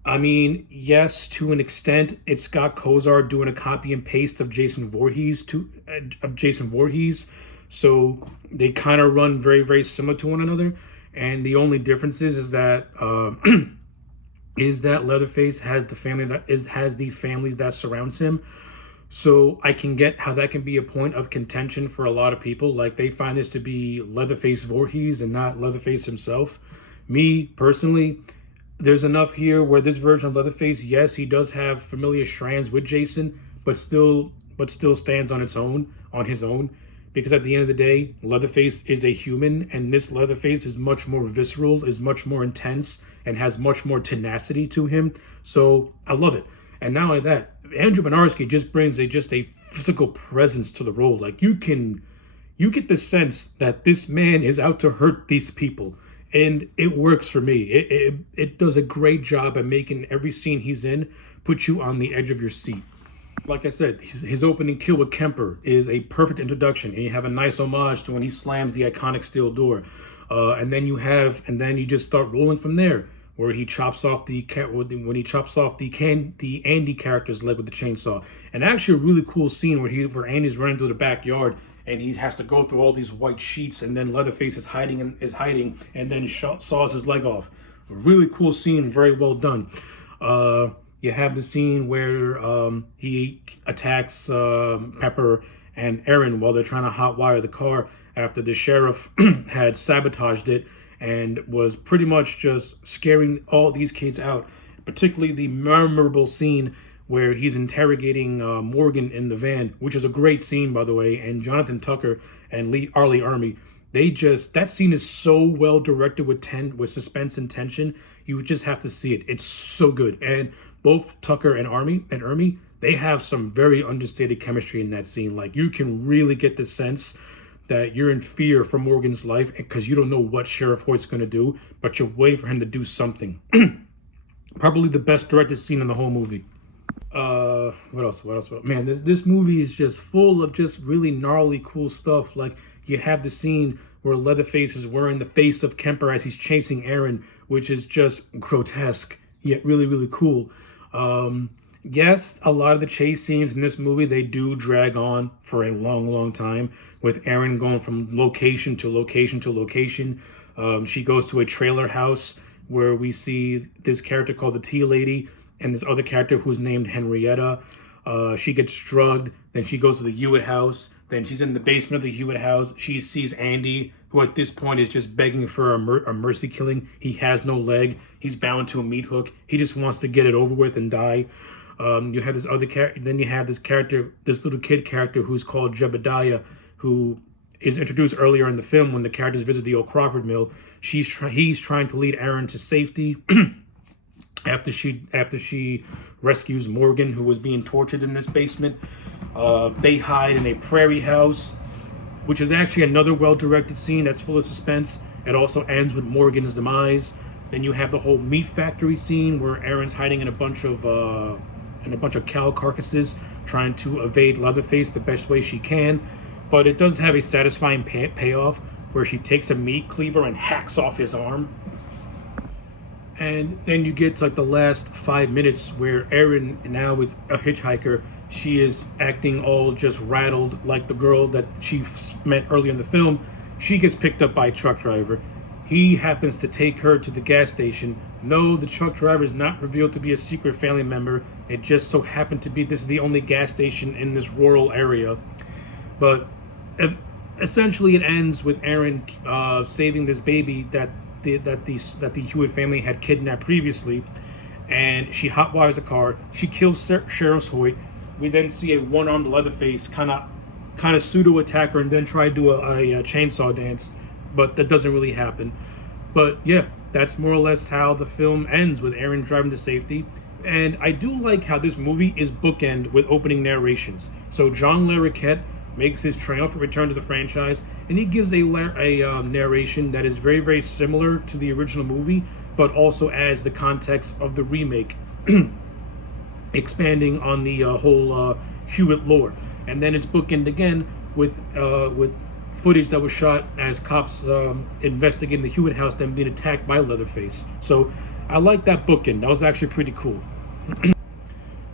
I mean, yes, to an extent, it's Scott Kozar doing a copy and paste of Jason Voorhees. So they kind of run very, very similar to one another. And the only difference is that Leatherface has the family that surrounds him. So I can get how that can be a point of contention for a lot of people. Like they find this to be Leatherface Voorhees and not Leatherface himself. Me personally, there's enough here where this version of Leatherface, yes, he does have familiar strands with Jason, but still stands on his own. Because at the end of the day, Leatherface is a human, and this Leatherface is much more visceral, is much more intense, and has much more tenacity to him. So I love it. And not only that, Andrew Bernarski just brings a physical presence to the role. Like you get the sense that this man is out to hurt these people, and it works for me. It does a great job at making every scene he's in put you on the edge of your seat. Like I said, his opening kill with Kemper is a perfect introduction, and you have a nice homage to when he slams the iconic steel door, and then you just start rolling from there, where he chops off the Andy character's leg with the chainsaw, and actually a really cool scene where Andy's running through the backyard and he has to go through all these white sheets, and then Leatherface is hiding, and then saws his leg off. A really cool scene, very well done. You have the scene where he attacks Pepper and Aaron while they're trying to hotwire the car after the sheriff had sabotaged it and was pretty much just scaring all these kids out. Particularly the memorable scene where he's interrogating Morgan in the van, which is a great scene, by the way, and Jonathan Tucker and Arlie Army. That scene is so well directed with suspense and tension. You just have to see it. It's so good. And both Tucker and Ermi, they have some very understated chemistry in that scene. Like you can really get the sense that you're in fear for Morgan's life because you don't know what Sheriff Hoyt's going to do, but you're waiting for him to do something. Probably the best directed scene in the whole movie. What else? Man, this movie is just full of just really gnarly, cool stuff. Like you have the scene where Leatherface is wearing the face of Kemper as he's chasing Aaron, which is just grotesque. Yeah, really, really cool. Yes, a lot of the chase scenes in this movie, they do drag on for a long, long time, with Erin going from location to location to location. She goes to a trailer house where we see this character called the Tea Lady and this other character who's named Henrietta. She gets drugged, then she goes to the Hewitt house, then she's in the basement of the Hewitt house. She sees Andy, who at this point is just begging for a mercy killing. He has no leg. He's bound to a meat hook. He just wants to get it over with and die. You have this other character. Then you have this character, this little kid character who's called Jebediah, who is introduced earlier in the film when the characters visit the old Crawford mill. He's trying to lead Erin to safety after she rescues Morgan, who was being tortured in this basement. They hide in a prairie house, which is actually another well-directed scene that's full of suspense. It also ends with Morgan's demise. Then you have the whole meat factory scene where Erin's hiding in a bunch of cow carcasses, trying to evade Leatherface the best way she can. But it does have a satisfying payoff where she takes a meat cleaver and hacks off his arm. And then you get to like the last 5 minutes where Erin now is a hitchhiker. She is acting all just rattled like the girl that she met earlier in the film. She gets picked up by a truck driver. He happens to take her to the gas station. No, the truck driver is not revealed to be a secret family member. It just so happened to be this is the only gas station in this rural area. But essentially it ends with Erin saving this baby that the Hewitt family had kidnapped previously, and she hotwires a car. She kills Sheriff Hoyt. We then see a one-armed Leatherface kind of pseudo attack her and then try to do a chainsaw dance, but that doesn't really happen. But yeah, that's more or less how the film ends, with Erin driving to safety. And I do like how this movie is bookend with opening narrations. So John Larroquette makes his triumphant return to the franchise, and he gives a narration that is very, very similar to the original movie, but also adds the context of the remake, expanding on the whole Hewitt lore. And then it's bookend again with footage that was shot as cops investigating the Hewitt house, then being attacked by Leatherface. So I like that bookend. That was actually pretty cool.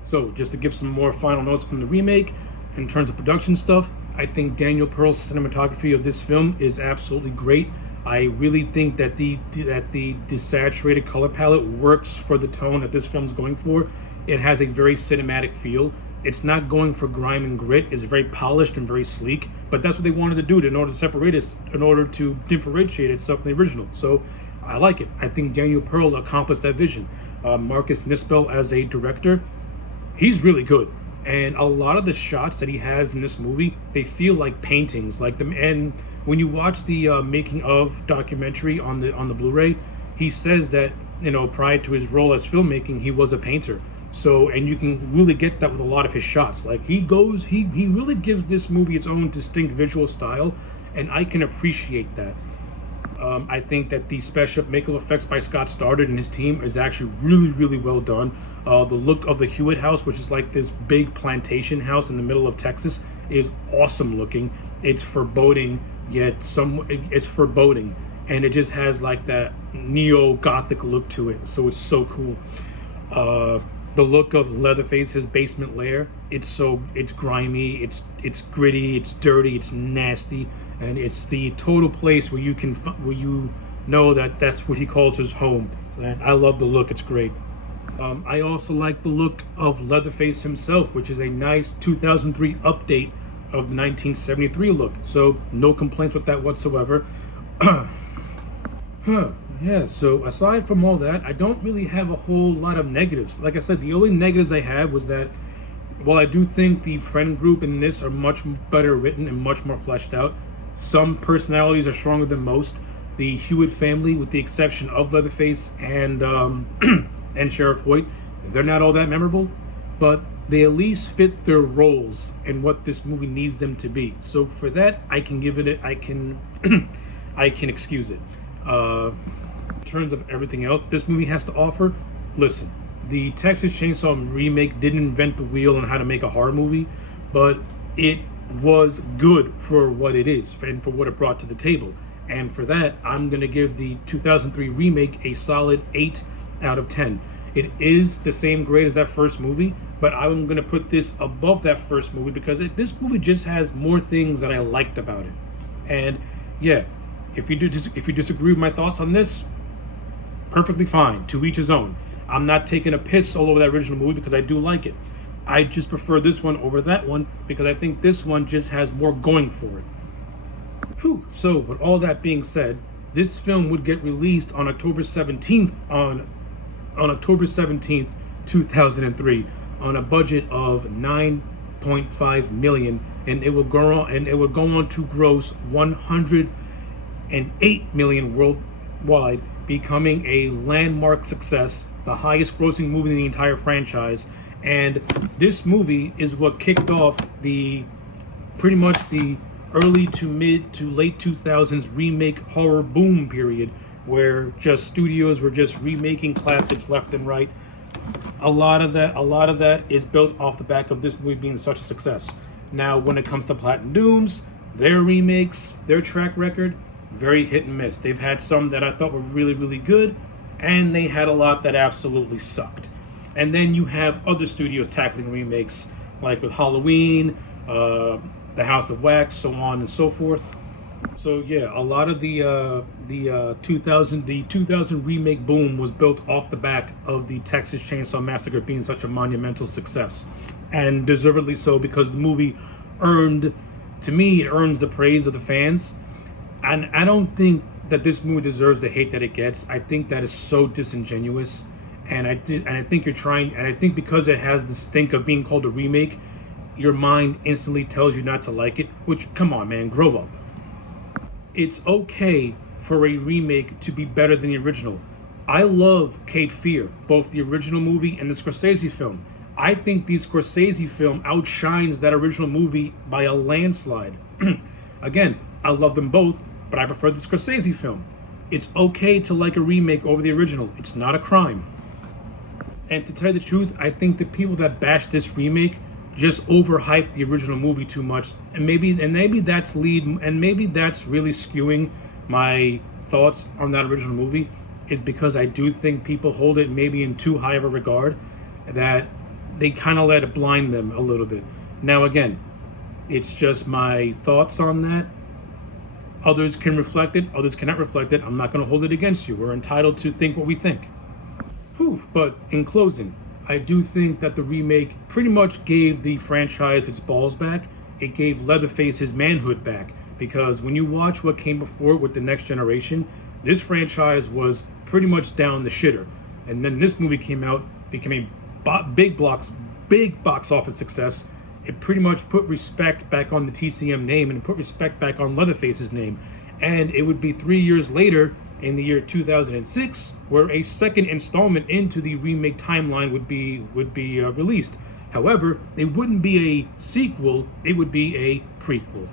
So just to give some more final notes on the remake, in terms of production stuff, I think Daniel Pearl's cinematography of this film is absolutely great. I really think that the desaturated color palette works for the tone that this film's going for. It has a very cinematic feel. It's not going for grime and grit. It's very polished and very sleek, but that's what they wanted to do in order to separate it, in order to differentiate itself from the original. So I like it. I think Daniel Pearl accomplished that vision. Marcus Nispel as a director, he's really good. And a lot of the shots that he has in this movie, they feel like paintings. And when you watch the making of documentary on the Blu-ray, he says that, you know, prior to his role as filmmaking, he was a painter. So, and you can really get that with a lot of his shots. Like he really gives this movie its own distinct visual style, and I can appreciate that. I think that the special makeup effects by Scott Stoddard and his team is actually really, really well done. The look of the Hewitt house, which is like this big plantation house in the middle of Texas, is awesome looking. It's foreboding, yet it's foreboding, and it just has like that neo-gothic look to it. So it's so cool. The look of Leatherface's basement lair, it's grimy, it's gritty, it's dirty, it's nasty, and it's the total place where you know that that's what he calls his home. And I love the look. It's great. I also like the look of Leatherface himself, which is a nice 2003 update of the 1973 look. So no complaints with that whatsoever. Yeah, so aside from all that, I don't really have a whole lot of negatives. Like I said, the only negatives I have was that while I do think the friend group in this are much better written and much more fleshed out, some personalities are stronger than most. The Hewitt family, with the exception of Leatherface and and Sheriff Hoyt, they're not all that memorable, but they at least fit their roles and what this movie needs them to be. So for that, I can give it. I can excuse it. In terms of everything else this movie has to offer, listen, the Texas Chainsaw remake didn't invent the wheel on how to make a horror movie, but it was good for what it is and for what it brought to the table. And for that, I'm going to give the 2003 remake a solid 8 out of 10. It is the same grade as that first movie, but I'm gonna put this above that first movie because this movie just has more things that I liked about it. And yeah, if you disagree with my thoughts on this, perfectly fine. To each his own. I'm not taking a piss all over that original movie because I do like it. I just prefer this one over that one because I think this one just has more going for it. Whew. So, with all that being said, this film would get released on October 17th, on October 17th, 2003, on a budget of 9.5 million, and it would go on to gross 108 million worldwide, becoming a landmark success, the highest grossing movie in the entire franchise. And this movie is what kicked off pretty much the early to mid to late 2000s remake horror boom period, where just studios were just remaking classics left and right. A lot of that is built off the back of this movie being such a success. Now, when it comes to Platinum Dooms, their remakes, their track record, very hit and miss. They've had some that I thought were really, really good, and they had a lot that absolutely sucked. And then you have other studios tackling remakes, like with Halloween, The House of Wax, so on and so forth. So yeah, a lot of the 2000 remake boom was built off the back of the Texas Chainsaw Massacre being such a monumental success, and deservedly so, because the movie earns the praise of the fans. And I don't think that this movie deserves the hate that it gets. I think that is so disingenuous. And I think because it has the stink of being called a remake, your mind instantly tells you not to like it, which, come on, man, grow up. It's okay for a remake to be better than the original. I love Cape Fear, both the original movie and the Scorsese film. I think the Scorsese film outshines that original movie by a landslide. Again, I love them both, but I prefer the Scorsese film. It's okay to like a remake over the original. It's not a crime. And to tell you the truth, I think the people that bash this remake just overhyped the original movie too much, and maybe that's really skewing my thoughts on that original movie, is because I do think people hold it maybe in too high of a regard, that they kind of let it blind them a little bit. Now again, it's just my thoughts on that. Others can reflect it, others cannot reflect it. I'm not going to hold it against you. We're entitled to think what we think. But in closing, I do think that the remake pretty much gave the franchise its balls back. It gave Leatherface his manhood back, because when you watch what came before with The Next Generation, this franchise was pretty much down the shitter. And then this movie came out, became a big box office success. It pretty much put respect back on the TCM name and put respect back on Leatherface's name. And it would be 3 years later, in the year 2006, where a second installment into the remake timeline would be released. However, it wouldn't be a sequel, it would be a prequel.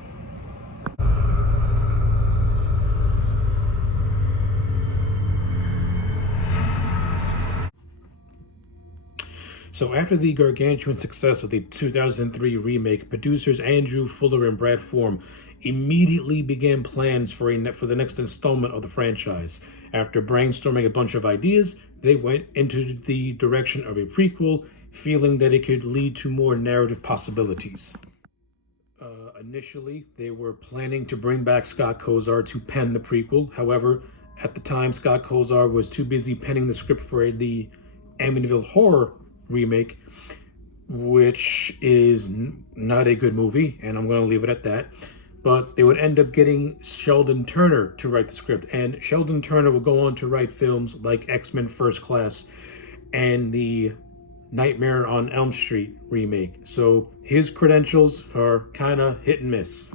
So after the gargantuan success of the 2003 remake, producers Andrew Fuller and Brad Form immediately began plans for the next installment of the franchise. After brainstorming a bunch of ideas, they went into the direction of a prequel, feeling that it could lead to more narrative possibilities. Initially, they were planning to bring back Scott Kozar to pen the prequel. However, at the time, Scott Kozar was too busy penning the script for the Amityville Horror remake, which is not a good movie, and I'm going to leave it at that. But they would end up getting Sheldon Turner to write the script, and Sheldon Turner would go on to write films like X-Men First Class and the Nightmare on Elm Street remake. So his credentials are kind of hit and miss.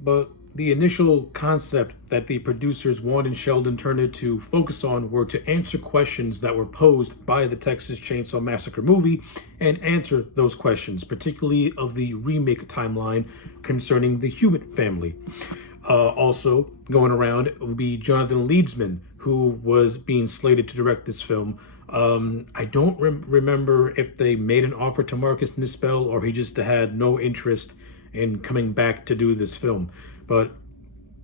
But the initial concept that the producers wanted Sheldon Turner to focus on were to answer questions that were posed by the Texas Chainsaw Massacre movie, and answer those questions, particularly of the remake timeline concerning the Hewitt family. Also going around would be Jonathan Liebsman, who was being slated to direct this film. I don't remember if they made an offer to Marcus Nispel or he just had no interest in coming back to do this film. But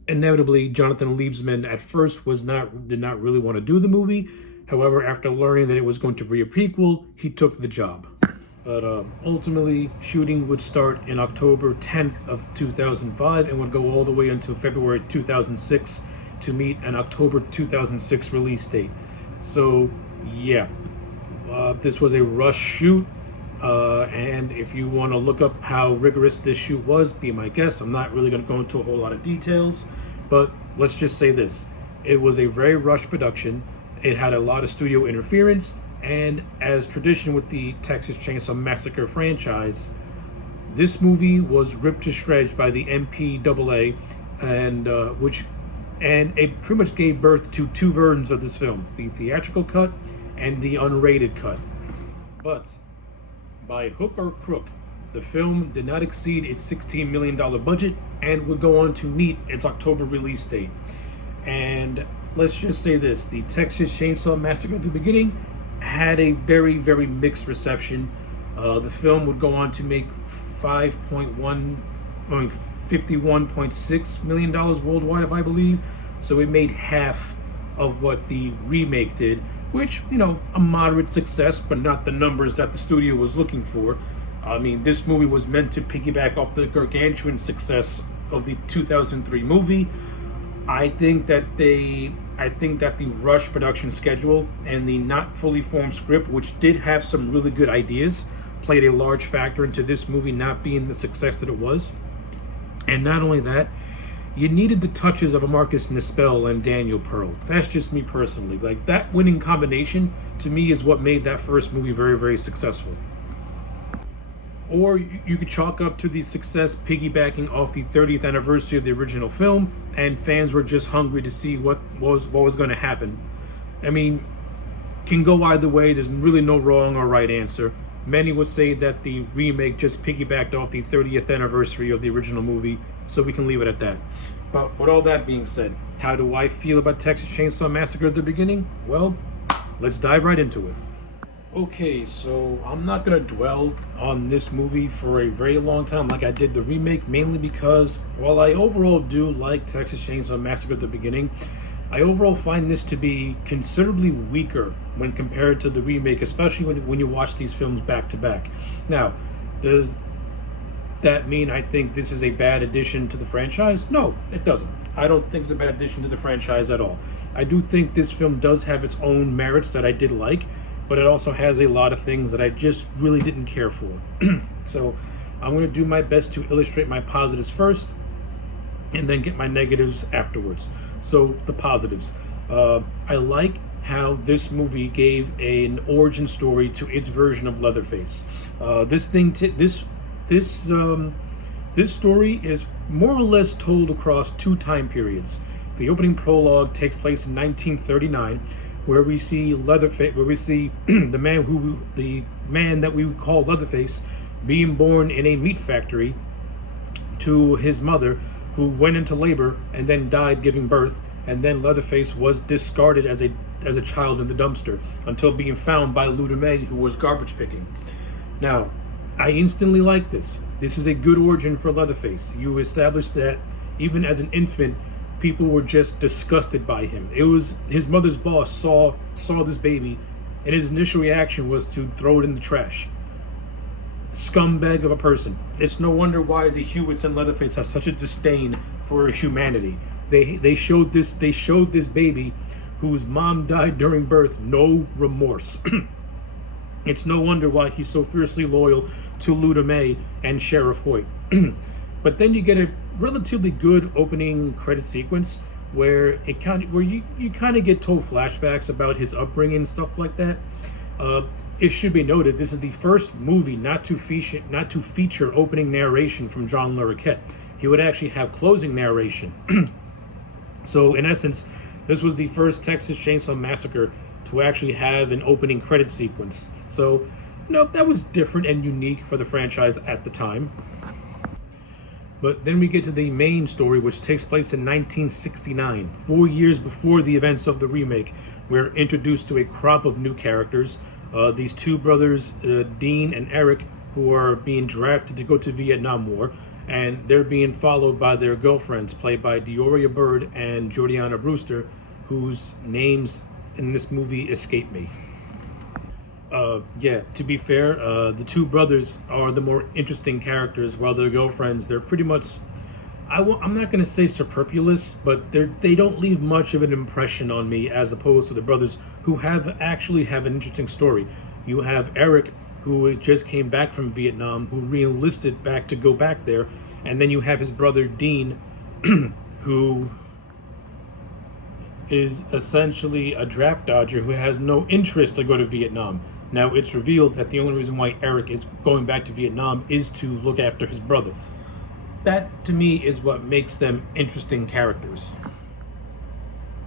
inevitably, Jonathan Liebsman at first did not really want to do the movie. However, after learning that it was going to be a prequel, he took the job. But ultimately, shooting would start in October 10th of 2005 and would go all the way until February 2006 to meet an October 2006 release date. So, yeah, this was a rush shoot. And if you want to look up how rigorous this shoot was, be my guest. I'm not really going to go into a whole lot of details, but let's just say this. It was a very rushed production. It had a lot of studio interference, and as tradition with the Texas Chainsaw Massacre franchise, this movie was ripped to shreds by the MPAA, and it pretty much gave birth to two versions of this film: the theatrical cut and the unrated cut. But by hook or crook, the film did not exceed its $16 million budget and would go on to meet its October release date. And let's just say this, the Texas Chainsaw Massacre at the beginning had a very, very mixed reception. The film would go on to make $51.6 million worldwide, I believe. So it made half of what the remake did, which, a moderate success, but not the numbers that the studio was looking for. I mean, this movie was meant to piggyback off the gargantuan success of the 2003 movie. I think that the rush production schedule and the not fully formed script, which did have some really good ideas, played a large factor into this movie not being the success that it was. And not only that, you needed the touches of a Marcus Nispel and Daniel Pearl. That's just me personally. Like, that winning combination, to me, is what made that first movie very, very successful. Or you could chalk up to the success piggybacking off the 30th anniversary of the original film, and fans were just hungry to see what was going to happen. I mean, can go either way. There's really no wrong or right answer. Many would say that the remake just piggybacked off the 30th anniversary of the original movie, so we can leave it at that. But with all that being said, how do I feel about Texas Chainsaw Massacre at the beginning? Well, let's dive right into it. Okay, so I'm not going to dwell on this movie for a very long time like I did the remake, mainly because while I overall do like Texas Chainsaw Massacre at the beginning, I overall find this to be considerably weaker when compared to the remake, especially when you watch these films back to back. Now, does that mean I think this is a bad addition to the franchise? No, it doesn't. I don't think it's a bad addition to the franchise at all. I do think this film does have its own merits that I did like, but it also has a lot of things that I just really didn't care for. So I'm going to do my best to illustrate my positives first and then get my negatives afterwards. So the positives. I like how this movie gave an origin story to its version of Leatherface. This story is more or less told across two time periods. The opening prologue takes place in 1939, where we see Leatherface, where we see the man that we would call Leatherface being born in a meat factory to his mother, who went into labor and then died giving birth, and then Leatherface was discarded as a child in the dumpster until being found by Luda May, who was garbage picking. Now, I instantly like this. This is a good origin for Leatherface. You established that even as an infant, people were just disgusted by him. It was his mother's boss saw this baby, and his initial reaction was to throw it in the trash. Scumbag of a person. It's no wonder why the Hewitts and Leatherface have such a disdain for humanity. They showed this baby whose mom died during birth no remorse. It's no wonder why he's so fiercely loyal to Luda May and Sheriff Hoyt. But then you get a relatively good opening credit sequence where you kind of get told flashbacks about his upbringing and stuff like that. It should be noted, this is the first movie not to feature opening narration from John Larroquette. He would actually have closing narration. So in essence, this was the first Texas Chainsaw Massacre to actually have an opening credit sequence. So, that was different and unique for the franchise at the time. But then we get to the main story, which takes place in 1969, 4 years before the events of the remake. We're introduced to a crop of new characters. These two brothers, Dean and Eric, who are being drafted to go to Vietnam War, and they're being followed by their girlfriends, played by Deoria Bird and Jordiana Brewster, whose names in this movie escape me. Yeah, to be fair, the two brothers are the more interesting characters, while their girlfriends, they're pretty much, I'm not going to say superfluous, but they don't leave much of an impression on me as opposed to the brothers who actually have an interesting story. You have Eric, who just came back from Vietnam, who re-enlisted back to go back there, and then you have his brother Dean, who is essentially a draft dodger who has no interest to go to Vietnam. Now, it's revealed that the only reason why Eric is going back to Vietnam is to look after his brother. That, to me, is what makes them interesting characters.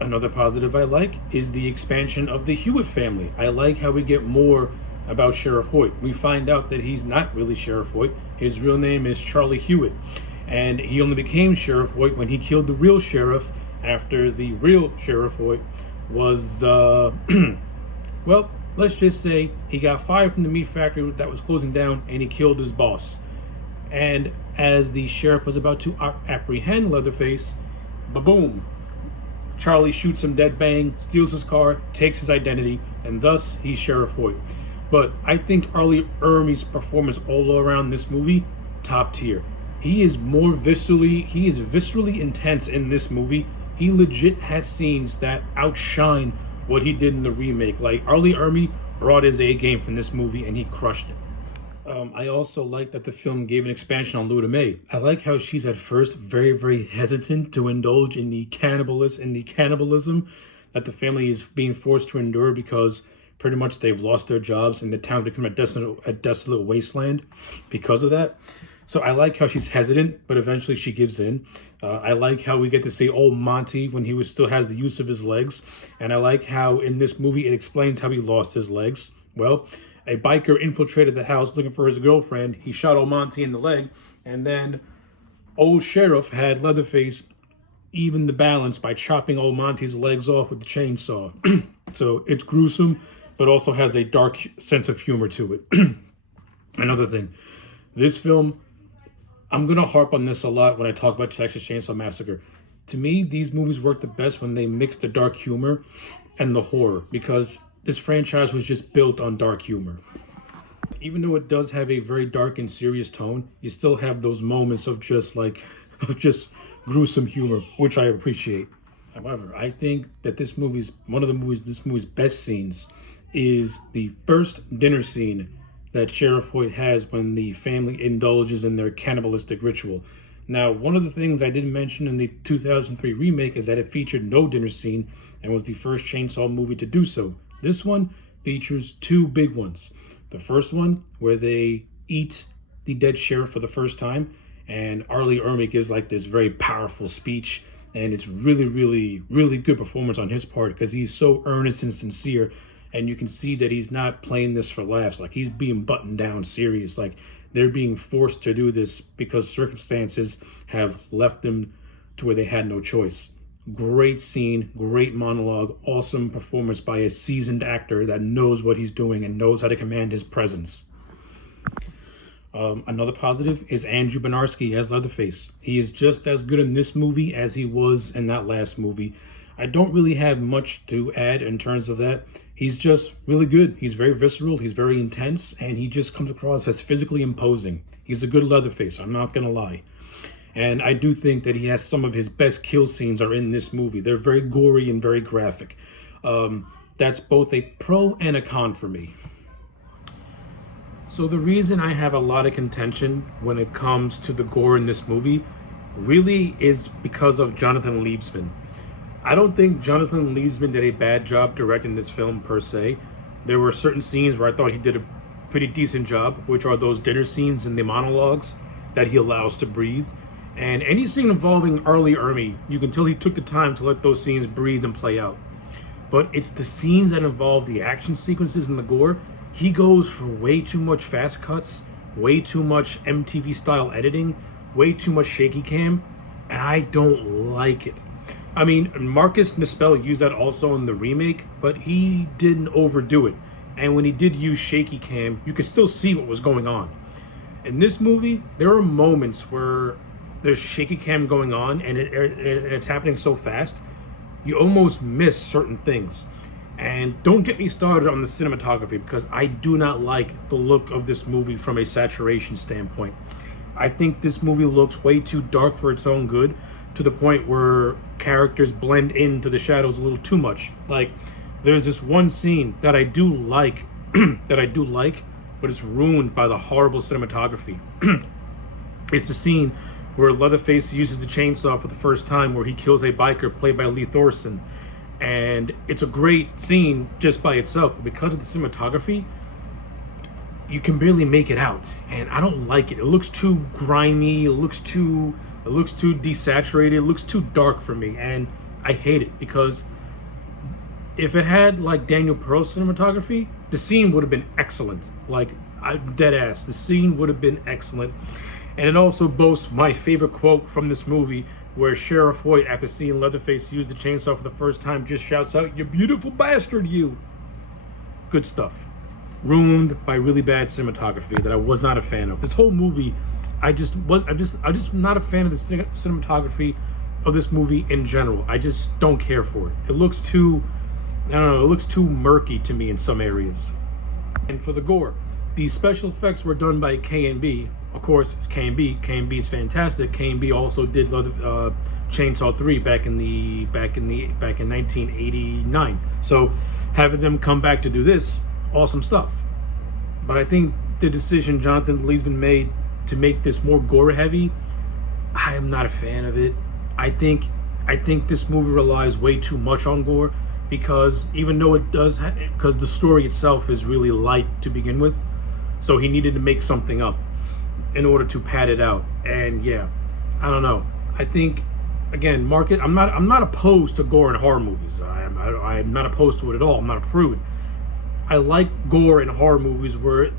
Another positive I like is the expansion of the Hewitt family. I like how we get more about Sheriff Hoyt. We find out that he's not really Sheriff Hoyt. His real name is Charlie Hewitt. And he only became Sheriff Hoyt when he killed the real sheriff after the real Sheriff Hoyt was, well, let's just say he got fired from the meat factory that was closing down and he killed his boss. And as the sheriff was about to apprehend Leatherface, ba-boom, Charlie shoots him dead bang, steals his car, takes his identity, and thus he's Sheriff Hoyt. But I think Arlie Ermey's performance all around this movie, top tier. He is viscerally intense in this movie. He legit has scenes that outshine what he did in the remake. Like, Arlie Ermey brought his A game from this movie and he crushed it. I also like that the film gave an expansion on Luda May. I like how she's at first very, very hesitant to indulge in the cannibalism that the family is being forced to endure because pretty much they've lost their jobs and the town become a desolate wasteland because of that. So I like how she's hesitant, but eventually she gives in. I like how we get to see old Monty when he still has the use of his legs. And I like how in this movie it explains how he lost his legs. Well, a biker infiltrated the house looking for his girlfriend. He shot old Monty in the leg. And then old Sheriff had Leatherface even the balance by chopping old Monty's legs off with the chainsaw. So it's gruesome, but also has a dark sense of humor to it. Another thing, this film, I'm going to harp on this a lot when I talk about Texas Chainsaw Massacre. To me, these movies work the best when they mix the dark humor and the horror, because this franchise was just built on dark humor. Even though it does have a very dark and serious tone, you still have those moments of just gruesome humor, which I appreciate. However, I think that this movie's best scenes is the first dinner scene that Sheriff Hoyt has when the family indulges in their cannibalistic ritual. Now, one of the things I didn't mention in the 2003 remake is that it featured no dinner scene and was the first Chainsaw movie to do so. This one features two big ones. The first one, where they eat the dead sheriff for the first time, and Arlie Ermey gives like this very powerful speech, and it's really, really, really good performance on his part because he's so earnest and sincere, and you can see that he's not playing this for laughs. Like, he's being buttoned down serious. Like, they're being forced to do this because circumstances have left them to where they had no choice. Great scene, great monologue, awesome performance by a seasoned actor that knows what he's doing and knows how to command his presence. Another positive is Andrew Benarski as Leatherface. He is just as good in this movie as he was in that last movie. I don't really have much to add in terms of that. He's just really good. He's very visceral, he's very intense, and he just comes across as physically imposing. He's a good Leatherface, I'm not gonna lie. And I do think that he has some of his best kill scenes are in this movie. They're very gory and very graphic. That's both a pro and a con for me. So the reason I have a lot of contention when it comes to the gore in this movie really is because of Jonathan Liebsman. I don't think Jonathan Liebsman did a bad job directing this film per se. There were certain scenes where I thought he did a pretty decent job, which are those dinner scenes and the monologues that he allows to breathe. And any scene involving Arlie Ermey, you can tell he took the time to let those scenes breathe and play out. But it's the scenes that involve the action sequences and the gore. He goes for way too much fast cuts, way too much MTV style editing, way too much shaky cam, and I don't like it. I mean, Marcus Nispel used that also in the remake, but he didn't overdo it. And when he did use shaky cam, you could still see what was going on. In this movie, there are moments where there's shaky cam going on and it's happening so fast, you almost miss certain things. And don't get me started on the cinematography, because I do not like the look of this movie from a saturation standpoint. I think this movie looks way too dark for its own good, to the point where characters blend into the shadows a little too much. Like, there's this one scene that I do like, but it's ruined by the horrible cinematography. It's the scene where Leatherface uses the chainsaw for the first time, where he kills a biker played by Lee Thorson. And it's a great scene just by itself, but because of the cinematography, you can barely make it out, and I don't like it. It looks too grimy, it looks too desaturated, it looks too dark for me, and I hate it, because if it had like Daniel Pearl's cinematography, the scene would have been excellent. Like, I'm dead ass, the scene would have been excellent. And it also boasts my favorite quote from this movie, where Sheriff Hoyt, after seeing Leatherface use the chainsaw for the first time, just shouts out, "You beautiful bastard, you!" Good stuff. Ruined by really bad cinematography that I was not a fan of. This whole movie, I'm just not a fan of the cinematography of this movie in general. I just don't care for it. It looks too, I don't know, it looks too murky to me in some areas. And for the gore, the special effects were done by K&B. Of course, it's K&B. K&B is fantastic. K&B also did Chainsaw 3 back in 1989. So having them come back to do this, awesome stuff. But I think the decision Jonathan Leesman made to make this more gore heavy, I am not a fan of it. I think this movie relies way too much on gore, because even though it does, because the story itself is really light to begin with, so he needed to make something up in order to pad it out. And yeah, I don't know. I think, again, I'm not opposed to gore in horror movies. I'm not opposed to it at all. I'm not a prude. I like gore in horror movies where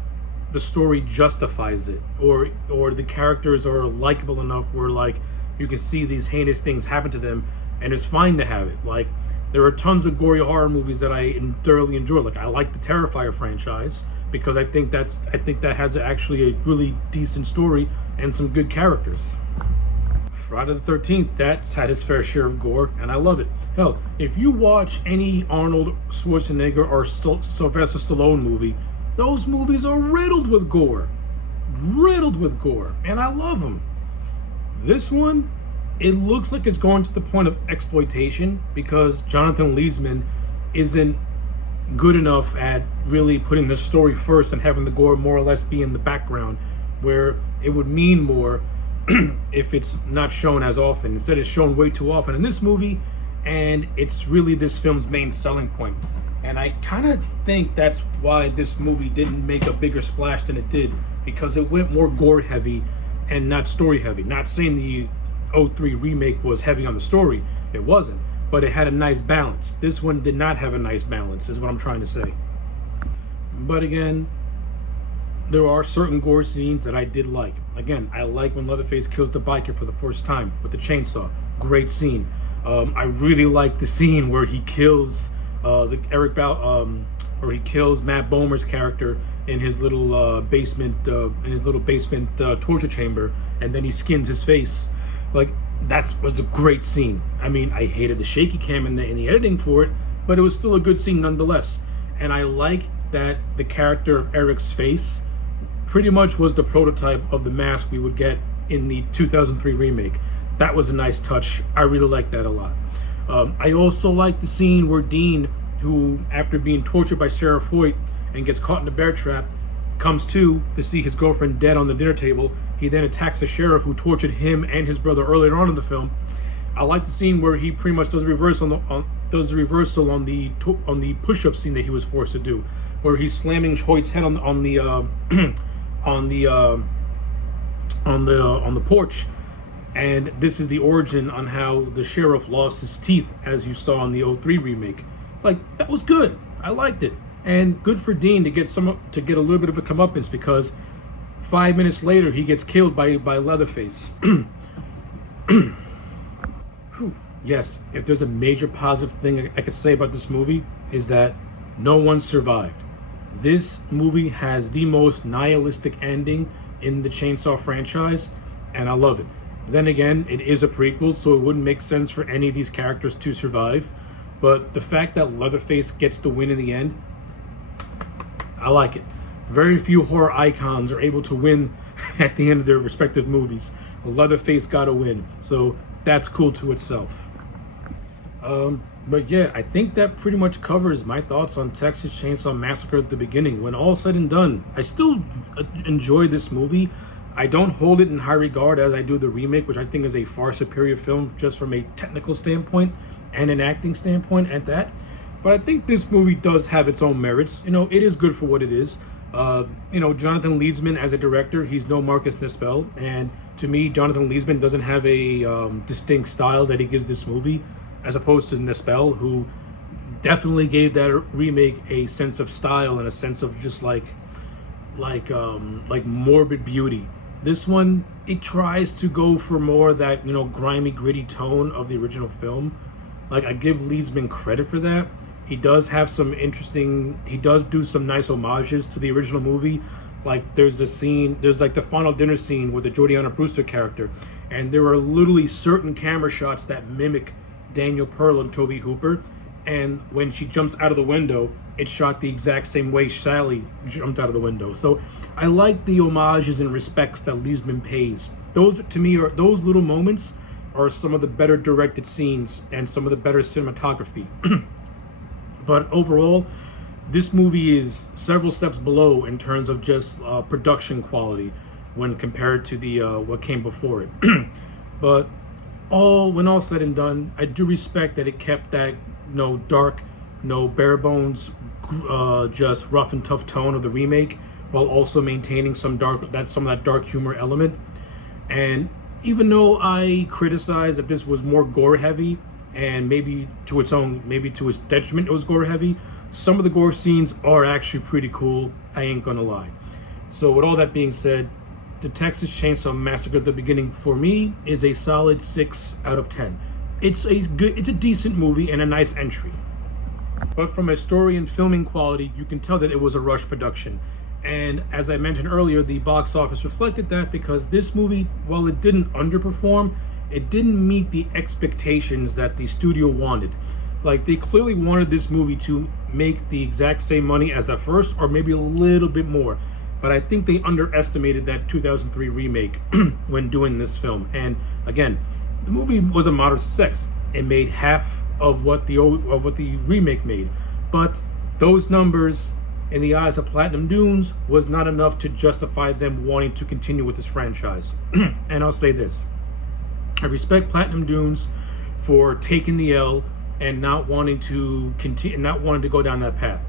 the story justifies it, or the characters are likable enough where, like, you can see these heinous things happen to them, and it's fine to have it. Like, there are tons of gory horror movies that I thoroughly enjoy. Like, I like the Terrifier franchise, because I think that has actually a really decent story and some good characters. Friday the 13th, that's had its fair share of gore, and I love it. Hell, if you watch any Arnold Schwarzenegger or Sylvester Stallone movie, those movies are riddled with gore, and I love them. This one, it looks like it's going to the point of exploitation, because Jonathan Leesman isn't good enough at really putting the story first and having the gore more or less be in the background, where it would mean more if it's not shown as often. Instead, it's shown way too often in this movie, and it's really this film's main selling point. And I kind of think that's why this movie didn't make a bigger splash than it did, because it went more gore heavy and not story heavy. Not saying the 03 remake was heavy on the story, it wasn't, but it had a nice balance. This one did not have a nice balance, is what I'm trying to say. But again, there are certain gore scenes that I did like. Again, I like when Leatherface kills the biker for the first time with the chainsaw. Great scene. I really like the scene where he kills where he kills Matt Bomer's character in his little basement torture chamber, and then he skins his face. Like, that was a great scene. I mean, I hated the shaky cam in the editing for it, but it was still a good scene nonetheless. And I like that the character of Eric's face pretty much was the prototype of the mask we would get in the 2003 remake. That was a nice touch. I really like that a lot. I also like the scene where Dean, who, after being tortured by Sheriff Hoyt and gets caught in a bear trap, comes to see his girlfriend dead on the dinner table. He then attacks the sheriff who tortured him and his brother earlier on in the film. I like the scene where he pretty much does a reversal on the push-up scene that he was forced to do, where he's slamming Hoyt's head on the porch. And this is the origin on how the sheriff lost his teeth, as you saw in the 03 remake. Like, that was good. I liked it. And good for Dean to get a little bit of a comeuppance, because 5 minutes later he gets killed by Leatherface. Yes, if there's a major positive thing I could say about this movie, is that no one survived. This movie has the most nihilistic ending in the Chainsaw franchise, and I love it. Then again, it is a prequel, so it wouldn't make sense for any of these characters to survive. But the fact that Leatherface gets the win in the end, I like it. Very few horror icons are able to win at the end of their respective movies. Leatherface got a win, so that's cool to itself. But yeah, I think that pretty much covers my thoughts on Texas Chainsaw Massacre at the beginning. When all said and done, I still enjoy this movie. I don't hold it in high regard as I do the remake, which I think is a far superior film just from a technical standpoint and an acting standpoint at that. But I think this movie does have its own merits. You know, it is good for what it is. You know, Jonathan Liebesman as a director, he's no Marcus Nispel, and to me, Jonathan Liebesman doesn't have a distinct style that he gives this movie, as opposed to Nispel, who definitely gave that remake a sense of style and a sense of just like morbid beauty. This one, it tries to go for more that, you know, grimy, gritty tone of the original film. Like, I give Liebesman credit for that. He does have some interesting, he does do some nice homages to the original movie. Like, there's like the final dinner scene with the Jordana Brewster character, and there are literally certain camera shots that mimic Daniel Pearl and Tobe Hooper, and when she jumps out of the window, it's shot the exact same way Sally jumped out of the window. So I like the homages and respects that Liebesman pays. Those, to me, are those little moments are some of the better directed scenes and some of the better cinematography. But overall, this movie is several steps below in terms of just production quality when compared to the what came before it. But when all said and done, I do respect that it kept that dark, bare bones, just rough and tough tone of the remake, while also maintaining some of that dark humor element. And even though I criticize that this was more gore heavy, and maybe to its detriment it was gore heavy, some of the gore scenes are actually pretty cool, I ain't gonna lie. So with all that being said, the Texas Chainsaw Massacre at the beginning for me is a solid 6 out of 10. It's a decent movie and a nice entry. But from a story and filming quality, you can tell that it was a rush production. And as I mentioned earlier, the box office reflected that, because this movie, while it didn't underperform, it didn't meet the expectations that the studio wanted. Like, they clearly wanted this movie to make the exact same money as the first, or maybe a little bit more. But I think they underestimated that 2003 remake when doing this film. And again, the movie was a moderate success. It made half of what the remake made. But those numbers, in the eyes of Platinum Dunes, was not enough to justify them wanting to continue with this franchise. And I'll say this. I respect Platinum Dunes for taking the L and not wanting to go down that path.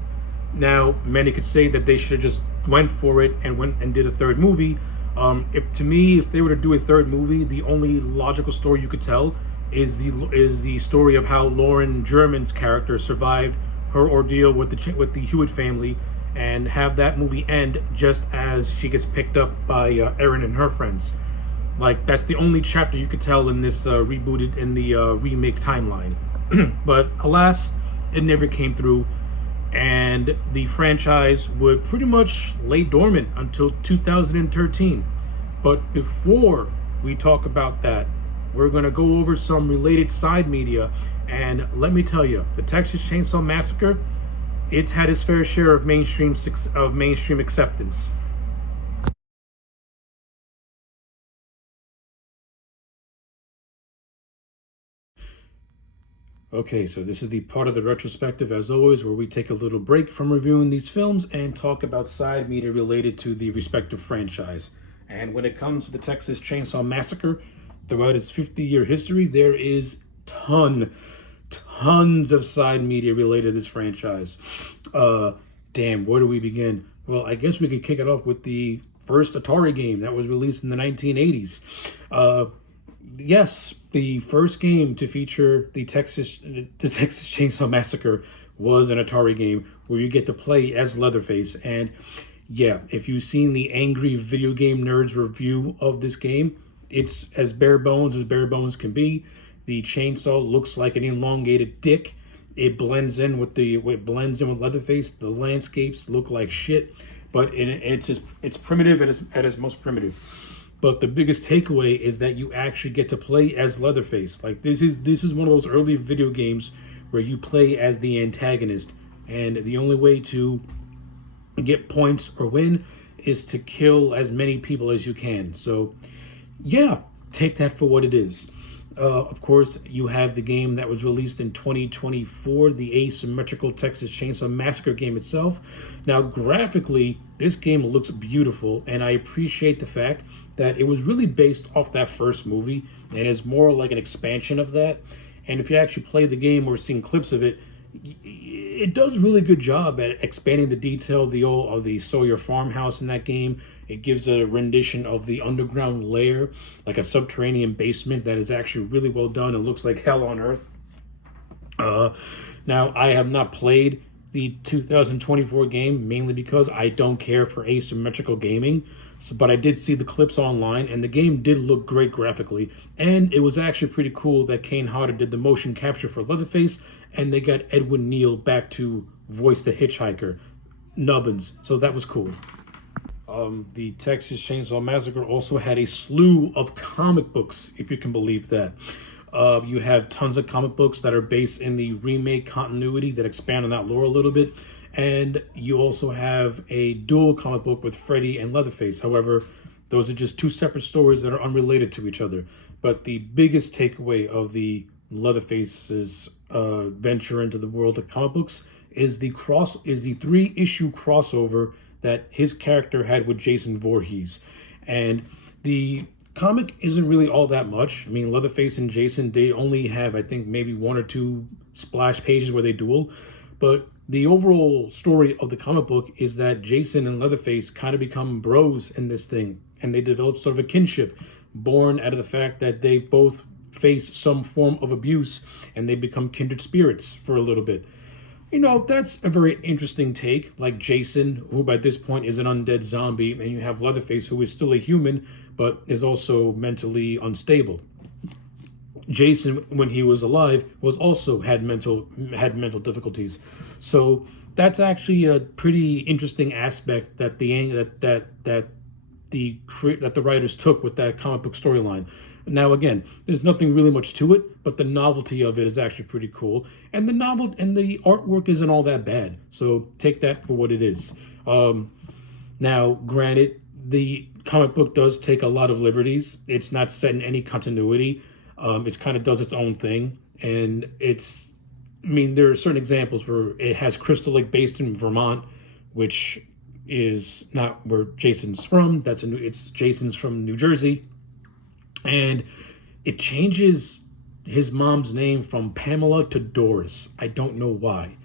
Now, many could say that they should have just went for it and did a third movie. If they were to do a third movie, the only logical story you could tell is the story of how Lauren German's character survived her ordeal with the Hewitt family, and have that movie end just as she gets picked up by Erin and her friends. Like, that's the only chapter you could tell in this rebooted in the remake timeline. But alas, it never came through, and the franchise would pretty much lay dormant until 2013. But before we talk about that, we're going to go over some related side media, and let me tell you, the Texas Chainsaw Massacre, it's had its fair share of mainstream acceptance. Okay, so this is the part of the retrospective, as always, where we take a little break from reviewing these films and talk about side media related to the respective franchise. And when it comes to the Texas Chainsaw Massacre, throughout its 50-year history, there is tons of side media related to this franchise. Damn, where do we begin? Well, I guess we could kick it off with the first Atari game that was released in the 1980s. Yes, the first game to feature the Texas Chainsaw Massacre was an Atari game where you get to play as Leatherface. And yeah, if you've seen the Angry Video Game Nerds review of this game, it's as bare bones can be. The chainsaw looks like an elongated dick. It blends in with Leatherface. The landscapes look like shit, but it's primitive at its most primitive. But the biggest takeaway is that you actually get to play as Leatherface. Like, this is one of those early video games where you play as the antagonist, and the only way to get points or win is to kill as many people as you can. So yeah, take that for what it is. Of course, you have the game that was released in 2024, the asymmetrical Texas Chainsaw Massacre game itself. Now, graphically, this game looks beautiful, and I appreciate the fact that it was really based off that first movie, and is more like an expansion of that. And if you actually play the game or seen clips of it, it does a really good job at expanding the detail of the Sawyer farmhouse in that game. It gives a rendition of the underground lair, like a subterranean basement, that is actually really well done. It looks like hell on earth. Now, I have not played the 2024 game, mainly because I don't care for asymmetrical gaming. But I did see the clips online, and the game did look great graphically. And it was actually pretty cool that Kane Hodder did the motion capture for Leatherface, and they got Edwin Neal back to voice the hitchhiker, Nubbins. So that was cool. The Texas Chainsaw Massacre also had a slew of comic books, if you can believe that. You have tons of comic books that are based in the remake continuity that expand on that lore a little bit. And you also have a dual comic book with Freddy and Leatherface. However, those are just two separate stories that are unrelated to each other. But the biggest takeaway of the Leatherface's venture into the world of comic books is the 3-issue crossover that his character had with Jason Voorhees. And the comic isn't really all that much. I mean, Leatherface and Jason, they only have, I think, maybe 1 or 2 splash pages where they duel. But the overall story of the comic book is that Jason and Leatherface kind of become bros in this thing, and they develop sort of a kinship born out of the fact that they both face some form of abuse, and they become kindred spirits for a little bit. You know, that's a very interesting take. Like Jason, who by this point is an undead zombie, and you have Leatherface, who is still a human, but is also mentally unstable. Jason, when he was alive, was also had mental difficulties. So that's actually a pretty interesting aspect that the writers took with that comic book storyline. Now, again, there's nothing really much to it, but the novelty of it is actually pretty cool, and the artwork isn't all that bad. So take that for what it is. Now, granted, the comic book does take a lot of liberties. It's not set in any continuity. It kind of does its own thing, and there are certain examples where it has Crystal Lake based in Vermont, which is not where Jason's from. It's Jason's from New Jersey, and it changes his mom's name from Pamela to Doris. I don't know why.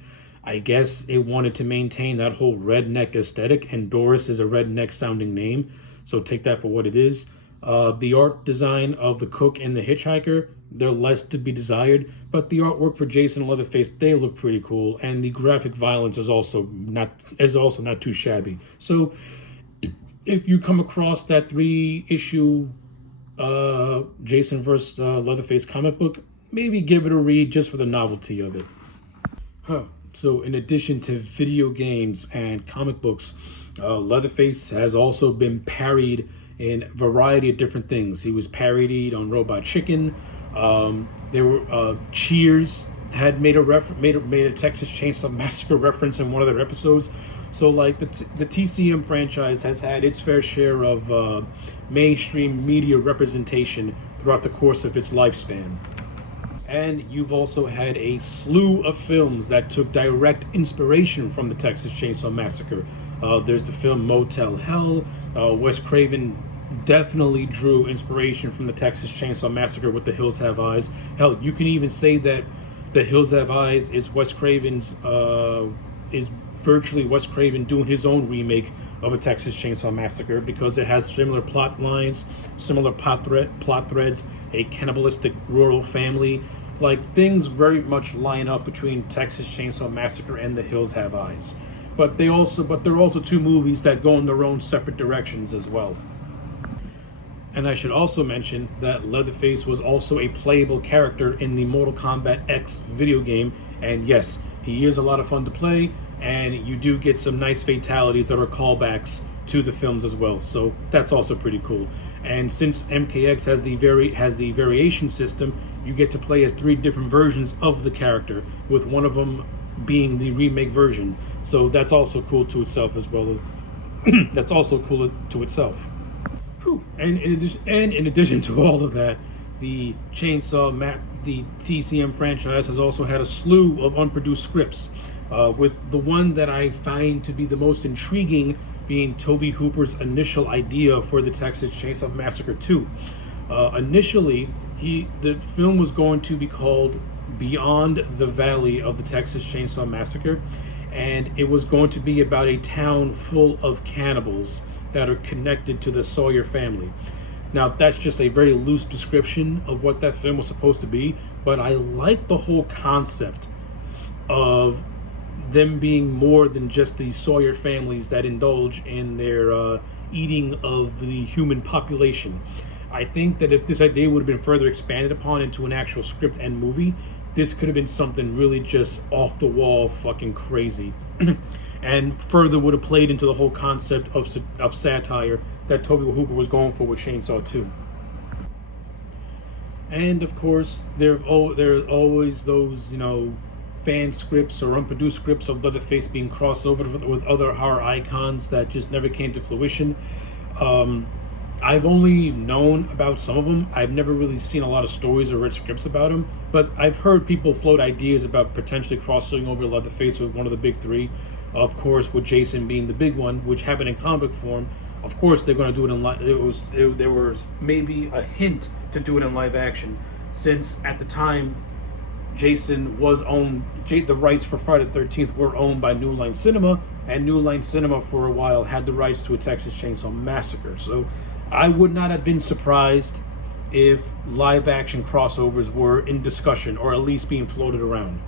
I guess it wanted to maintain that whole redneck aesthetic, and Doris is a redneck sounding name, so take that for what it is. The art design of the cook and the hitchhiker, they're less to be desired, but the artwork for Jason and Leatherface, they look pretty cool, and the graphic violence is also not too shabby. So if you come across that 3-issue Jason vs. Leatherface comic book, maybe give it a read just for the novelty of it. So in addition to video games and comic books, Leatherface has also been parodied in a variety of different things. He was parodied on Robot Chicken. Cheers had made a Texas Chainsaw Massacre reference in one of their episodes. So like the TCM franchise has had its fair share of mainstream media representation throughout the course of its lifespan. And you've also had a slew of films that took direct inspiration from the Texas Chainsaw Massacre. There's the film Motel Hell. Wes Craven definitely drew inspiration from the Texas Chainsaw Massacre with The Hills Have Eyes. Hell, you can even say that The Hills Have Eyes is virtually Wes Craven doing his own remake of a Texas Chainsaw Massacre, because it has similar plot lines, similar plot threads, a cannibalistic rural family. Like, things very much line up between Texas Chainsaw Massacre and The Hills Have Eyes. But there are also two movies that go in their own separate directions as well. And I should also mention that Leatherface was also a playable character in the Mortal Kombat X video game, and yes, he is a lot of fun to play, and you do get some nice fatalities that are callbacks to the films as well, so that's also pretty cool. And since MKX has the variation system, you get to play as 3 different versions of the character, with one of them being the remake version. So that's also cool to itself as well. That's also cool to itself. Whew. And in addition to all of that, the the TCM franchise has also had a slew of unproduced scripts, with the one that I find to be the most intriguing being Tobe Hooper's initial idea for the Texas Chainsaw Massacre 2. Initially, the film was going to be called Beyond the Valley of the Texas Chainsaw Massacre, and it was going to be about a town full of cannibals that are connected to the Sawyer family. Now, that's just a very loose description of what that film was supposed to be, but I like the whole concept of them being more than just the Sawyer families that indulge in their eating of the human population. I think that if this idea would have been further expanded upon into an actual script and movie, this could have been something really just off the wall fucking crazy. And further would have played into the whole concept of satire that Tobe Hooper was going for with Chainsaw 2. And of course, there are always those, fan scripts or unproduced scripts of Leatherface being crossed over with other horror icons that just never came to fruition. I've only known about some of them. I've never really seen a lot of stories or read scripts about them, but I've heard people float ideas about potentially crossing over Leatherface with one of the big 3. Of course, with Jason being the big one, which happened in comic form. Of course, they're going to do it in live. There was maybe a hint to do it in live action, since at the time, Jason was owned. The rights for Friday the 13th were owned by New Line Cinema, and New Line Cinema for a while had the rights to a Texas Chainsaw Massacre. So I would not have been surprised if live action crossovers were in discussion, or at least being floated around.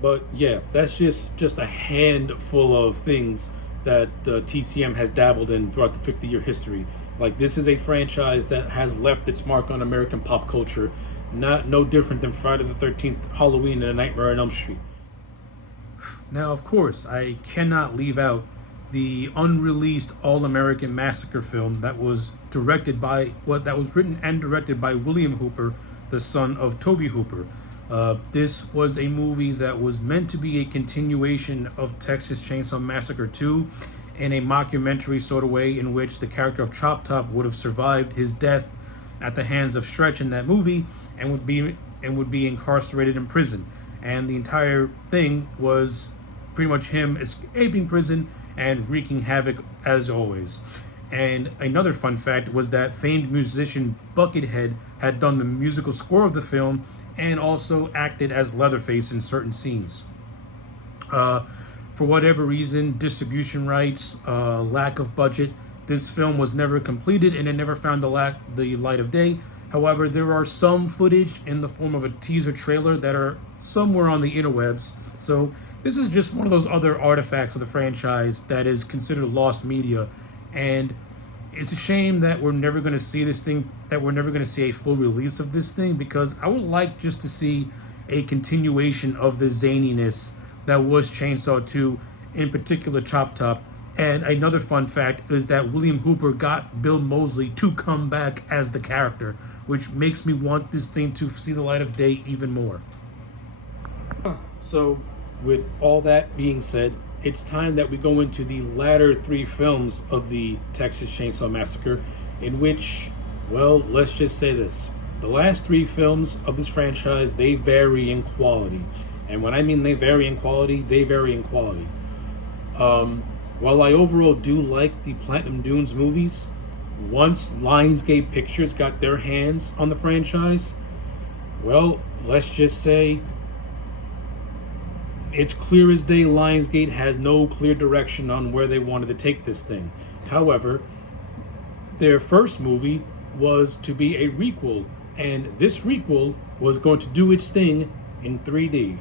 But yeah, that's just a handful of things that TCM has dabbled in throughout the 50-year history. Like, this is a franchise that has left its mark on American pop culture, no different than Friday the 13th, Halloween, and A Nightmare on Elm Street. Now, of course, I cannot leave out the unreleased All-American Massacre film that was written and directed by William Hooper, the son of Tobe Hooper. This was a movie that was meant to be a continuation of Texas Chainsaw Massacre 2 in a mockumentary sort of way, in which the character of Chop Top would have survived his death at the hands of Stretch in that movie, and would be incarcerated in prison. And the entire thing was pretty much him escaping prison and wreaking havoc as always. And another fun fact was that famed musician Buckethead had done the musical score of the film and also acted as Leatherface in certain scenes. For whatever reason, distribution rights, lack of budget, this film was never completed and it never found the light of day. However, there are some footage in the form of a teaser trailer that are somewhere on the interwebs. So this is just one of those other artifacts of the franchise that is considered lost media. And it's a shame that we're never going to see this thing, that we're never going to see a full release of this thing, because I would like just to see a continuation of the zaniness that was Chainsaw 2, in particular Chop Top. And another fun fact is that William Hooper got Bill Moseley to come back as the character, which makes me want this thing to see the light of day even more. So, with all that being said, it's time that we go into the latter 3 films of the Texas Chainsaw Massacre, in which, well, let's just say this. The last 3 films of this franchise, they vary in quality. And when I mean they vary in quality, they vary in quality. While I overall do like the Platinum Dunes movies, once Lionsgate Pictures got their hands on the franchise, well, let's just say it's clear as day Lionsgate has no clear direction on where they wanted to take this thing. However, their first movie was to be a requel, and this requel was going to do its thing in 3D.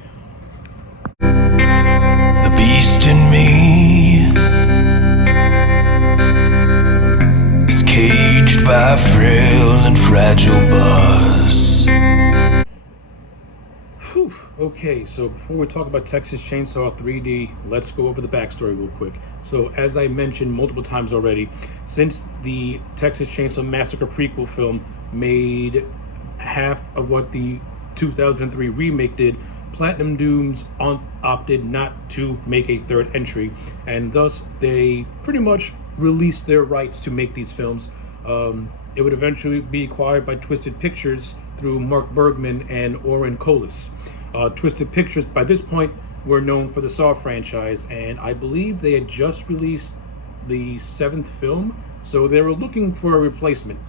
The beast in me is caged by a frail and fragile buzz. Whew. Okay, so before we talk about Texas Chainsaw 3D, let's go over the backstory real quick. So, as I mentioned multiple times already, since the Texas Chainsaw Massacre prequel film half of what the 2003 remake did, Platinum Dunes opted not to make a third entry, and thus they pretty much released their rights to make these films. It would eventually be acquired by Twisted Pictures through Mark Bergman and Oren Colas. Twisted Pictures, by this point, were known for the Saw franchise, and I believe they had just released the 7th film, so they were looking for a replacement.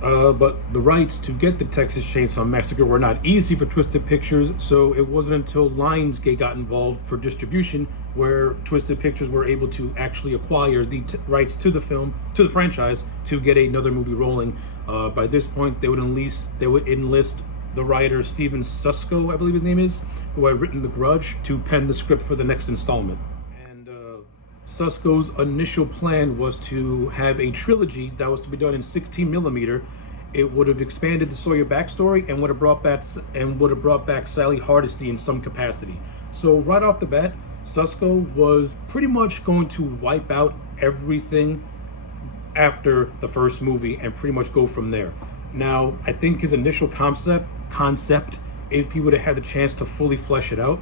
But the rights to get the Texas Chainsaw Massacre were not easy for Twisted Pictures, so it wasn't until Lionsgate got involved for distribution where Twisted Pictures were able to actually acquire the rights to the film, to the franchise, to get another movie rolling. By this point, they would enlist the writer Steven Susko, I believe his name is, who had written The Grudge, to pen the script for the next installment. And Susko's initial plan was to have a trilogy that was to be done in 16mm. It would have expanded the Sawyer backstory and would have brought back Sally Hardesty in some capacity. So right off the bat, Susko was pretty much going to wipe out everything after the first movie and pretty much go from there. Now, I think his initial concept, if he would have had the chance to fully flesh it out,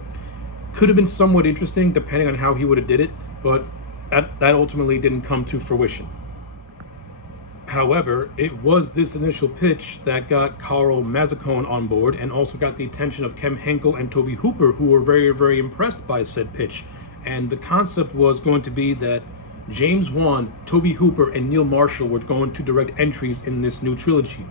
could have been somewhat interesting depending on how he would have did it, but that ultimately didn't come to fruition. However, it was this initial pitch that got Carl Mazzacone on board and also got the attention of Ken Henkel and Tobe Hooper, who were very, very impressed by said pitch. And the concept was going to be that James Wan, Tobe Hooper, and Neil Marshall were going to direct entries in this new trilogy.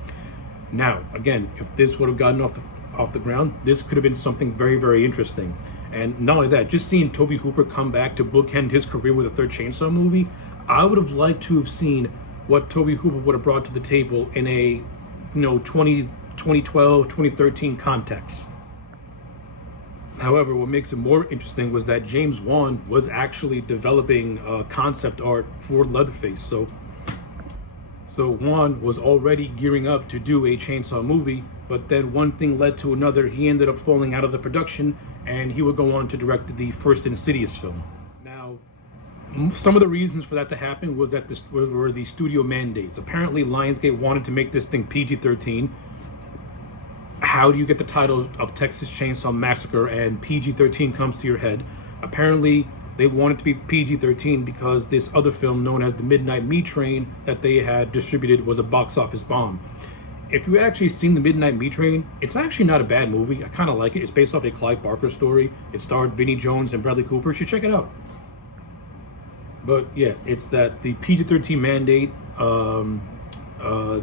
Now, again, if this would have gotten off the ground, this could have been something very, very interesting. And not only that, just seeing Tobe Hooper come back to bookend his career with a third Chainsaw movie, I would have liked to have seen what Tobe Hooper would have brought to the table in a 2012, 2013 context. However, what makes it more interesting was that James Wan was actually developing concept art for Leatherface. So Wan was already gearing up to do a Chainsaw movie, but then one thing led to another. He ended up falling out of the production, and he would go on to direct the first Insidious film. Now, some of the reasons for that to happen was that were the studio mandates. Apparently, Lionsgate wanted to make this thing PG-13. How do you get the title of Texas Chainsaw Massacre and PG-13 comes to your head? Apparently, they wanted to be PG-13 because this other film known as The Midnight Meat Train that they had distributed was a box office bomb. If you actually seen The Midnight Meat Train, it's actually not a bad movie. I kind of like it. It's based off a Clive Barker story. It starred Vinnie Jones and Bradley Cooper. You should check it out. But yeah, it's that the PG-13 mandate.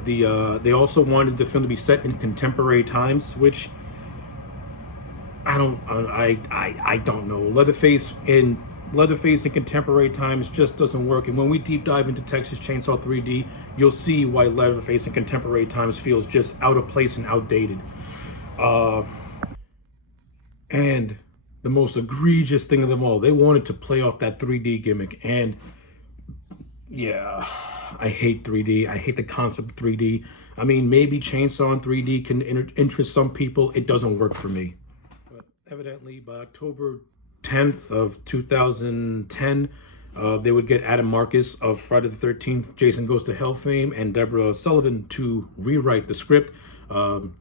They also wanted the film to be set in contemporary times, which I don't know. Leatherface in contemporary times just doesn't work. And when we deep dive into Texas Chainsaw 3D, you'll see why Leatherface in contemporary times feels just out of place and outdated. And the most egregious thing of them all, they wanted to play off that 3D gimmick. And yeah, I hate 3D. I hate the concept of 3D. I mean, maybe Chainsaw in 3D can interest some people. It doesn't work for me. But evidently, by October 10th of 2010, they would get Adam Marcus of Friday the 13th, Jason Goes to Hell fame, and Deborah Sullivan to rewrite the script.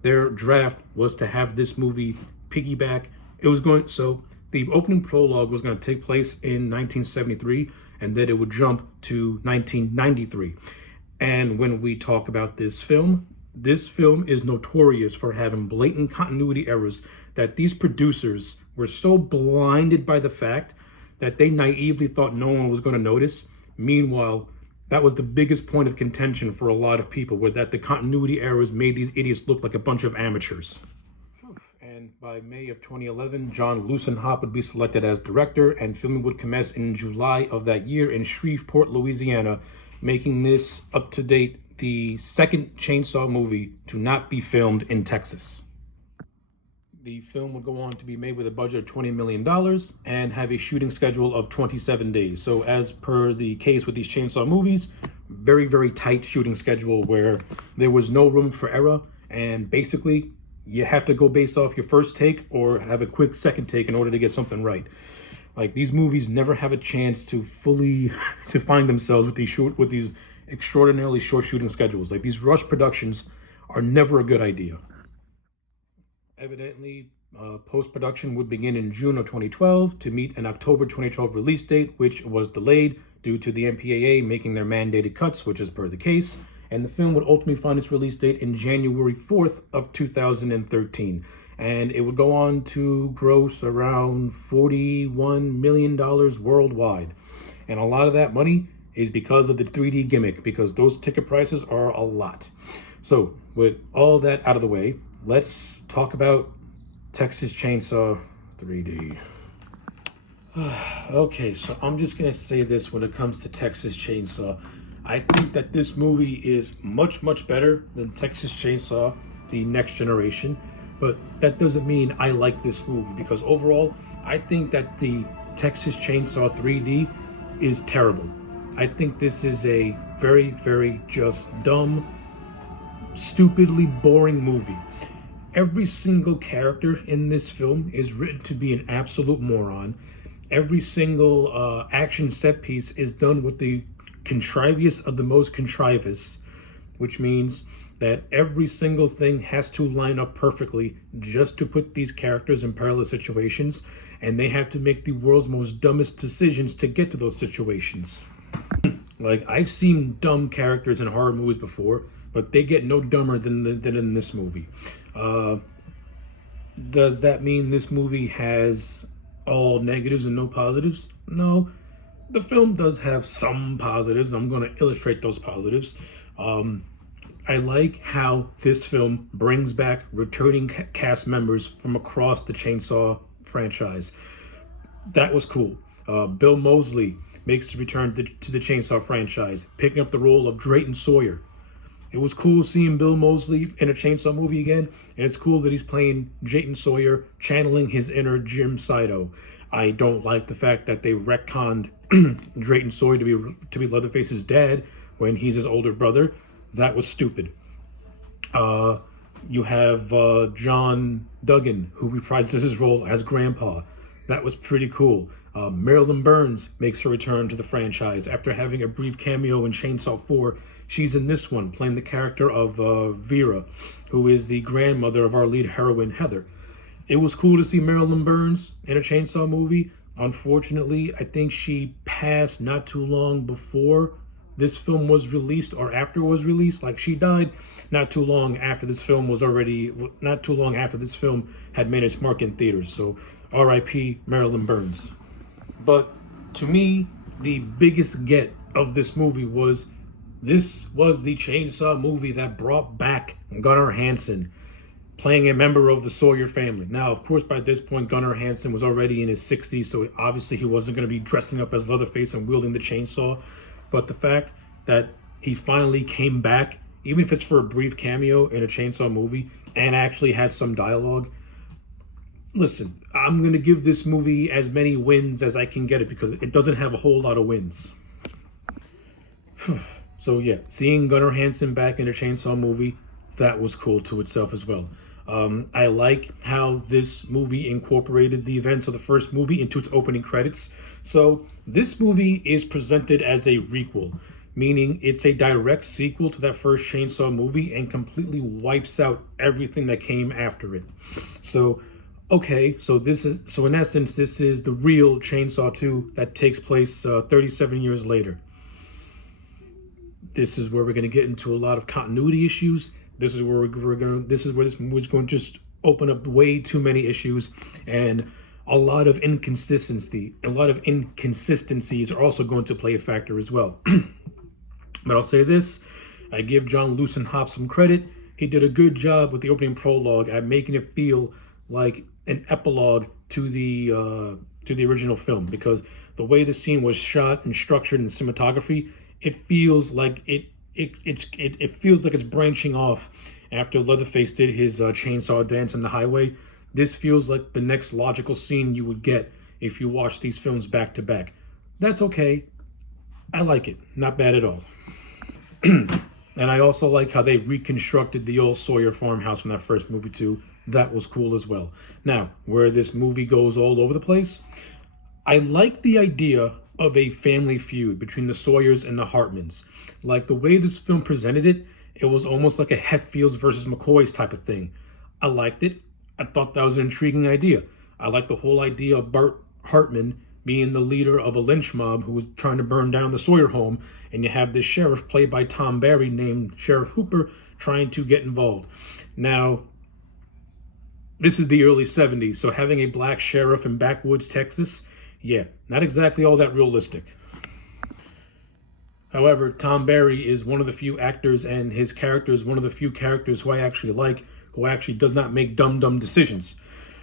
Their draft was to have this movie piggyback. So the opening prologue was going to take place in 1973, and then it would jump to 1993. And when we talk about this film is notorious for having blatant continuity errors that these producers were so blinded by the fact that they naively thought no one was going to notice. Meanwhile, that was the biggest point of contention for a lot of people, were that the continuity errors made these idiots look like a bunch of amateurs. And by May of 2011, John Lucenhop would be selected as director, and filming would commence in July of that year in Shreveport, Louisiana, making this, up to date, the second Chainsaw movie to not be filmed in Texas. The film would go on to be made with a budget of $20 million and have a shooting schedule of 27 days. So as per the case with these Chainsaw movies, very, very tight shooting schedule where there was no room for error, and basically you have to go based off your first take or have a quick second take in order to get something right. Like, these movies never have a chance to fully to find themselves with these extraordinarily short shooting schedules. Like, these rush productions are never a good idea. Evidently, post-production would begin in June of 2012 to meet an October 2012 release date, which was delayed due to the MPAA making their mandated cuts, which is per the case, and the film would ultimately find its release date in January 4th of 2013. And it would go on to gross around $41 million worldwide. And a lot of that money is because of the 3D gimmick, because those ticket prices are a lot. So with all that out of the way, let's talk about Texas Chainsaw 3D. Okay, so I'm just gonna say this when it comes to Texas Chainsaw. I think that this movie is much, much better than Texas Chainsaw, The Next Generation. But that doesn't mean I like this movie, because overall, I think that the Texas Chainsaw 3D is terrible. I think this is a very, very just dumb, stupidly boring movie. Every single character in this film is written to be an absolute moron. Every single action set piece is done with the contriviest of the most contrivous, which means that every single thing has to line up perfectly just to put these characters in perilous situations, and they have to make the world's most dumbest decisions to get to those situations. Like, I've seen dumb characters in horror movies before, but they get no dumber than in this movie. Does that mean this movie has all negatives and no positives? No. The film does have some positives. I'm going to illustrate those positives. I like how this film brings back returning cast members from across the Chainsaw franchise. That was cool. Bill Moseley makes the return to the Chainsaw franchise, picking up the role of Drayton Sawyer. It was cool seeing Bill Moseley in a Chainsaw movie again, and it's cool that he's playing Drayton Sawyer, channeling his inner Jim Saito. I don't like the fact that they retconned Drayton Sawyer to be Leatherface's dad when he's his older brother. That was stupid. You have John Duggan, who reprises his role as Grandpa. That was pretty cool. Marilyn Burns makes her return to the franchise after having a brief cameo in Chainsaw 4. She's in this one, playing the character of Vera, who is the grandmother of our lead heroine, Heather. It was cool to see Marilyn Burns in a Chainsaw movie. Unfortunately, I think she passed not too long before this film was released or after it was released. Like, she died not too long after this film had made its mark in theaters. So R.I.P. Marilyn Burns. But to me, the biggest get of this movie was this was the Chainsaw movie that brought back Gunnar Hansen, playing a member of the Sawyer family. Now, of course, by this point, Gunnar Hansen was already in his 60s, so obviously he wasn't going to be dressing up as Leatherface and wielding the chainsaw. But the fact that he finally came back, even if it's for a brief cameo in a Chainsaw movie, and actually had some dialogue, listen, I'm going to give this movie as many wins as I can get it, because it doesn't have a whole lot of wins. So yeah, seeing Gunnar Hansen back in a Chainsaw movie, that was cool to itself as well. I like how this movie incorporated the events of the first movie into its opening credits. So this movie is presented as a requel, meaning it's a direct sequel to that first Chainsaw movie and completely wipes out everything that came after it. So, okay, so in essence, this is the real Chainsaw 2 that takes place 37 years later. This is where we're going to get into a lot of continuity issues. This is where this movie's going to just open up way too many issues, and a lot of inconsistencies are also going to play a factor as well. But I'll say this, I give John Lusenhoff some credit. He did a good job with the opening prologue at making it feel like an epilogue to the original film, because the way the scene was shot and structured in cinematography, it feels like it feels like it's branching off after Leatherface did his chainsaw dance on the highway. This feels like the next logical scene you would get if you watch these films back to back. That's okay. I like it. Not bad at all. And I also like how they reconstructed the old Sawyer farmhouse from that first movie too. That was cool as well. Now, where this movie goes all over the place, I like the idea of a family feud between the Sawyers and the Hartmans. Like, the way this film presented it, It was almost like a Hetfields versus McCoy's type of thing. I liked it. I thought that was an intriguing idea. I liked the whole idea of Bart Hartman being the leader of a lynch mob who was trying to burn down the Sawyer home, and you have this sheriff played by Tom Barry named Sheriff Hooper trying to get involved. Now, this is the early 70s, so having a black sheriff in backwoods Texas, yeah, not exactly all that realistic. However, Tom Barry is one of the few actors, and his character is one of the few characters who I actually like, who actually does not make dumb decisions.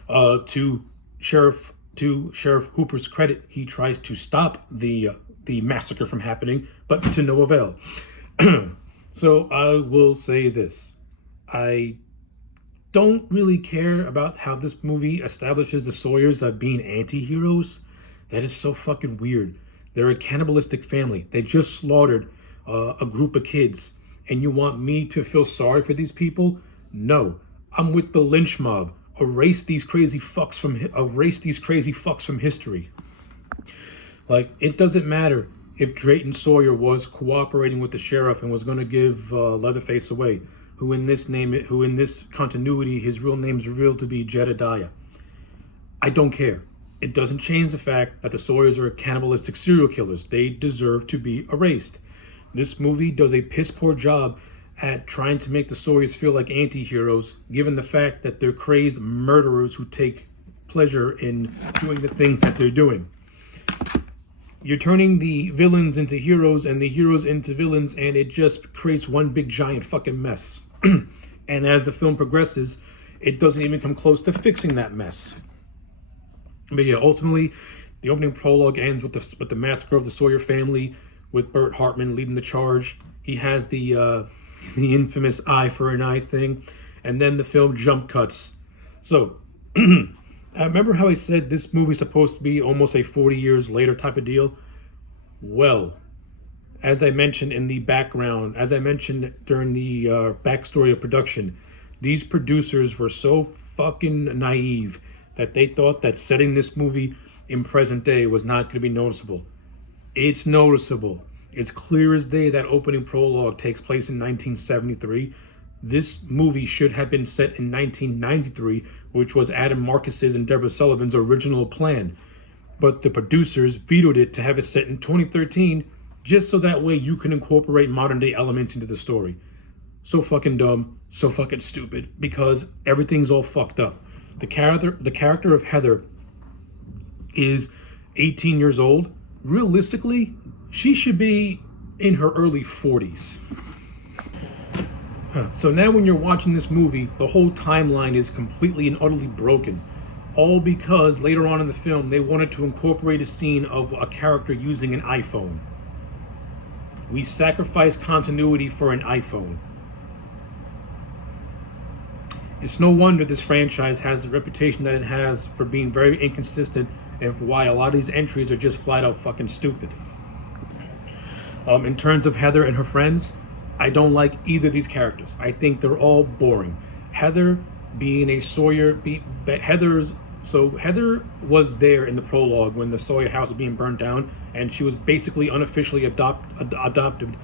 To Sheriff Hooper's credit, he tries to stop the massacre from happening, but to no avail. So I will say this: I don't really care about how this movie establishes the Sawyers as being anti-heroes. That is so fucking weird. They're a cannibalistic family. They just slaughtered a group of kids, and you want me to feel sorry for these people? No, I'm with the lynch mob. Erase these crazy fucks from history. Like, it doesn't matter if Drayton Sawyer was cooperating with the sheriff and was going to give Leatherface away, who in this continuity, his real name is revealed to be Jedediah. I don't care. It doesn't change the fact that the Sawyers are cannibalistic serial killers. They deserve to be erased. This movie does a piss poor job at trying to make the Sawyers feel like anti-heroes, given the fact that they're crazed murderers who take pleasure in doing the things that they're doing. You're turning the villains into heroes and the heroes into villains, and it just creates one big giant fucking mess. And as the film progresses, it doesn't even come close to fixing that mess. But yeah, ultimately, the opening prologue ends with the massacre of the Sawyer family, with Bert Hartman leading the charge. He has the infamous eye for an eye thing, and then the film jump cuts. So, I remember how I said this movie's supposed to be almost a 40 years later type of deal? Well, as I mentioned in the background, as I mentioned during the backstory of production, these producers were so fucking naive that they thought that setting this movie in present day was not going to be noticeable. It's noticeable. It's clear as day that opening prologue takes place in 1973. This movie should have been set in 1993, which was Adam Marcus's and Deborah Sullivan's original plan. But the producers vetoed it to have it set in 2013, just so that way you can incorporate modern day elements into the story. So fucking dumb, so fucking stupid, because everything's all fucked up. The character of Heather is 18 years old. Realistically, she should be in her early 40s. So now when you're watching this movie, the whole timeline is completely and utterly broken. All because later on in the film, they wanted to incorporate a scene of a character using an iPhone. We sacrifice continuity for an iPhone. It's no wonder this franchise has the reputation that it has for being very inconsistent, and for why a lot of these entries are just flat out fucking stupid. In terms of Heather and her friends, I don't like either of these characters. I think they're all boring. Heather being a Sawyer, Heather was there in the prologue when the Sawyer house was being burned down, and she was basically unofficially adopted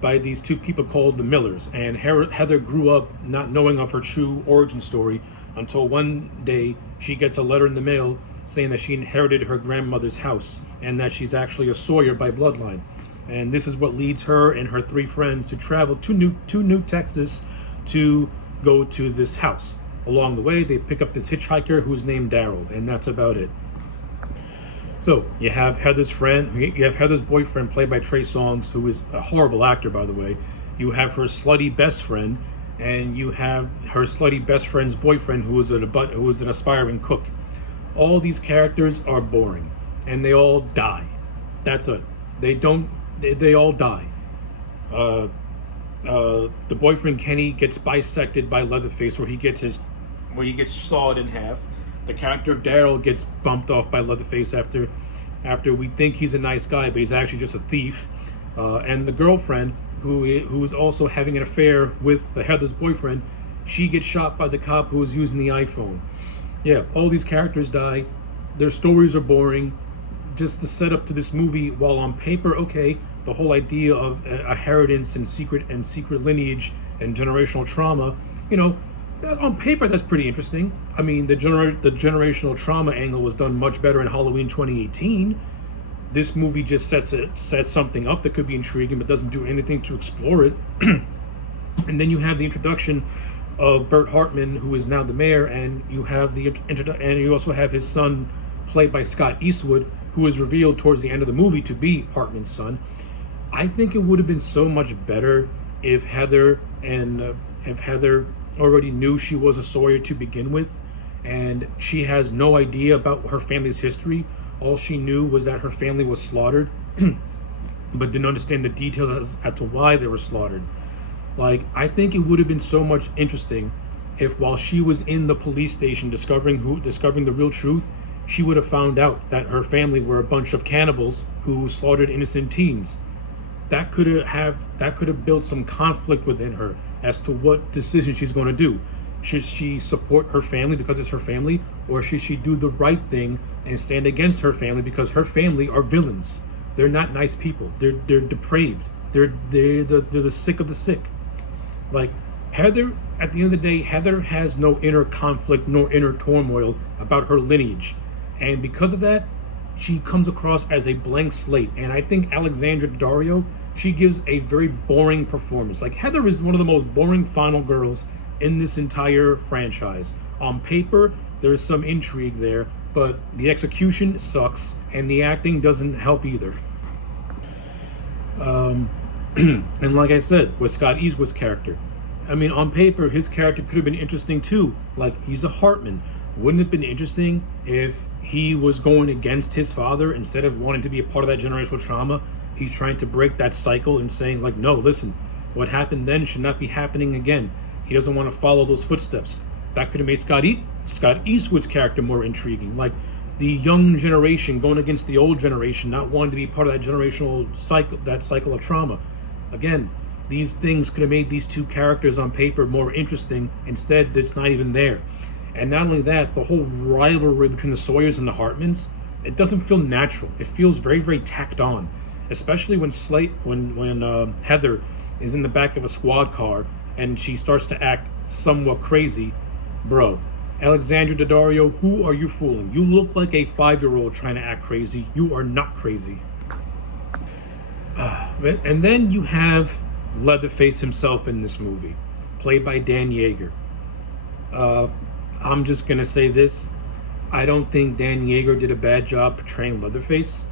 by these two people called the Millers. And Heather grew up not knowing of her true origin story until one day she gets a letter in the mail saying that she inherited her grandmother's house and that she's actually a Sawyer by bloodline. And this is what leads her and her three friends to travel to New Texas to go to this house. Along the way, they pick up this hitchhiker who's named Daryl, and that's about it. So you have Heather's boyfriend, played by Trey Songz, who is a horrible actor, by the way. You have her slutty best friend, and you have her slutty best friend's boyfriend, who is an aspiring cook. All these characters are boring, and they all die. That's it. They all die. The boyfriend Kenny gets bisected by Leatherface, where he gets sawed in half. The character of Daryl gets bumped off by Leatherface after we think he's a nice guy, but he's actually just a thief. And the girlfriend, who is also having an affair with Heather's boyfriend, she gets shot by the cop who was using the iPhone. Yeah, all these characters die. Their stories are boring. Just the setup to this movie, while on paper, okay, the whole idea of a inheritance and secret lineage and generational trauma, you know, on paper that's pretty interesting. I mean, the generational trauma angle was done much better in Halloween 2018. This movie just sets something up that could be intriguing, but doesn't do anything to explore it. And then you have the introduction of Bert Hartman, who is now the mayor, and you have and you also have his son, played by Scott Eastwood, who is revealed towards the end of the movie to be Hartman's son. I think it would have been so much better if Heather already knew she was a Sawyer to begin with, and she has no idea about her family's history. All she knew was that her family was slaughtered, but didn't understand the details as to why they were slaughtered. Like, I think it would have been so much interesting if, while she was in the police station discovering the real truth, she would have found out that her family were a bunch of cannibals who slaughtered innocent teens. That could have built some conflict within her as to what decision she's going to do. Should she support her family because it's her family, or should she do the right thing and stand against her family because her family are villains? They're not nice people. They're depraved. They're the sick of the sick. Like, Heather, at the end of the day, Heather has no inner conflict nor inner turmoil about her lineage, and because of that, she comes across as a blank slate. And I think Alexandra Daddario, she gives a very boring performance. Like, Heather is one of the most boring final girls in this entire franchise. On paper, there's some intrigue there, but the execution sucks, and the acting doesn't help either. And like I said, with Scott Eastwood's character, I mean, on paper, his character could have been interesting too. Like, he's a Hartman. Wouldn't it have been interesting if he was going against his father instead of wanting to be a part of that generational trauma? He's trying to break that cycle and saying, like, no, listen, what happened then should not be happening again. He doesn't want to follow those footsteps. That could have made Scott Eastwood's character more intriguing. Like, the young generation going against the old generation, not wanting to be part of that generational cycle, that cycle of trauma. Again, these things could have made these two characters on paper more interesting. Instead, it's not even there. And not only that, the whole rivalry between the Sawyers and the Hartmans, it doesn't feel natural. It feels very, very tacked on. Especially when Heather is in the back of a squad car and she starts to act somewhat crazy. Bro, Alexandra Daddario, who are you fooling? You look like a 5-year-old trying to act crazy. You are not crazy. And then you have Leatherface himself in this movie, played by Dan Yeager. I'm just gonna say this. I don't think Dan Yeager did a bad job portraying Leatherface,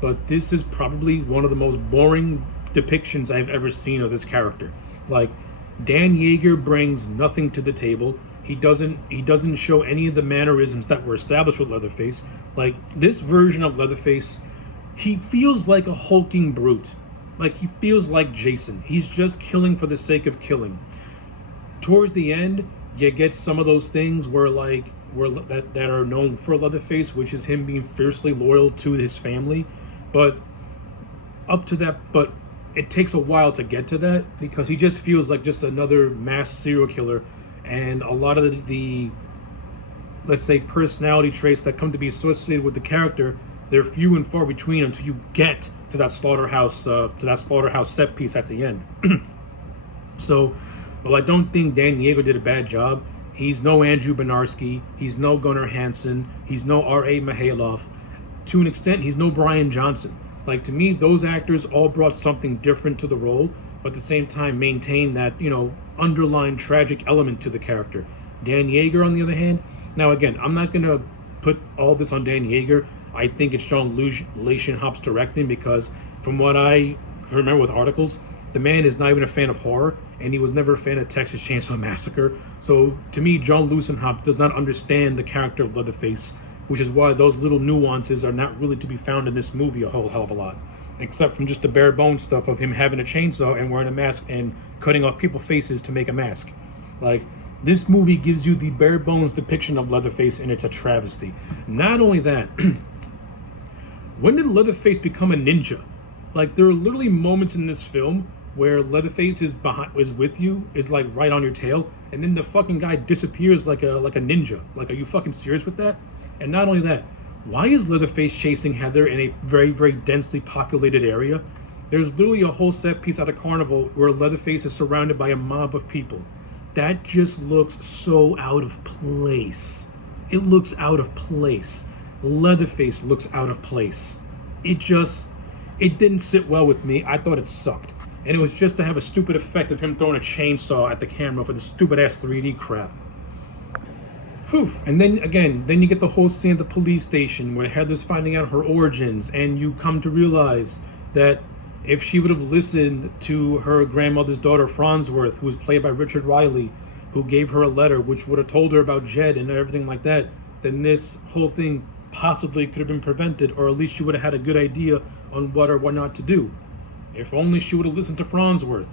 but this is probably one of the most boring depictions I've ever seen of this character. Like, Dan Yeager brings nothing to the table. He doesn't show any of the mannerisms that were established with Leatherface. Like, this version of Leatherface, he feels like a hulking brute. Like, he feels like Jason. He's just killing for the sake of killing. Towards the end, you get some of those things that are known for Leatherface, which is him being fiercely loyal to his family. But it takes a while to get to that, because he just feels like just another mass serial killer, and a lot of the let's say personality traits that come to be associated with the character, they're few and far between until you get to that slaughterhouse set piece at the end. So, well, I don't think Dan Yeager did a bad job. He's no Andrew Bernarski. He's no Gunnar Hansen. He's no R.A. Mihailoff. To an extent, he's no Brian Johnson. Like, to me, those actors all brought something different to the role, but at the same time maintained that, underlying tragic element to the character. Dan Yeager, on the other hand, now again, I'm not going to put all this on Dan Yeager. I think it's John Leichenhop's directing, because from what I remember with articles, the man is not even a fan of horror, and he was never a fan of Texas Chainsaw Massacre. So to me, John Leichenhop does not understand the character of Leatherface, which is why those little nuances are not really to be found in this movie a whole hell of a lot, except from just the bare bones stuff of him having a chainsaw and wearing a mask and cutting off people's faces to make a mask. Like, this movie gives you the bare bones depiction of Leatherface, and it's a travesty. Not only that, when did Leatherface become a ninja? Like, there are literally moments in this film where Leatherface is with you, is like right on your tail, and then the fucking guy disappears like a ninja. Like, are you fucking serious with that? And not only that, why is Leatherface chasing Heather in a very, very densely populated area? There's literally a whole set piece at a carnival where Leatherface is surrounded by a mob of people. That just looks so out of place. It looks out of place. Leatherface looks out of place. It didn't sit well with me. I thought it sucked. And it was just to have a stupid effect of him throwing a chainsaw at the camera for the stupid ass 3D crap. Whew. And then again, then you get the whole scene at the police station where Heather's finding out her origins, and you come to realize that if she would have listened to her grandmother's daughter, Farnsworth, who was played by Richard Riley, who gave her a letter which would have told her about Jed and everything like that, then this whole thing possibly could have been prevented, or at least she would have had a good idea on what or what not to do. If only she would have listened to Farnsworth,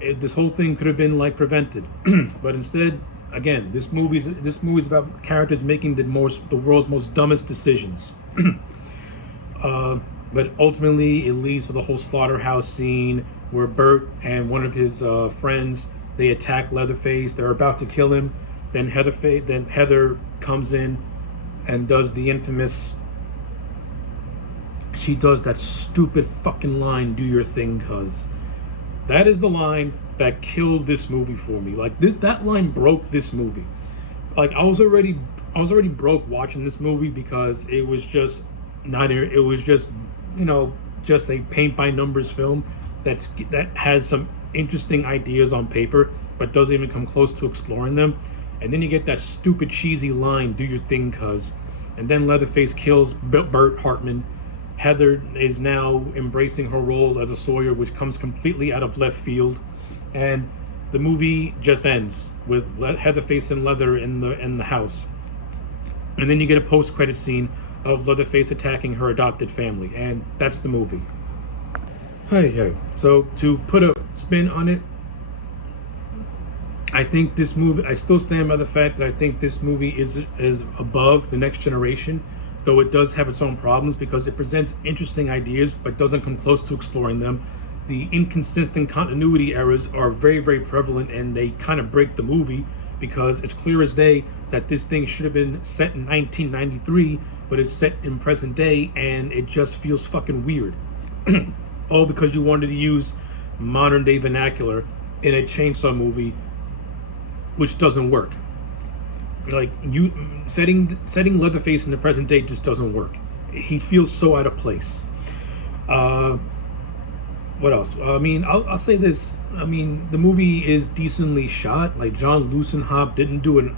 this whole thing could have been like prevented. But instead, again, this movie's about characters making the world's most dumbest decisions. But ultimately, it leads to the whole slaughterhouse scene where Bert and one of his friends, they attack Leatherface. They're about to kill him. Then Heather comes in and does the infamous. She does that stupid fucking line, "Do your thing, cuz." That is the line that killed this movie for me. Like that line broke this movie. Like I was already broke watching this movie because it was just just a paint by numbers film that has some interesting ideas on paper but doesn't even come close to exploring them. And then you get that stupid cheesy line, "Do your thing, cuz." And then Leatherface kills Bert Hartman. Heather is now embracing her role as a Sawyer, which comes completely out of left field. And the movie just ends with Heatherface and Leather in the house. And then you get a post-credit scene of Leatherface attacking her adopted family, and that's the movie. Hey. So to put a spin on it, I think this movie, I still stand by the fact that I think this movie is above The Next Generation, though it does have its own problems because it presents interesting ideas but doesn't come close to exploring them. The inconsistent continuity errors are very, very prevalent, and they kind of break the movie because it's clear as day that this thing should have been set in 1993, but it's set in present day, and it just feels fucking weird. All because you wanted to use modern day vernacular in a chainsaw movie, which doesn't work. Like, you setting Leatherface in the present day just doesn't work. He feels so out of place. What else? I mean, I'll say this. I mean, the movie is decently shot. Like, John Lucenhop didn't do an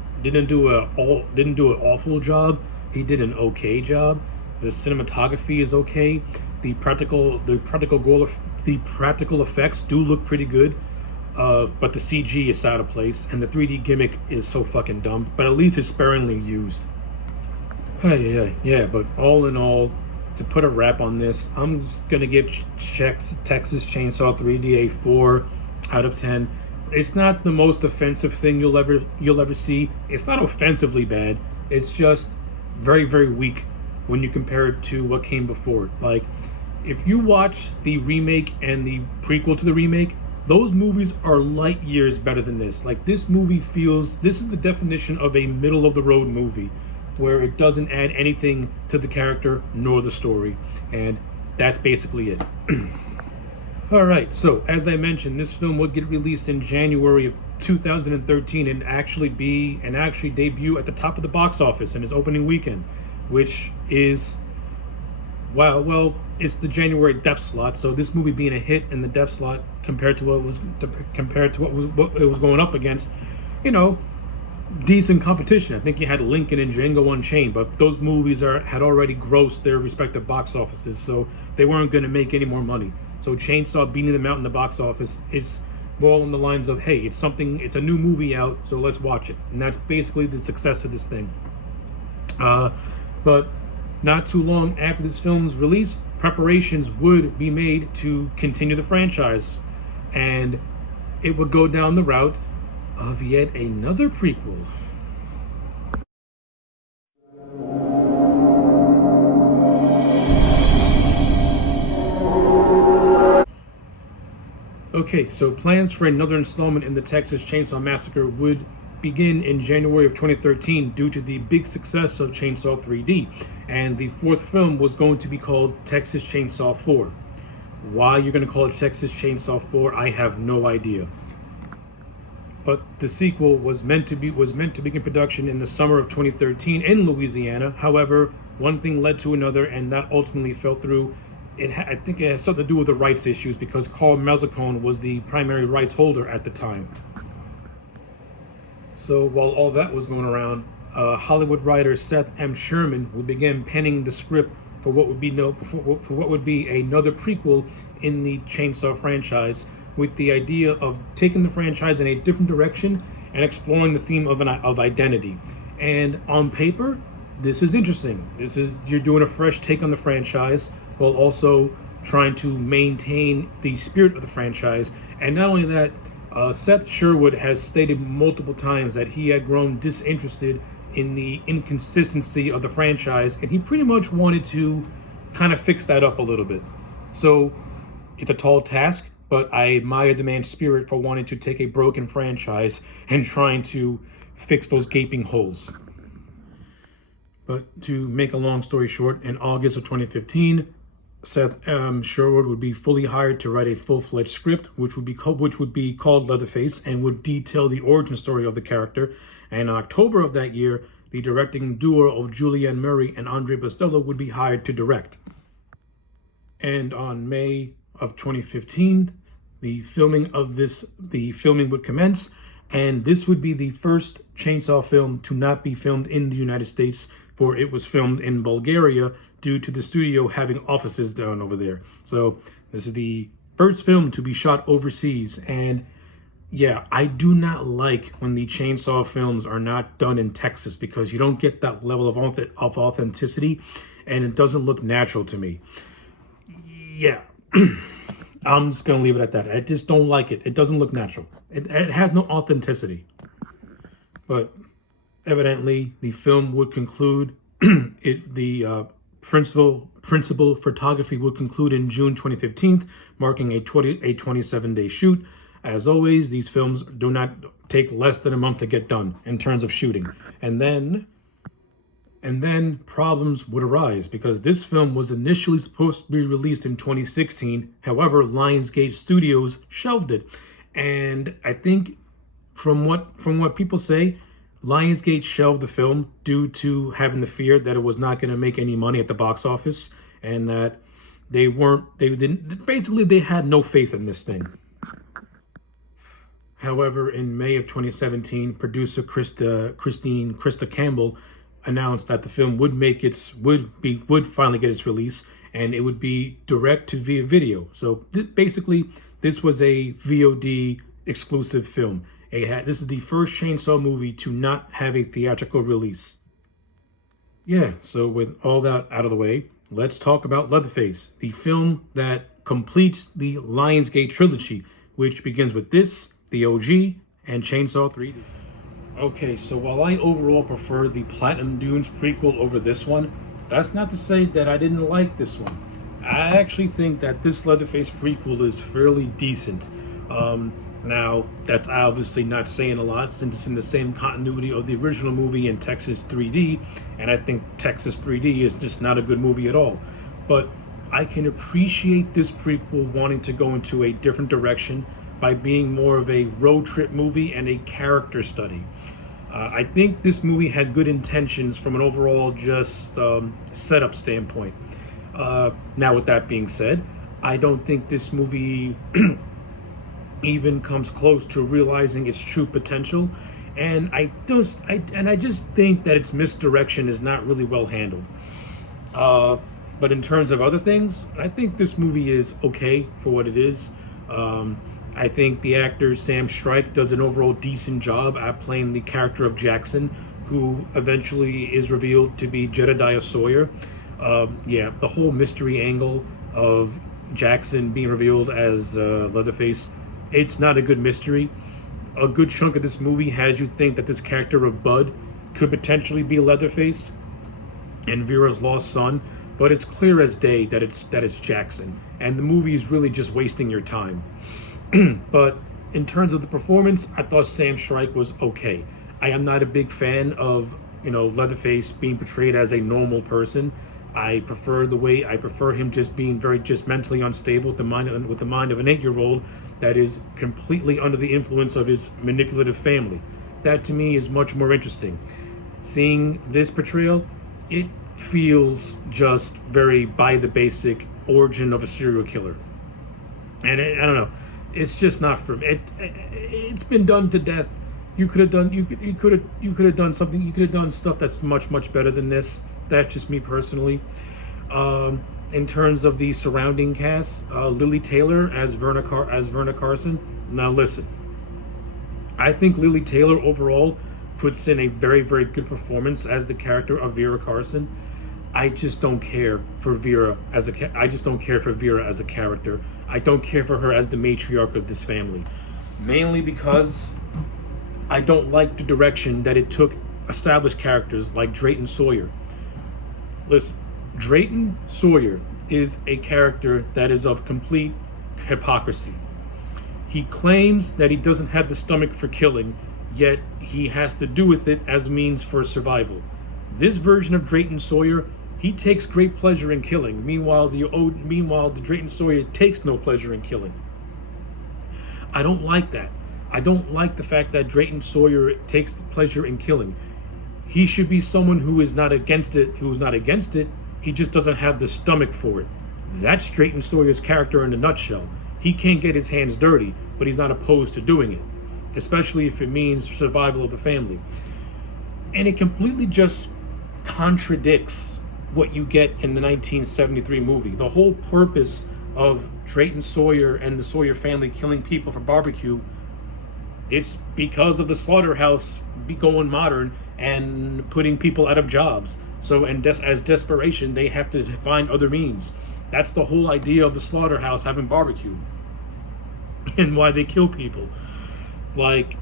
awful job. He did an okay job. The cinematography is okay. The practical effects do look pretty good. But the CG is out of place, and the 3D gimmick is so fucking dumb. But at least it's sparingly used. Yeah. But all in all, to put a wrap on this, I'm just gonna give Texas Chainsaw 3D a 4 out of 10. It's not the most offensive thing you'll ever see. It's not offensively bad. It's just very, very weak when you compare it to what came before. Like, if you watch the remake and the prequel to the remake, those movies are light years better than this. Like, this is the definition of a middle of the road movie, where it doesn't add anything to the character nor the story, and that's basically it. Alright, so as I mentioned, this film would get released in January of 2013 and actually debut at the top of the box office in its opening weekend, which is, it's the January death slot. So this movie being a hit in the death slot compared to what it was going up against, decent competition. I think you had Lincoln and Django Unchained, but those movies had already grossed their respective box offices, so they weren't going to make any more money. So Chainsaw beating them out in the box office, it's more along the lines of, hey, it's a new movie out, so let's watch it. And that's basically the success of this thing. But not too long after this film's release, preparations would be made to continue the franchise, and it would go down the route of yet another prequel. Okay, so plans for another installment in the Texas Chainsaw Massacre would begin in January of 2013 due to the big success of Chainsaw 3D, and the fourth film was going to be called Texas Chainsaw 4. Why you're going to call it Texas Chainsaw 4, I have no idea. But the sequel was meant to begin production in the summer of 2013 in Louisiana. However, one thing led to another, and that ultimately fell through. I think it has something to do with the rights issues because Carl Mazzacone was the primary rights holder at the time. So while all that was going around, Hollywood writer Seth M. Sherman would begin penning the script for what would be another prequel in the Chainsaw franchise, with the idea of taking the franchise in a different direction and exploring the theme of identity. And on paper, this is interesting. You're doing a fresh take on the franchise while also trying to maintain the spirit of the franchise. And not only that, Seth Sherwood has stated multiple times that he had grown disinterested in the inconsistency of the franchise, and he pretty much wanted to kind of fix that up a little bit. So it's a tall task, but I admire the man's spirit for wanting to take a broken franchise and trying to fix those gaping holes. But to make a long story short, in August of 2015, Seth Sherwood would be fully hired to write a full-fledged script, which would be called Leatherface, and would detail the origin story of the character. And in October of that year, the directing duo of Julianne Murray and Andre Bastello would be hired to direct. And on May of 2015, the filming would commence, and this would be the first Chainsaw film to not be filmed in the United States, for it was filmed in Bulgaria due to the studio having offices down over there. So this is the first film to be shot overseas, and yeah, I do not like when the Chainsaw films are not done in Texas, because you don't get that level of authenticity, and it doesn't look natural to me. Yeah. I'm just going to leave it at that. I just don't like it. It doesn't look natural. It has no authenticity. But evidently, the film would conclude, the principal photography would conclude in June 2015, marking a 27-day shoot. As always, these films do not take less than a month to get done in terms of shooting. And then problems would arise, because this film was initially supposed to be released in 2016. However, Lionsgate Studios shelved it. And I think from what people say, Lionsgate shelved the film due to having the fear that it was not going to make any money at the box office, and that they had no faith in this thing. However, in May of 2017, producer Krista Campbell announced that the film would finally get its release, and it would be direct to via video. So basically, this was a VOD exclusive film. This is the first Chainsaw movie to not have a theatrical release. Yeah, so with all that out of the way, let's talk about Leatherface, the film that completes the Lionsgate trilogy, which begins with this, the OG, and Chainsaw 3D. Okay, so while I overall prefer the Platinum Dunes prequel over this one, that's not to say that I didn't like this one. I actually think that this Leatherface prequel is fairly decent. Now, that's obviously not saying a lot, since it's in the same continuity of the original movie in Texas 3D, and I think Texas 3D is just not a good movie at all. But I can appreciate this prequel wanting to go into a different direction by being more of a road trip movie and a character study. I think this movie had good intentions from an overall just setup standpoint. Now, with that being said, I don't think this movie even comes close to realizing its true potential, and I just think that its misdirection is not really well handled. But in terms of other things, I think this movie is okay for what it is. I think the actor Sam Strike does an overall decent job at playing the character of Jackson, who eventually is revealed to be Jedediah Sawyer. The whole mystery angle of Jackson being revealed as Leatherface, it's not a good mystery. A good chunk of this movie has you think that this character of Bud could potentially be Leatherface and Vera's lost son, but it's clear as day that it's Jackson, and the movie is really just wasting your time. But in terms of the performance, I thought Sam Strike was okay. I am not a big fan of Leatherface being portrayed as a normal person. I prefer him just being just mentally unstable with the mind of an 8-year-old that is completely under the influence of his manipulative family. That to me is much more interesting. Seeing this portrayal, it feels just very by the basic origin of a serial killer, and I don't know, it's just not for me. It's been done to death. You could have done something. You could have done stuff that's much better than this. That's just me personally. In terms of the surrounding cast, Lily Taylor as Verna Carson. Now listen, I think Lily Taylor overall puts in a very good performance as the character of Vera Carson. I just don't care for Vera as a character. I don't care for her as the matriarch of this family, mainly because I don't like the direction that it took established characters like Drayton Sawyer. Listen, Drayton Sawyer is a character that is of complete hypocrisy. He claims that he doesn't have the stomach for killing, yet he has to do with it as a means for survival. This version of Drayton Sawyer, he takes great pleasure in killing. Meanwhile, the Drayton Sawyer takes no pleasure in killing. I don't like that. I don't like the fact that Drayton Sawyer takes pleasure in killing. He should be someone who is not against it. He just doesn't have the stomach for it. That's Drayton Sawyer's character in a nutshell. He can't get his hands dirty, but he's not opposed to doing it, especially if it means survival of the family. And it completely just contradicts what you get in the 1973 movie. The whole purpose of Drayton Sawyer and the Sawyer family killing people for barbecue, it's because of the slaughterhouse going modern and putting people out of jobs. So, as desperation, they have to find other means. That's the whole idea of the slaughterhouse having barbecue, and why they kill people. Like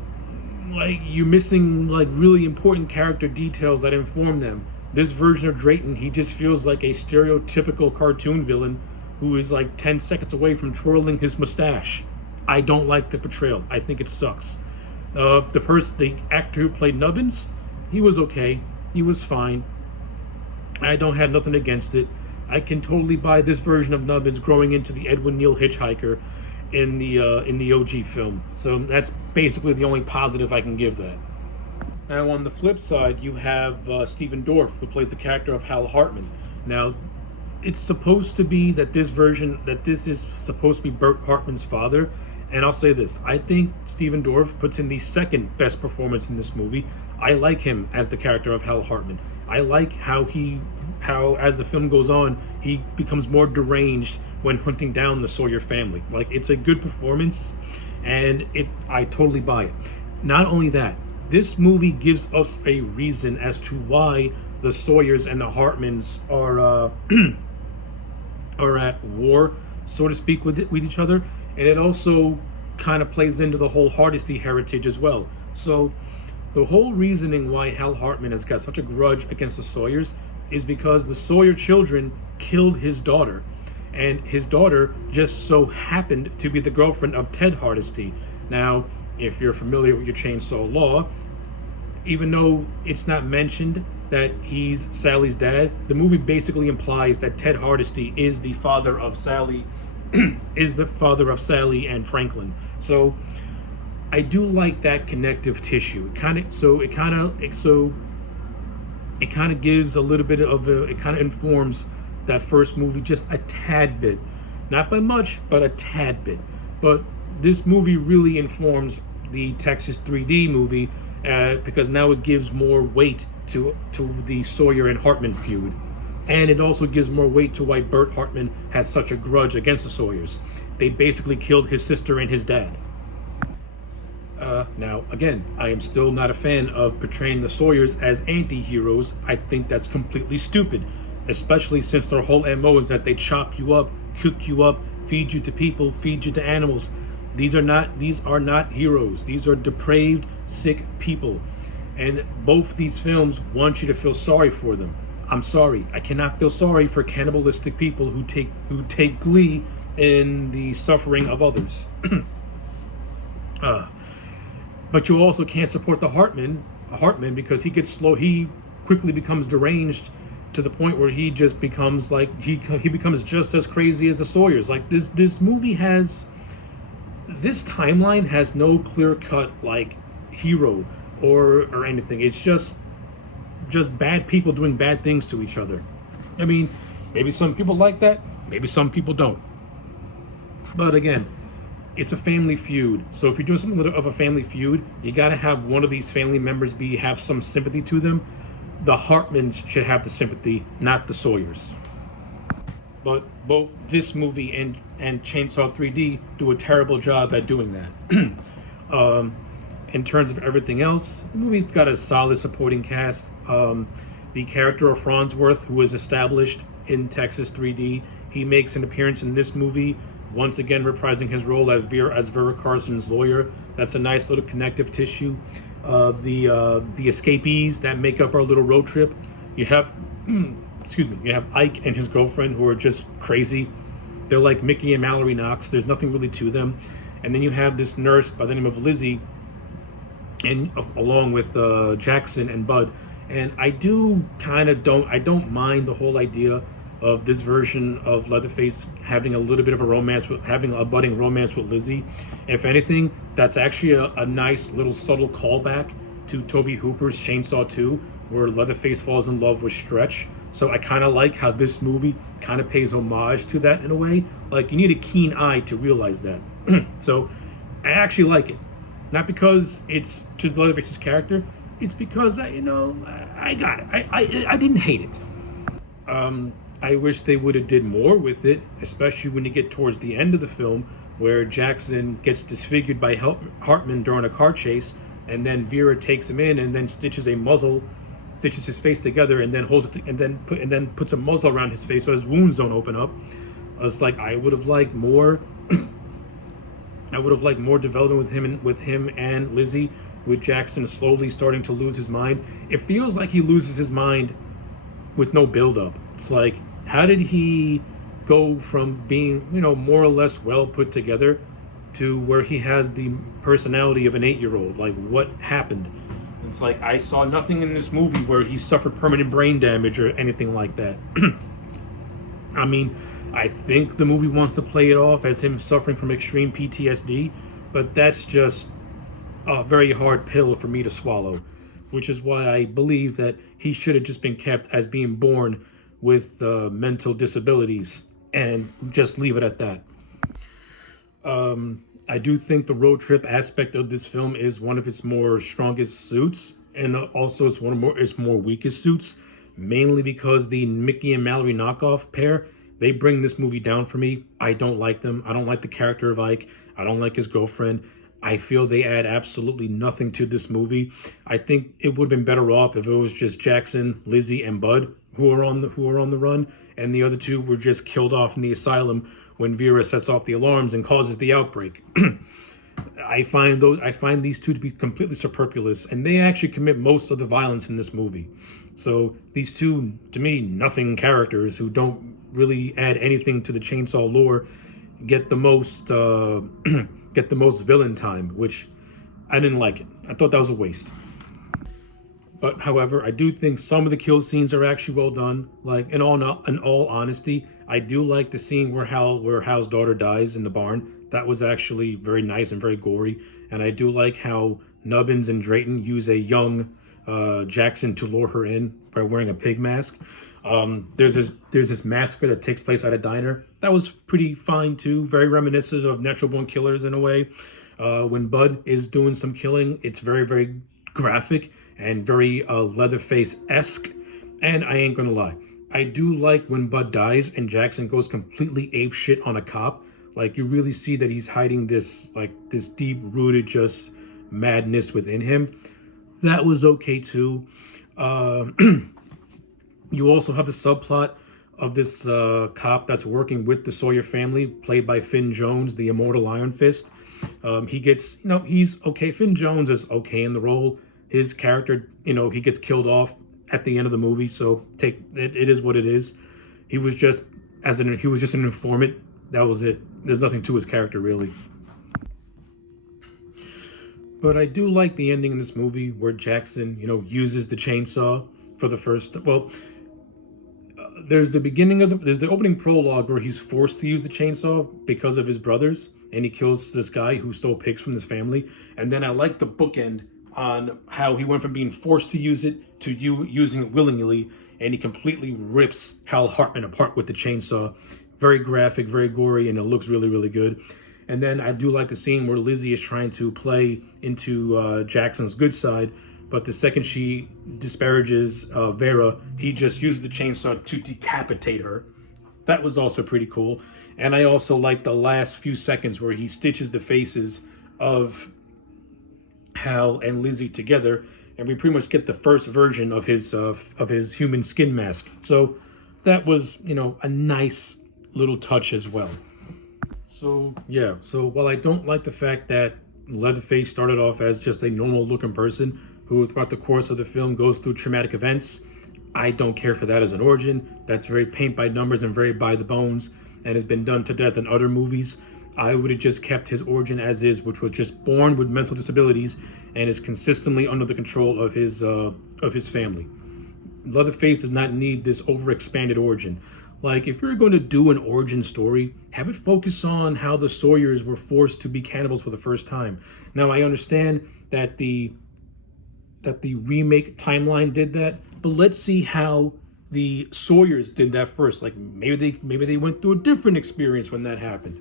you're missing really important character details that inform them. This version of Drayton, he just feels like a stereotypical cartoon villain who is 10 seconds away from twirling his mustache. I don't like the portrayal. I think it sucks. The actor who played Nubbins, he was okay. He was fine. I don't have nothing against it. I can totally buy this version of Nubbins growing into the Edwin Neal hitchhiker in the OG film. So that's basically the only positive I can give that. Now on the flip side, you have Stephen Dorff, who plays the character of Hal Hartman. Now, it's supposed to be that this is supposed to be Bert Hartman's father, and I'll say this: I think Stephen Dorff puts in the second best performance in this movie. I like him as the character of Hal Hartman. I like how as the film goes on, he becomes more deranged when hunting down the Sawyer family. It's a good performance, and I totally buy it. Not only that, this movie gives us a reason as to why the Sawyers and the Hartmans are at war, so to speak, with each other, and it also kind of plays into the whole Hardesty heritage as well. So the whole reasoning why Hal Hartman has got such a grudge against the Sawyers is because the Sawyer children killed his daughter, and his daughter just so happened to be the girlfriend of Ted Hardesty. Now, if you're familiar with your chainsaw law, even though it's not mentioned that he's Sally's dad, the movie basically implies that Ted Hardesty is the father of Sally, and Franklin. So I do like that connective tissue. It kind of gives a little bit of it kind of informs that first movie just a tad bit, not by much, but a tad bit. But this movie really informs the Texas 3D movie, because now it gives more weight to the Sawyer and Hartman feud, and it also gives more weight to why Bert Hartman has such a grudge against the Sawyers. They basically killed his sister and his dad. Now, again, I am still not a fan of portraying the Sawyers as anti-heroes. I think that's completely stupid, especially since their whole MO is that they chop you up, cook you up, feed you to people, feed you to animals. These are not heroes. These are depraved, sick people. And both these films want you to feel sorry for them. I'm sorry. I cannot feel sorry for cannibalistic people who take glee in the suffering of others. But you also can't support the Hartman because he quickly becomes deranged to the point where he just becomes like he becomes just as crazy as the Sawyers. Like this movie has this timeline has no clear cut like hero or anything. It's just bad people doing bad things to each other. I mean, maybe some people like that, maybe some people don't. But again, it's a family feud. So if you're doing something of a family feud, you got to have one of these family members have some sympathy to them. The Hartmans should have the sympathy, not the Sawyers. But both this movie and Chainsaw 3D do a terrible job at doing that. In terms of everything else, the movie's got a solid supporting cast. The character of Farnsworth, who was established in Texas 3D, he makes an appearance in this movie, once again reprising his role as Vera Carson's lawyer. That's a nice little connective tissue. The escapees that make up our little road trip. You have, you have Ike and his girlfriend, who are just crazy. They're like Mickey and Mallory Knox. There's nothing really to them. And then you have this nurse by the name of Lizzie, and along with Jackson and Bud. And I don't mind the whole idea of this version of Leatherface having a little bit of having a budding romance with Lizzie. If anything, that's actually a nice little subtle callback to Tobe Hooper's Chainsaw 2, where Leatherface falls in love with Stretch. So I kind of like how this movie kind of pays homage to that in a way. Like, you need a keen eye to realize that. So I actually like it. Not because it's to Leatherface's character, it's because I got it. I didn't hate it. I wish they would have did more with it, especially when you get towards the end of the film, where Jackson gets disfigured by Hartman during a car chase, and then Vera takes him in and then stitches his face together, and then and then puts a muzzle around his face so his wounds don't open up. I was like, I would have liked more. I would have liked more development with him and Lizzie, with Jackson slowly starting to lose his mind. It feels like he loses his mind with no build-up. It's like, how did he go from being, more or less well put together to where he has the personality of an 8-year-old? Like, what happened? It's like, I saw nothing in this movie where he suffered permanent brain damage or anything like that. I mean, I think the movie wants to play it off as him suffering from extreme PTSD, but that's just a very hard pill for me to swallow, which is why I believe that he should have just been kept as being born with mental disabilities and just leave it at that. I do think the road trip aspect of this film is one of its more strongest suits, and also it's one of its more weakest suits, mainly because the Mickey and Mallory knockoff pair, they bring this movie down for me. I don't like them. I don't like the character of Ike. I don't like his girlfriend. I feel they add absolutely nothing to this movie. I think it would have been better off if it was just Jackson, Lizzie, and Bud who are on the run, and the other two were just killed off in the asylum when Vera sets off the alarms and causes the outbreak. I find these two to be completely superfluous, and they actually commit most of the violence in this movie. So these two, to me, nothing characters who don't really add anything to the Chainsaw lore get the most villain time, which I didn't like it. I thought that was a waste. But however, I do think some of the kill scenes are actually well done. Like, in all honesty, I do like the scene where Hal's daughter dies in the barn. That was actually very nice and very gory. And I do like how Nubbins and Drayton use a young Jackson to lure her in by wearing a pig mask. There's this massacre that takes place at a diner. That was pretty fine too. Very reminiscent of Natural Born Killers in a way. When Bud is doing some killing, it's very, very graphic and very Leatherface-esque. And I ain't gonna lie, I do like when Bud dies and Jackson goes completely apeshit on a cop. Like, you really see that he's hiding this deep-rooted just madness within him. That was okay too. You also have the subplot of this cop that's working with the Sawyer family, played by Finn Jones, the immortal Iron Fist. He gets, he's okay. Finn Jones is okay in the role. His character, he gets killed off at the end of the movie, so it is what it is. He was just an informant. That was it. There's nothing to his character really. But I do like the ending in this movie where Jackson, uses the chainsaw for the first. Well, there's the beginning of there's the opening prologue where he's forced to use the chainsaw because of his brothers, and he kills this guy who stole pigs from his family. And then I like the bookend on how he went from being forced to use it to using it willingly, and he completely rips Hal Hartman apart with the chainsaw. Very graphic, very gory, and it looks really, really good. And then I do like the scene where Lizzie is trying to play into Jackson's good side, but the second she disparages Vera, he just uses the chainsaw to decapitate her. That was also pretty cool. And I also like the last few seconds where he stitches the faces of Hal and Lizzie together, and we pretty much get the first version of his human skin mask. So that was, a nice little touch as well. So yeah, so while I don't like the fact that Leatherface started off as just a normal looking person who throughout the course of the film goes through traumatic events, I don't care for that as an origin. That's very paint by numbers and very by the bones, and has been done to death in other movies. I would have just kept his origin as is, which was just born with mental disabilities and is consistently under the control of his family. Leatherface does not need this overexpanded origin. Like, if you're going to do an origin story, have it focus on how the Sawyers were forced to be cannibals for the first time. Now, I understand that the remake timeline did that, but let's see how the Sawyers did that first. Like, maybe they went through a different experience when that happened.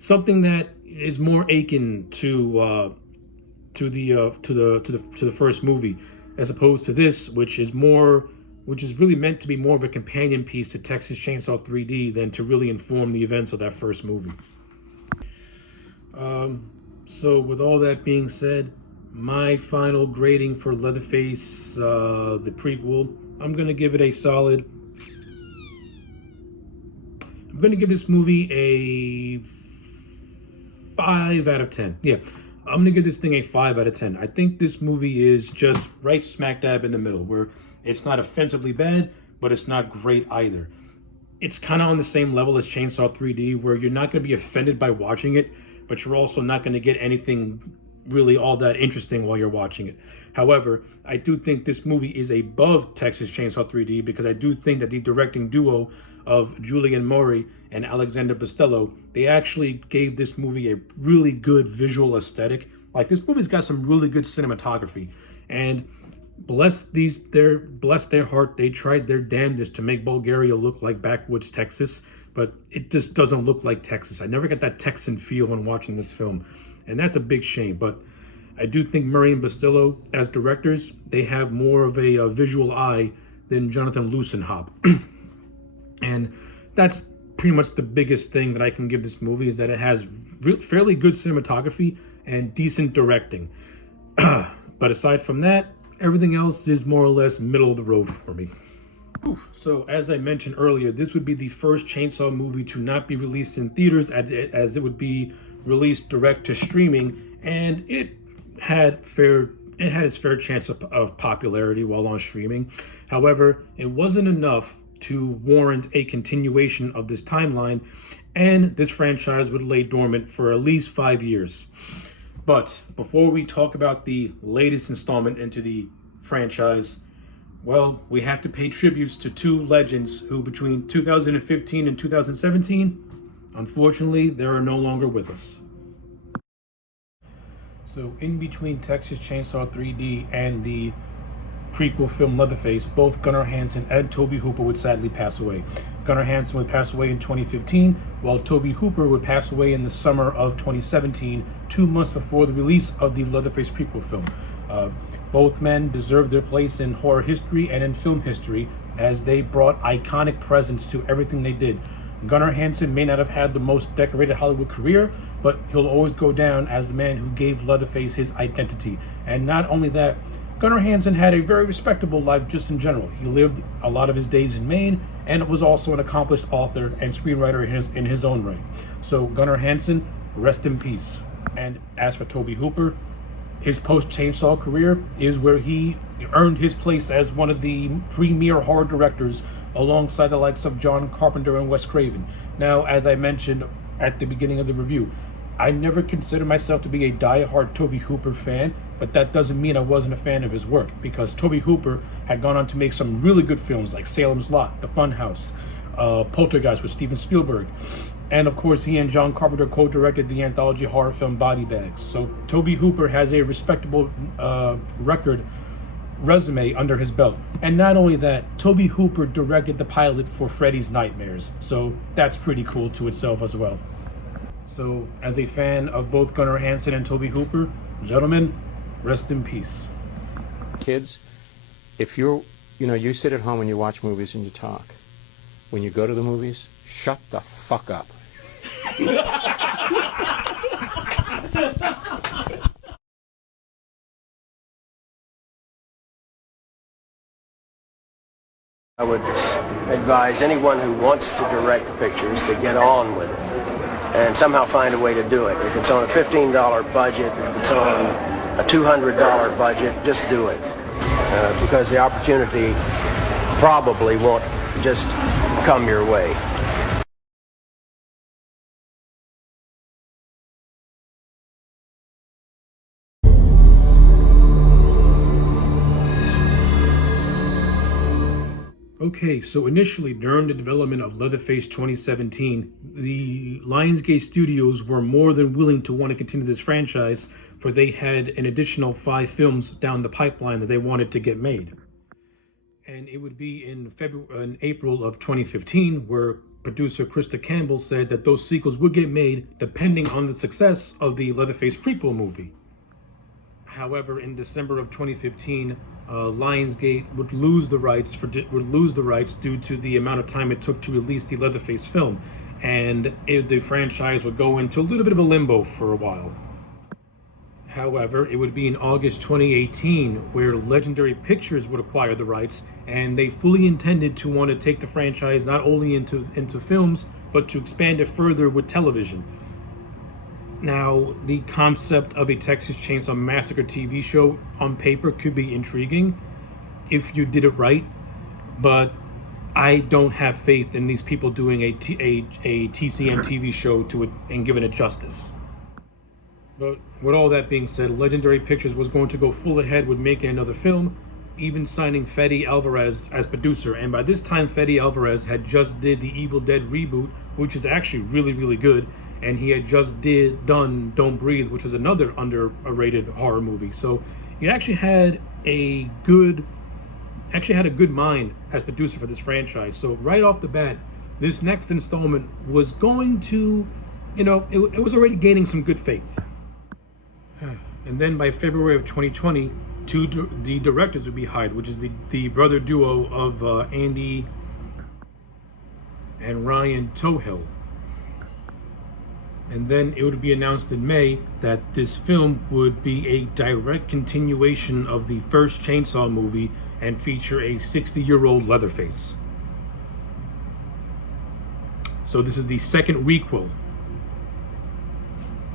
Something that is more akin to the first movie, as opposed to this, which is really meant to be more of a companion piece to Texas Chainsaw 3D than to really inform the events of that first movie. So with all that being said, my final grading for Leatherface, the prequel, I'm going to give it a solid... I'm going to give this movie a 5 out of 10. Yeah, I'm going to give this thing a 5 out of 10. I think this movie is just right smack dab in the middle, where it's not offensively bad, but it's not great either. It's kind of on the same level as Chainsaw 3D, where you're not going to be offended by watching it, but you're also not going to get anything really all that interesting while you're watching it. However, I do think this movie is above Texas Chainsaw 3D, because I do think that the directing duo of Julian Maury and Alexander Costello, they actually gave this movie a really good visual aesthetic. Like, this movie's got some really good cinematography, and bless their heart, they tried their damnedest to make Bulgaria look like backwoods Texas, but it just doesn't look like Texas. I never got that Texan feel when watching this film, and that's a big shame. But I do think Murray and Costello, as directors, they have more of a visual eye than Jonathan Lucenhop. And that's pretty much the biggest thing that I can give this movie, is that it has fairly good cinematography and decent directing. But aside from that, everything else is more or less middle of the road for me. So, as I mentioned earlier, this would be the first Chainsaw movie to not be released in theaters, as it would be released direct to streaming, and it had its fair chance of popularity while on streaming. However, it wasn't enough to warrant a continuation of this timeline, and this franchise would lay dormant for at least 5 years. But before we talk about the latest installment into the franchise, well, we have to pay tributes to two legends who, between 2015 and 2017, unfortunately, they are no longer with us. So in between Texas Chainsaw 3D and the prequel film Leatherface, both Gunnar Hansen and Tobe Hooper would sadly pass away. Gunnar Hansen would pass away in 2015, while Tobe Hooper would pass away in the summer of 2017, 2 months before the release of the Leatherface prequel film. Both men deserve their place in horror history and in film history, as they brought iconic presence to everything they did. Gunnar Hansen may not have had the most decorated Hollywood career, but he'll always go down as the man who gave Leatherface his identity. And not only that, Gunnar Hansen had a very respectable life just in general. He lived a lot of his days in Maine, and was also an accomplished author and screenwriter in his own right. So Gunnar Hansen, rest in peace. And as for Tobe Hooper, his post-Chainsaw career is where he earned his place as one of the premier horror directors, alongside the likes of John Carpenter and Wes Craven. Now, as I mentioned at the beginning of the review, I never considered myself to be a die-hard Tobe Hooper fan, but that doesn't mean I wasn't a fan of his work, because Tobe Hooper had gone on to make some really good films like Salem's Lot, The Funhouse, Poltergeist with Steven Spielberg, and of course he and John Carpenter co-directed the anthology horror film Body Bags. So Tobe Hooper has a respectable resume under his belt. And not only that, Tobe Hooper directed the pilot for Freddy's Nightmares, so that's pretty cool to itself as well. So as a fan of both Gunnar Hansen and Tobe Hooper, gentlemen, rest in peace. Kids, if you sit at home and you watch movies and you talk. When you go to the movies, shut the fuck up. I would advise anyone who wants to direct pictures to get on with it and somehow find a way to do it. If it's on a $15 budget, if it's on a $200 budget, just do it. Because the opportunity probably won't just come your way. Okay, so initially during the development of Leatherface 2017, the Lionsgate Studios were more than willing to want to continue this franchise, for they had an additional 5 films down the pipeline that they wanted to get made. And it would be in April of 2015 where producer Krista Campbell said that those sequels would get made depending on the success of the Leatherface prequel movie. However, in December of 2015, Lionsgate would lose the rights due to the amount of time it took to release the Leatherface film, and the franchise would go into a little bit of a limbo for a while. However, it would be in August 2018 where Legendary Pictures would acquire the rights, and they fully intended to want to take the franchise not only into films, but to expand it further with television. Now, the concept of a Texas Chainsaw Massacre TV show on paper could be intriguing if you did it right, but I don't have faith in these people doing a TCM TV show and giving it justice. But with all that being said, Legendary Pictures was going to go full ahead with making another film, even signing Fede Alvarez as producer. And by this time, Fede Alvarez had just did the Evil Dead reboot, which is actually really, really good. And he had just done Don't Breathe, which was another underrated horror movie. So he actually had a good mind as producer for this franchise. So right off the bat, this next installment was going to, it was already gaining some good faith. And then by February of 2020, the directors would be hired, which is the brother duo of Andy and Ryan Tohill. And then it would be announced in May that this film would be a direct continuation of the first Chainsaw movie and feature a 60-year-old Leatherface. So this is the second requel.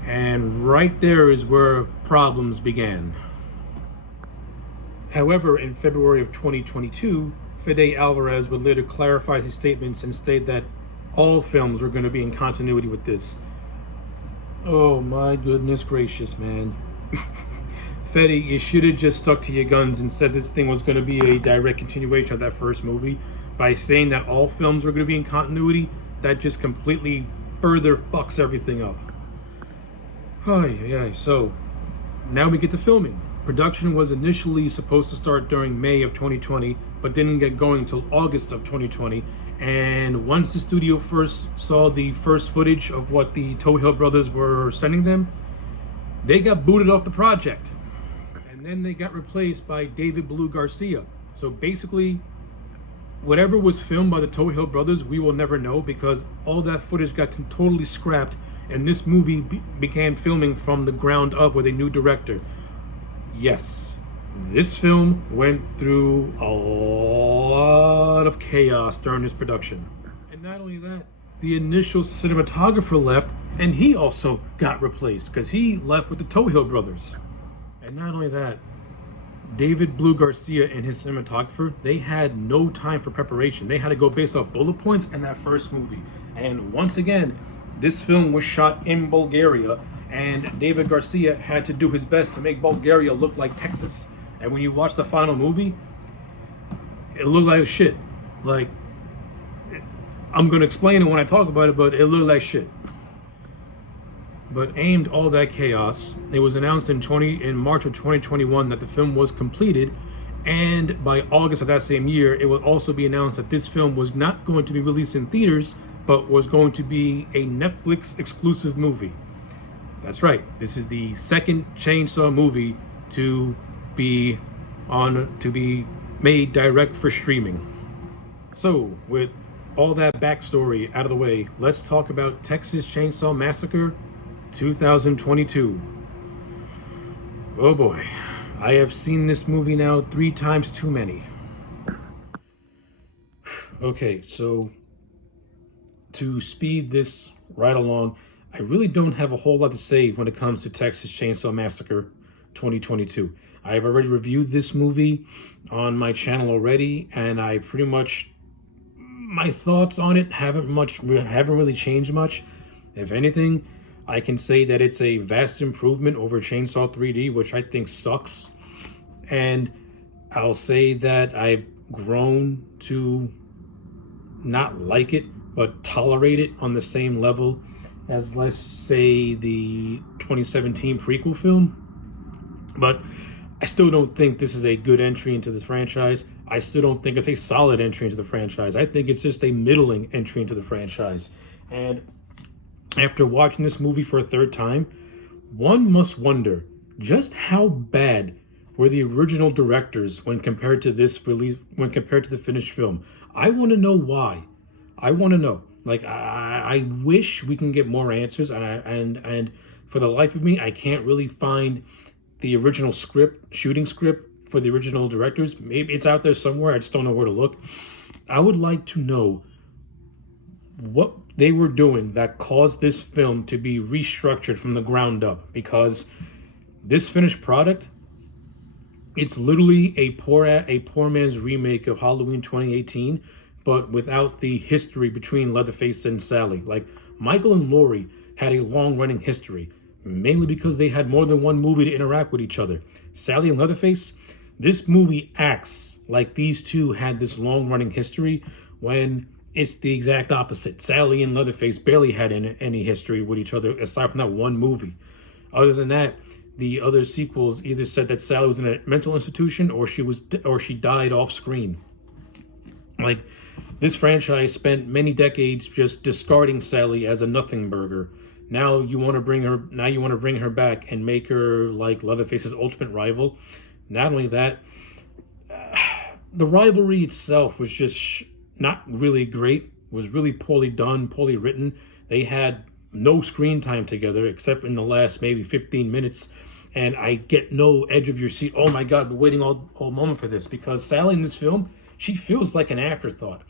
And right there is where problems began. However, in February of 2022, Fede Alvarez would later clarify his statements and state that all films were going to be in continuity with this. Oh my goodness gracious, man. Fede, you should have just stuck to your guns and said this thing was going to be a direct continuation of that first movie. By saying that all films were going to be in continuity, that just completely further fucks everything up. So, now we get to filming. Production was initially supposed to start during May of 2020, but didn't get going until August of 2020. And once the studio first saw the first footage of what the Tohill brothers were sending them, they got booted off the project. And then they got replaced by David Blue Garcia. So basically, whatever was filmed by the Tohill brothers, we will never know, because all that footage got totally scrapped, and this movie began filming from the ground up with a new director. Yes, this film went through a lot of chaos during this production. And not only that, the initial cinematographer left, and he also got replaced because he left with the Tohill brothers. And not only that, David Blue Garcia and his cinematographer, they had no time for preparation. They had to go based off bullet points in that first movie. And once again, this film was shot in Bulgaria, and David Garcia had to do his best to make Bulgaria look like Texas. And when you watch the final movie, it looked like shit. Like, I'm gonna explain it when I talk about it, but it looked like shit. But aimed all that chaos, it was announced in March of 2021 that the film was completed, and by August of that same year, it will also be announced that this film was not going to be released in theaters, but was going to be a Netflix exclusive movie. That's right, this is the second Chainsaw movie to be made direct for streaming. So, with all that backstory out of the way, let's talk about Texas Chainsaw Massacre 2022. Oh boy, I have seen this movie now 3 times too many. Okay, so to speed this right along, I really don't have a whole lot to say when it comes to Texas Chainsaw Massacre 2022. I have already reviewed this movie on my channel already, and I pretty much, my thoughts on it haven't really changed much. If anything, I can say that it's a vast improvement over Chainsaw 3D, which I think sucks. And I'll say that I've grown to not like it, but tolerate it on the same level as, let's say, the 2017 prequel film. But I still don't think this is a good entry into this franchise. I still don't think it's a solid entry into the franchise. I think it's just a middling entry into the franchise. And after watching this movie for a third time, one must wonder just how bad were the original directors when compared to this release, when compared to the finished film. I want to know why. I want to know. Like, I wish we can get more answers, and for the life of me, I can't really find the original shooting script for the original directors. Maybe it's out there somewhere. I just don't know where to look. I would like to know what they were doing that caused this film to be restructured from the ground up, because this finished product, it's literally a poor man's remake of Halloween 2018, but without the history between Leatherface and Sally. Like, Michael and Laurie had a long-running history, mainly because they had more than one movie to interact with each other. Sally and Leatherface, this movie acts like these two had this long-running history, when it's the exact opposite. Sally and Leatherface barely had any history with each other aside from that one movie. Other than that, the other sequels either said that Sally was in a mental institution or she died off screen. Like, this franchise spent many decades just discarding Sally as a nothing burger. Now you want to bring her back and make her like Leatherface's ultimate rival. Not only that, the rivalry itself was just not really great. It was really poorly done, poorly written. They had no screen time together except in the last maybe 15 minutes, and I get no edge of your seat. Oh my God, I've been waiting all moment for this, because Sally in this film, she feels like an afterthought.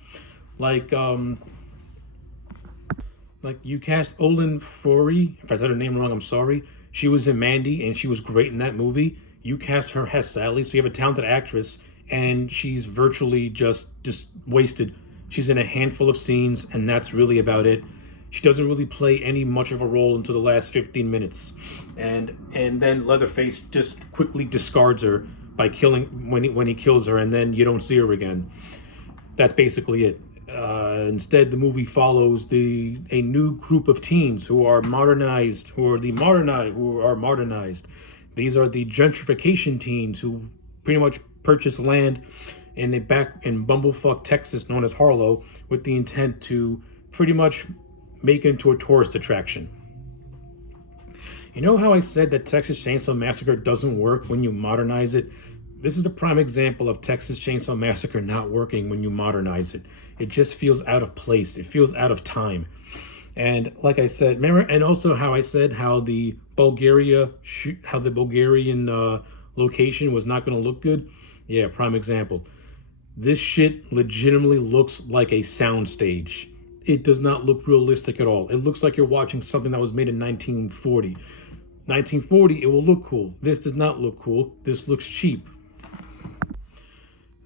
Like you cast Olin Foury, if I said her name wrong, I'm sorry. She was in Mandy, and she was great in that movie. You cast her as Sally, so you have a talented actress, and she's virtually just wasted. She's in a handful of scenes, and that's really about it. She doesn't really play any much of a role until the last 15 minutes. And then Leatherface just quickly discards her by killing, when he kills her, and then you don't see her again. That's basically it. Instead, the movie follows a new group of teens who are modernized. These are the gentrification teens who pretty much purchase land in bumblefuck Texas known as Harlow, with the intent to pretty much make it into a tourist attraction. You know how I said that Texas Chainsaw Massacre doesn't work when you modernize it? This is a prime example of Texas Chainsaw Massacre not working when you modernize it. It just feels out of place. It feels out of time. And like I said, remember, and also how I said how the Bulgarian location was not going to look good? Yeah, prime example. This shit legitimately looks like a soundstage. It does not look realistic at all. It looks like you're watching something that was made in 1940. 1940, it will look cool. This does not look cool. This looks cheap.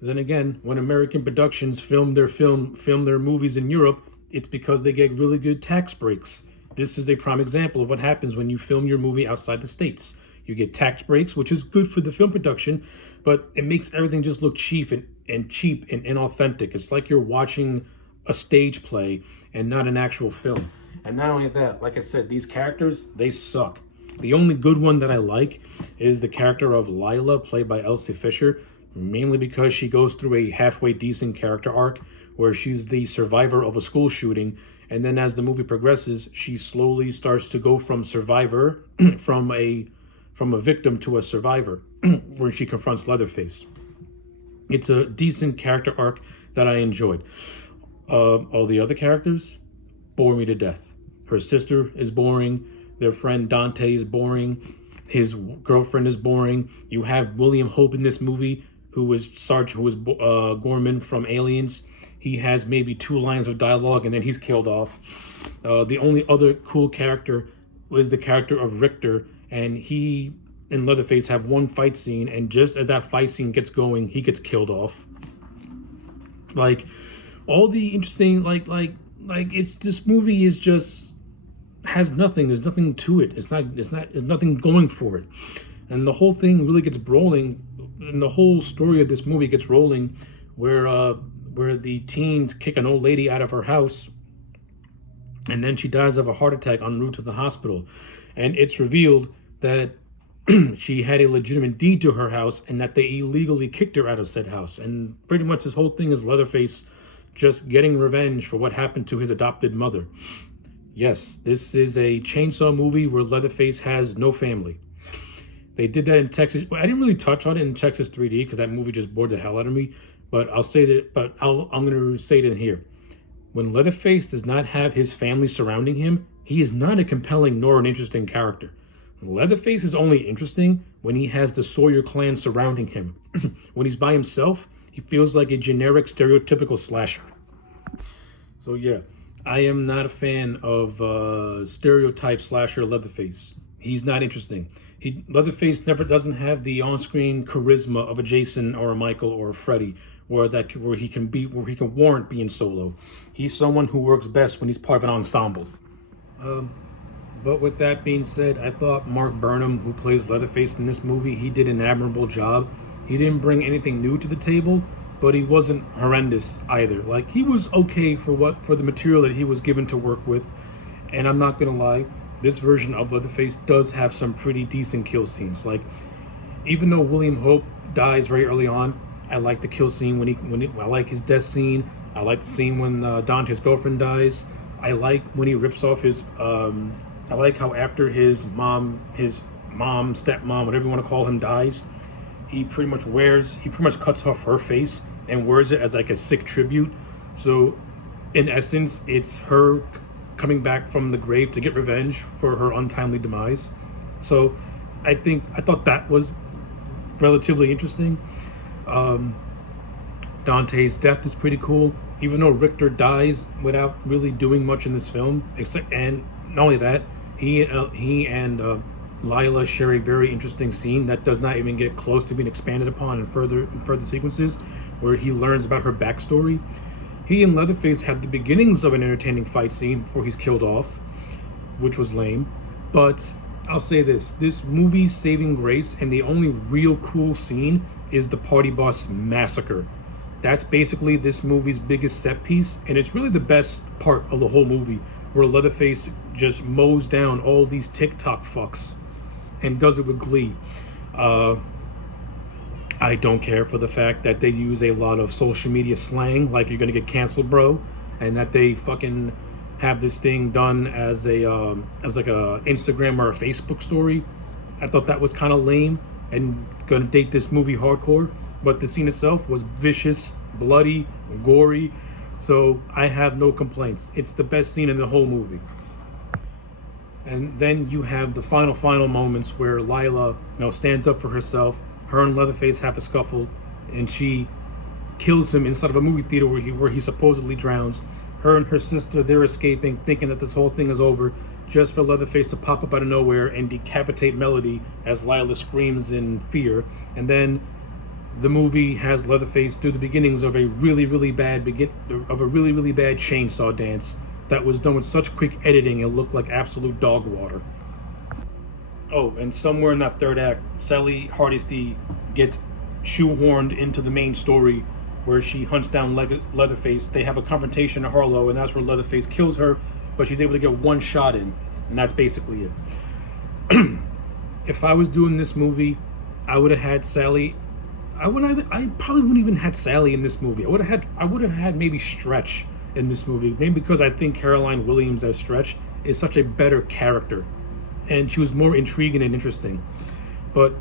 Then again, when American productions film their movies in Europe, it's because they get really good tax breaks. this is a prime example of what happens when you film your movie outside the States. You get tax breaks, which is good for the film production, but it makes everything just look cheap and inauthentic. It's like you're watching a stage play and not an actual film. And not only that, like I said, these characters, they suck. The only good one that I like is the character of Lila, played by Elsie Fisher, mainly because she goes through a halfway decent character arc where she's the survivor of a school shooting, and then as the movie progresses, she slowly starts to go from survivor, from a victim to a survivor, where she confronts Leatherface. It's a decent character arc that I enjoyed. All the other characters bore me to death. Her sister is boring. Their friend Dante is boring. His girlfriend is boring. You have William Hope in this movie, who was Gorman from Aliens. He has maybe 2 lines of dialogue, and then he's killed off. The only other cool character was the character of Richter, and he and Leatherface have one fight scene, and just as that fight scene gets going, he gets killed off. Like, all the interesting, it's, this movie is just, has nothing. There's nothing to it. There's nothing going for it. And the whole thing really gets rolling, and the whole story of this movie gets rolling where the teens kick an old lady out of her house, and then she dies of a heart attack en route to the hospital. And it's revealed that she had a legitimate deed to her house, and that they illegally kicked her out of said house. And pretty much this whole thing is Leatherface just getting revenge for what happened to his adopted mother. Yes, this is a chainsaw movie where Leatherface has no family. They did that in Texas. I didn't really touch on it in Texas 3D because that movie just bored the hell out of me. But I'll say that. But I'm going to say it in here. When Leatherface does not have his family surrounding him, he is not a compelling nor an interesting character. Leatherface is only interesting when he has the Sawyer clan surrounding him. When he's by himself, he feels like a generic, stereotypical slasher. So yeah, I am not a fan of stereotype slasher Leatherface. He's not interesting. Leatherface doesn't have the on-screen charisma of a Jason or a Michael or a Freddy, where he can warrant being solo. He's someone who works best when he's part of an ensemble. But with that being said, I thought Mark Burnham, who plays Leatherface in this movie, he did an admirable job. He didn't bring anything new to the table, but he wasn't horrendous either. Like, he was okay for the material that he was given to work with. And I'm not gonna lie, this version of Leatherface does have some pretty decent kill scenes. Like, even though William Hope dies very early on, I like the kill scene I like his death scene. I like the scene when Dante's girlfriend dies. I like when he rips off his I like how after his mom, stepmom, whatever you want to call him, dies, he pretty much cuts off her face and wears it as like a sick tribute. So in essence, it's her coming back from the grave to get revenge for her untimely demise. So I thought that was relatively interesting. Dante's death is pretty cool, even though Richter dies without really doing much in this film. And not only that, he and Lila share a very interesting scene that does not even get close to being expanded upon in further sequences, where he learns about her backstory. He and Leatherface have the beginnings of an entertaining fight scene before he's killed off, which was lame. But I'll say this movie's saving grace and the only real cool scene is the party bus massacre. That's basically this movie's biggest set piece, and it's really the best part of the whole movie, where Leatherface just mows down all these TikTok fucks and does it with glee. I don't care for the fact that they use a lot of social media slang, like "you're gonna get canceled, bro," and that they fucking have this thing done as like a Instagram or a Facebook story. I thought that was kind of lame and gonna date this movie hardcore, but the scene itself was vicious, bloody, gory, so I have no complaints. It's the best scene in the whole movie. And then you have the final moments where Lila, stands up for herself. Her and Leatherface have a scuffle, and she kills him inside of a movie theater where he supposedly drowns. Her and her sister, they're escaping, thinking that this whole thing is over, just for Leatherface to pop up out of nowhere and decapitate Melody as Lila screams in fear. And then the movie has Leatherface do the beginnings of a really bad chainsaw dance that was done with such quick editing it looked like absolute dog water. Oh, and somewhere in that third act, Sally Hardesty gets shoehorned into the main story where she hunts down Leatherface. They have a confrontation at Harlow, and that's where Leatherface kills her, but she's able to get one shot in, and that's basically it. If I was doing this movie, I would have had Sally. I probably wouldn't even had Sally in this movie. I would have had maybe Stretch in this movie, maybe because I think Caroline Williams as Stretch is such a better character, and she was more intriguing and interesting. But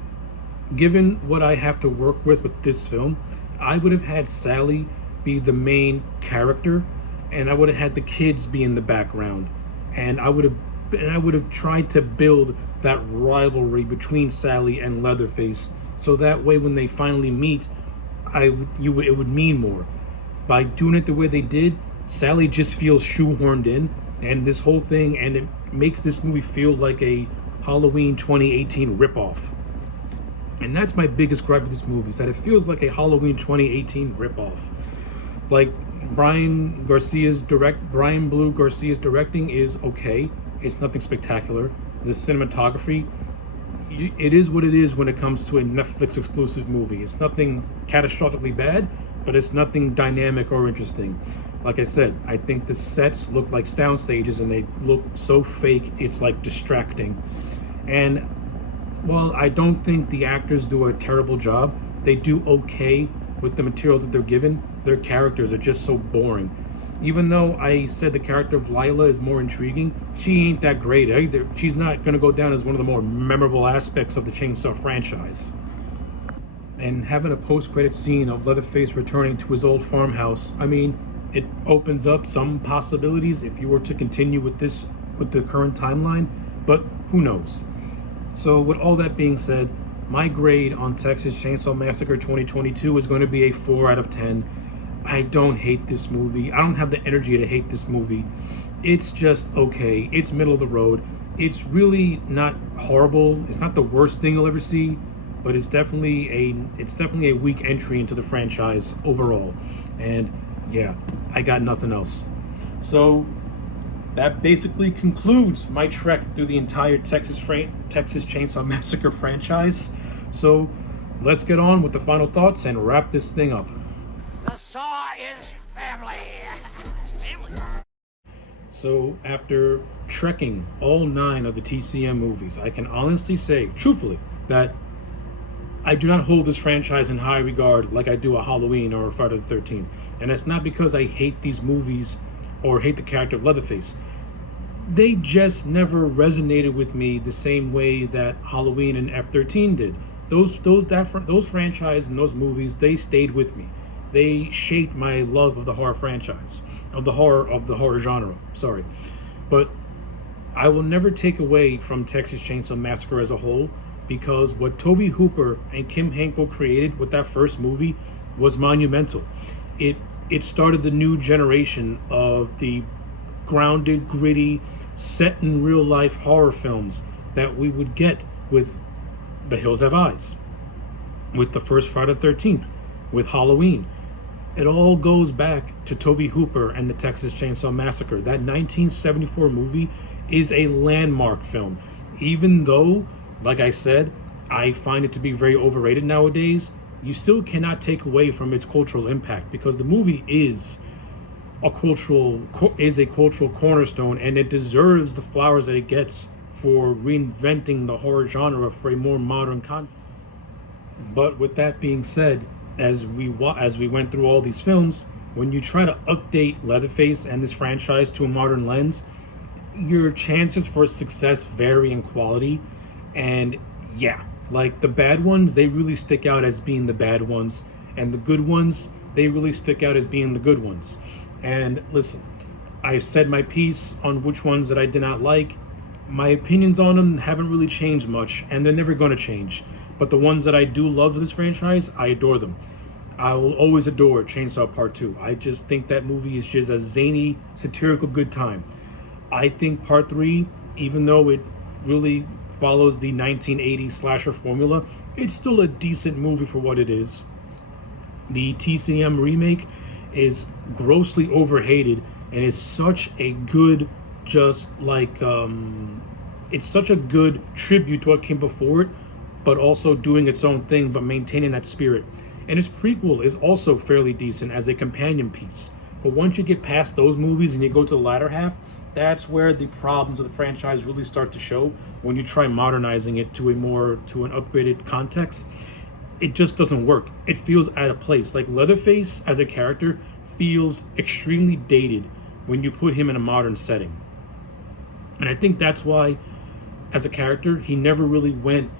given what I have to work with this film, I would have had Sally be the main character, and I would have had the kids be in the background, and I would have tried to build that rivalry between Sally and Leatherface, so that way when they finally meet, it would mean more. By doing it the way they did, Sally just feels shoehorned in, and this whole thing, and it makes this movie feel like a Halloween 2018 ripoff. And that's my biggest gripe with this movie, is that it feels like a Halloween 2018 ripoff. Like, Brian Blue Garcia's directing is okay. It's nothing spectacular. The cinematography, it is what it is when it comes to a Netflix exclusive movie. It's nothing catastrophically bad, but it's nothing dynamic or interesting. Like I said, I think the sets look like sound stages and they look so fake, it's like distracting. And while I don't think the actors do a terrible job, they do okay with the material that they're given. Their characters are just so boring. Even though I said the character of Lila is more intriguing, she ain't that great either. She's not going to go down as one of the more memorable aspects of the Chainsaw franchise. And having a post-credit scene of Leatherface returning to his old farmhouse, I mean, it opens up some possibilities if you were to continue with the current timeline, but who knows? So with all that being said, my grade on Texas Chainsaw Massacre 2022 is going to be a 4 out of 10. I don't hate this movie. I don't have the energy to hate this movie. It's just okay. It's middle of the road. It's really not horrible. It's not the worst thing you'll ever see, but it's definitely a weak entry into the franchise overall. And yeah, I got nothing else. So that basically concludes my trek through the entire Texas Chainsaw Massacre franchise. So let's get on with the final thoughts and wrap this thing up. The Saw is family. So after trekking all 9 of the TCM movies, I can honestly say, truthfully, that I do not hold this franchise in high regard like I do a Halloween or a Friday the 13th. And it's not because I hate these movies or hate the character of Leatherface. They just never resonated with me the same way that Halloween and F-13 did. Those franchises and those movies, they stayed with me. They shaped my love of the horror franchise, of the horror genre. Sorry, but I will never take away from Texas Chainsaw Massacre as a whole, because what Tobe Hooper and Kim Henkel created with that first movie was monumental. It started the new generation of the grounded, gritty, set in real life horror films that we would get with The Hills Have Eyes, with the first Friday the 13th, with Halloween. It all goes back to Tobe Hooper and the Texas Chainsaw Massacre. That 1974 movie is a landmark film. Even though, like I said, I find it to be very overrated nowadays, you still cannot take away from its cultural impact, because the movie is a cultural cornerstone, and it deserves the flowers that it gets for reinventing the horror genre for a more modern context. But with that being said, as we went through all these films, when you try to update Leatherface and this franchise to a modern lens, your chances for success vary in quality. And yeah, like the bad ones, they really stick out as being the bad ones, and the good ones, they really stick out as being the good ones. And listen, I've said my piece on which ones that I did not like. My opinions on them haven't really changed much, and they're never going to change. But the ones that I do love of this franchise, I adore them. I will always adore Chainsaw Part 2. I just think that movie is just a zany, satirical good time. I think Part 3, even though it really follows the 1980s slasher formula, it's still a decent movie for what it is. The TCM remake is grossly overhated and it's such a good, just like it's such a good tribute to what came before it, but also doing its own thing, but maintaining that spirit. And its prequel is also fairly decent as a companion piece. But once you get past those movies and you go to the latter half, that's where the problems of the franchise really start to show. When you try modernizing it to an upgraded context, it just doesn't work. It feels out of place. Like Leatherface as a character feels extremely dated when you put him in a modern setting. And I think that's why, as a character, he never really went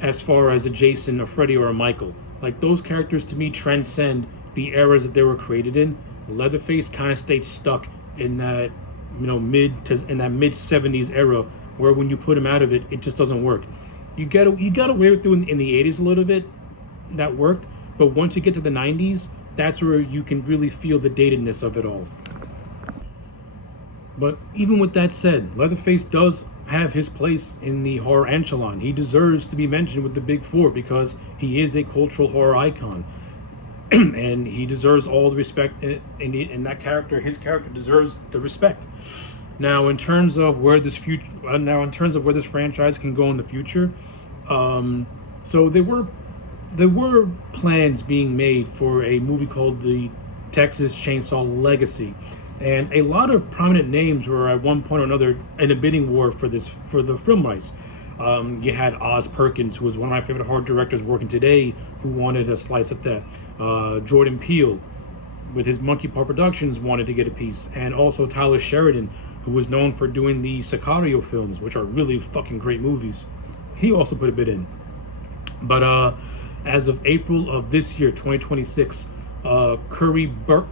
as far as a Jason, a Freddy, or a Michael. Like, those characters to me transcend the eras that they were created in. Leatherface kind of stayed stuck in that, mid 70s era, where when you put him out of it, it just doesn't work. You got away with doing in the 80s a little bit, that worked, but once you get to the 90s, that's where you can really feel the datedness of it all. But even with that said, Leatherface does have his place in the horror echelon. He deserves to be mentioned with the big four because he is a cultural horror icon. And he deserves all the respect, and that character, his character, deserves the respect. Now, in terms of where this franchise can go in the future, so there were plans being made for a movie called the Texas Chainsaw Legacy, and a lot of prominent names were at one point or another in a bidding war for the film rights. You had Oz Perkins, who was one of my favorite horror directors working today, who wanted a slice at that. Jordan Peele, with his Monkey Paw Productions, wanted to get a piece. And also Tyler Sheridan, who was known for doing the Sicario films, which are really fucking great movies. He also put a bid in. But as of April of this year, 2026, Curry Barker,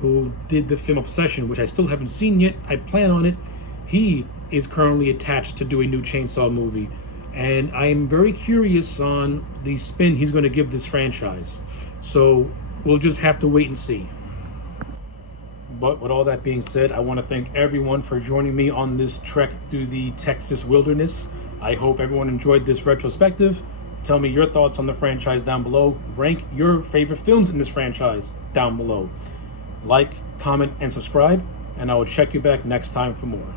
who did the film Obsession, which I still haven't seen yet, I plan on it, he is currently attached to do a new Chainsaw movie. And I'm very curious on the spin he's going to give this franchise. So we'll just have to wait and see. But with all that being said, I want to thank everyone for joining me on this trek through the Texas wilderness. I hope everyone enjoyed this retrospective. Tell me your thoughts on the franchise down below. Rank your favorite films in this franchise down below. Like, comment, and subscribe, and I will check you back next time for more.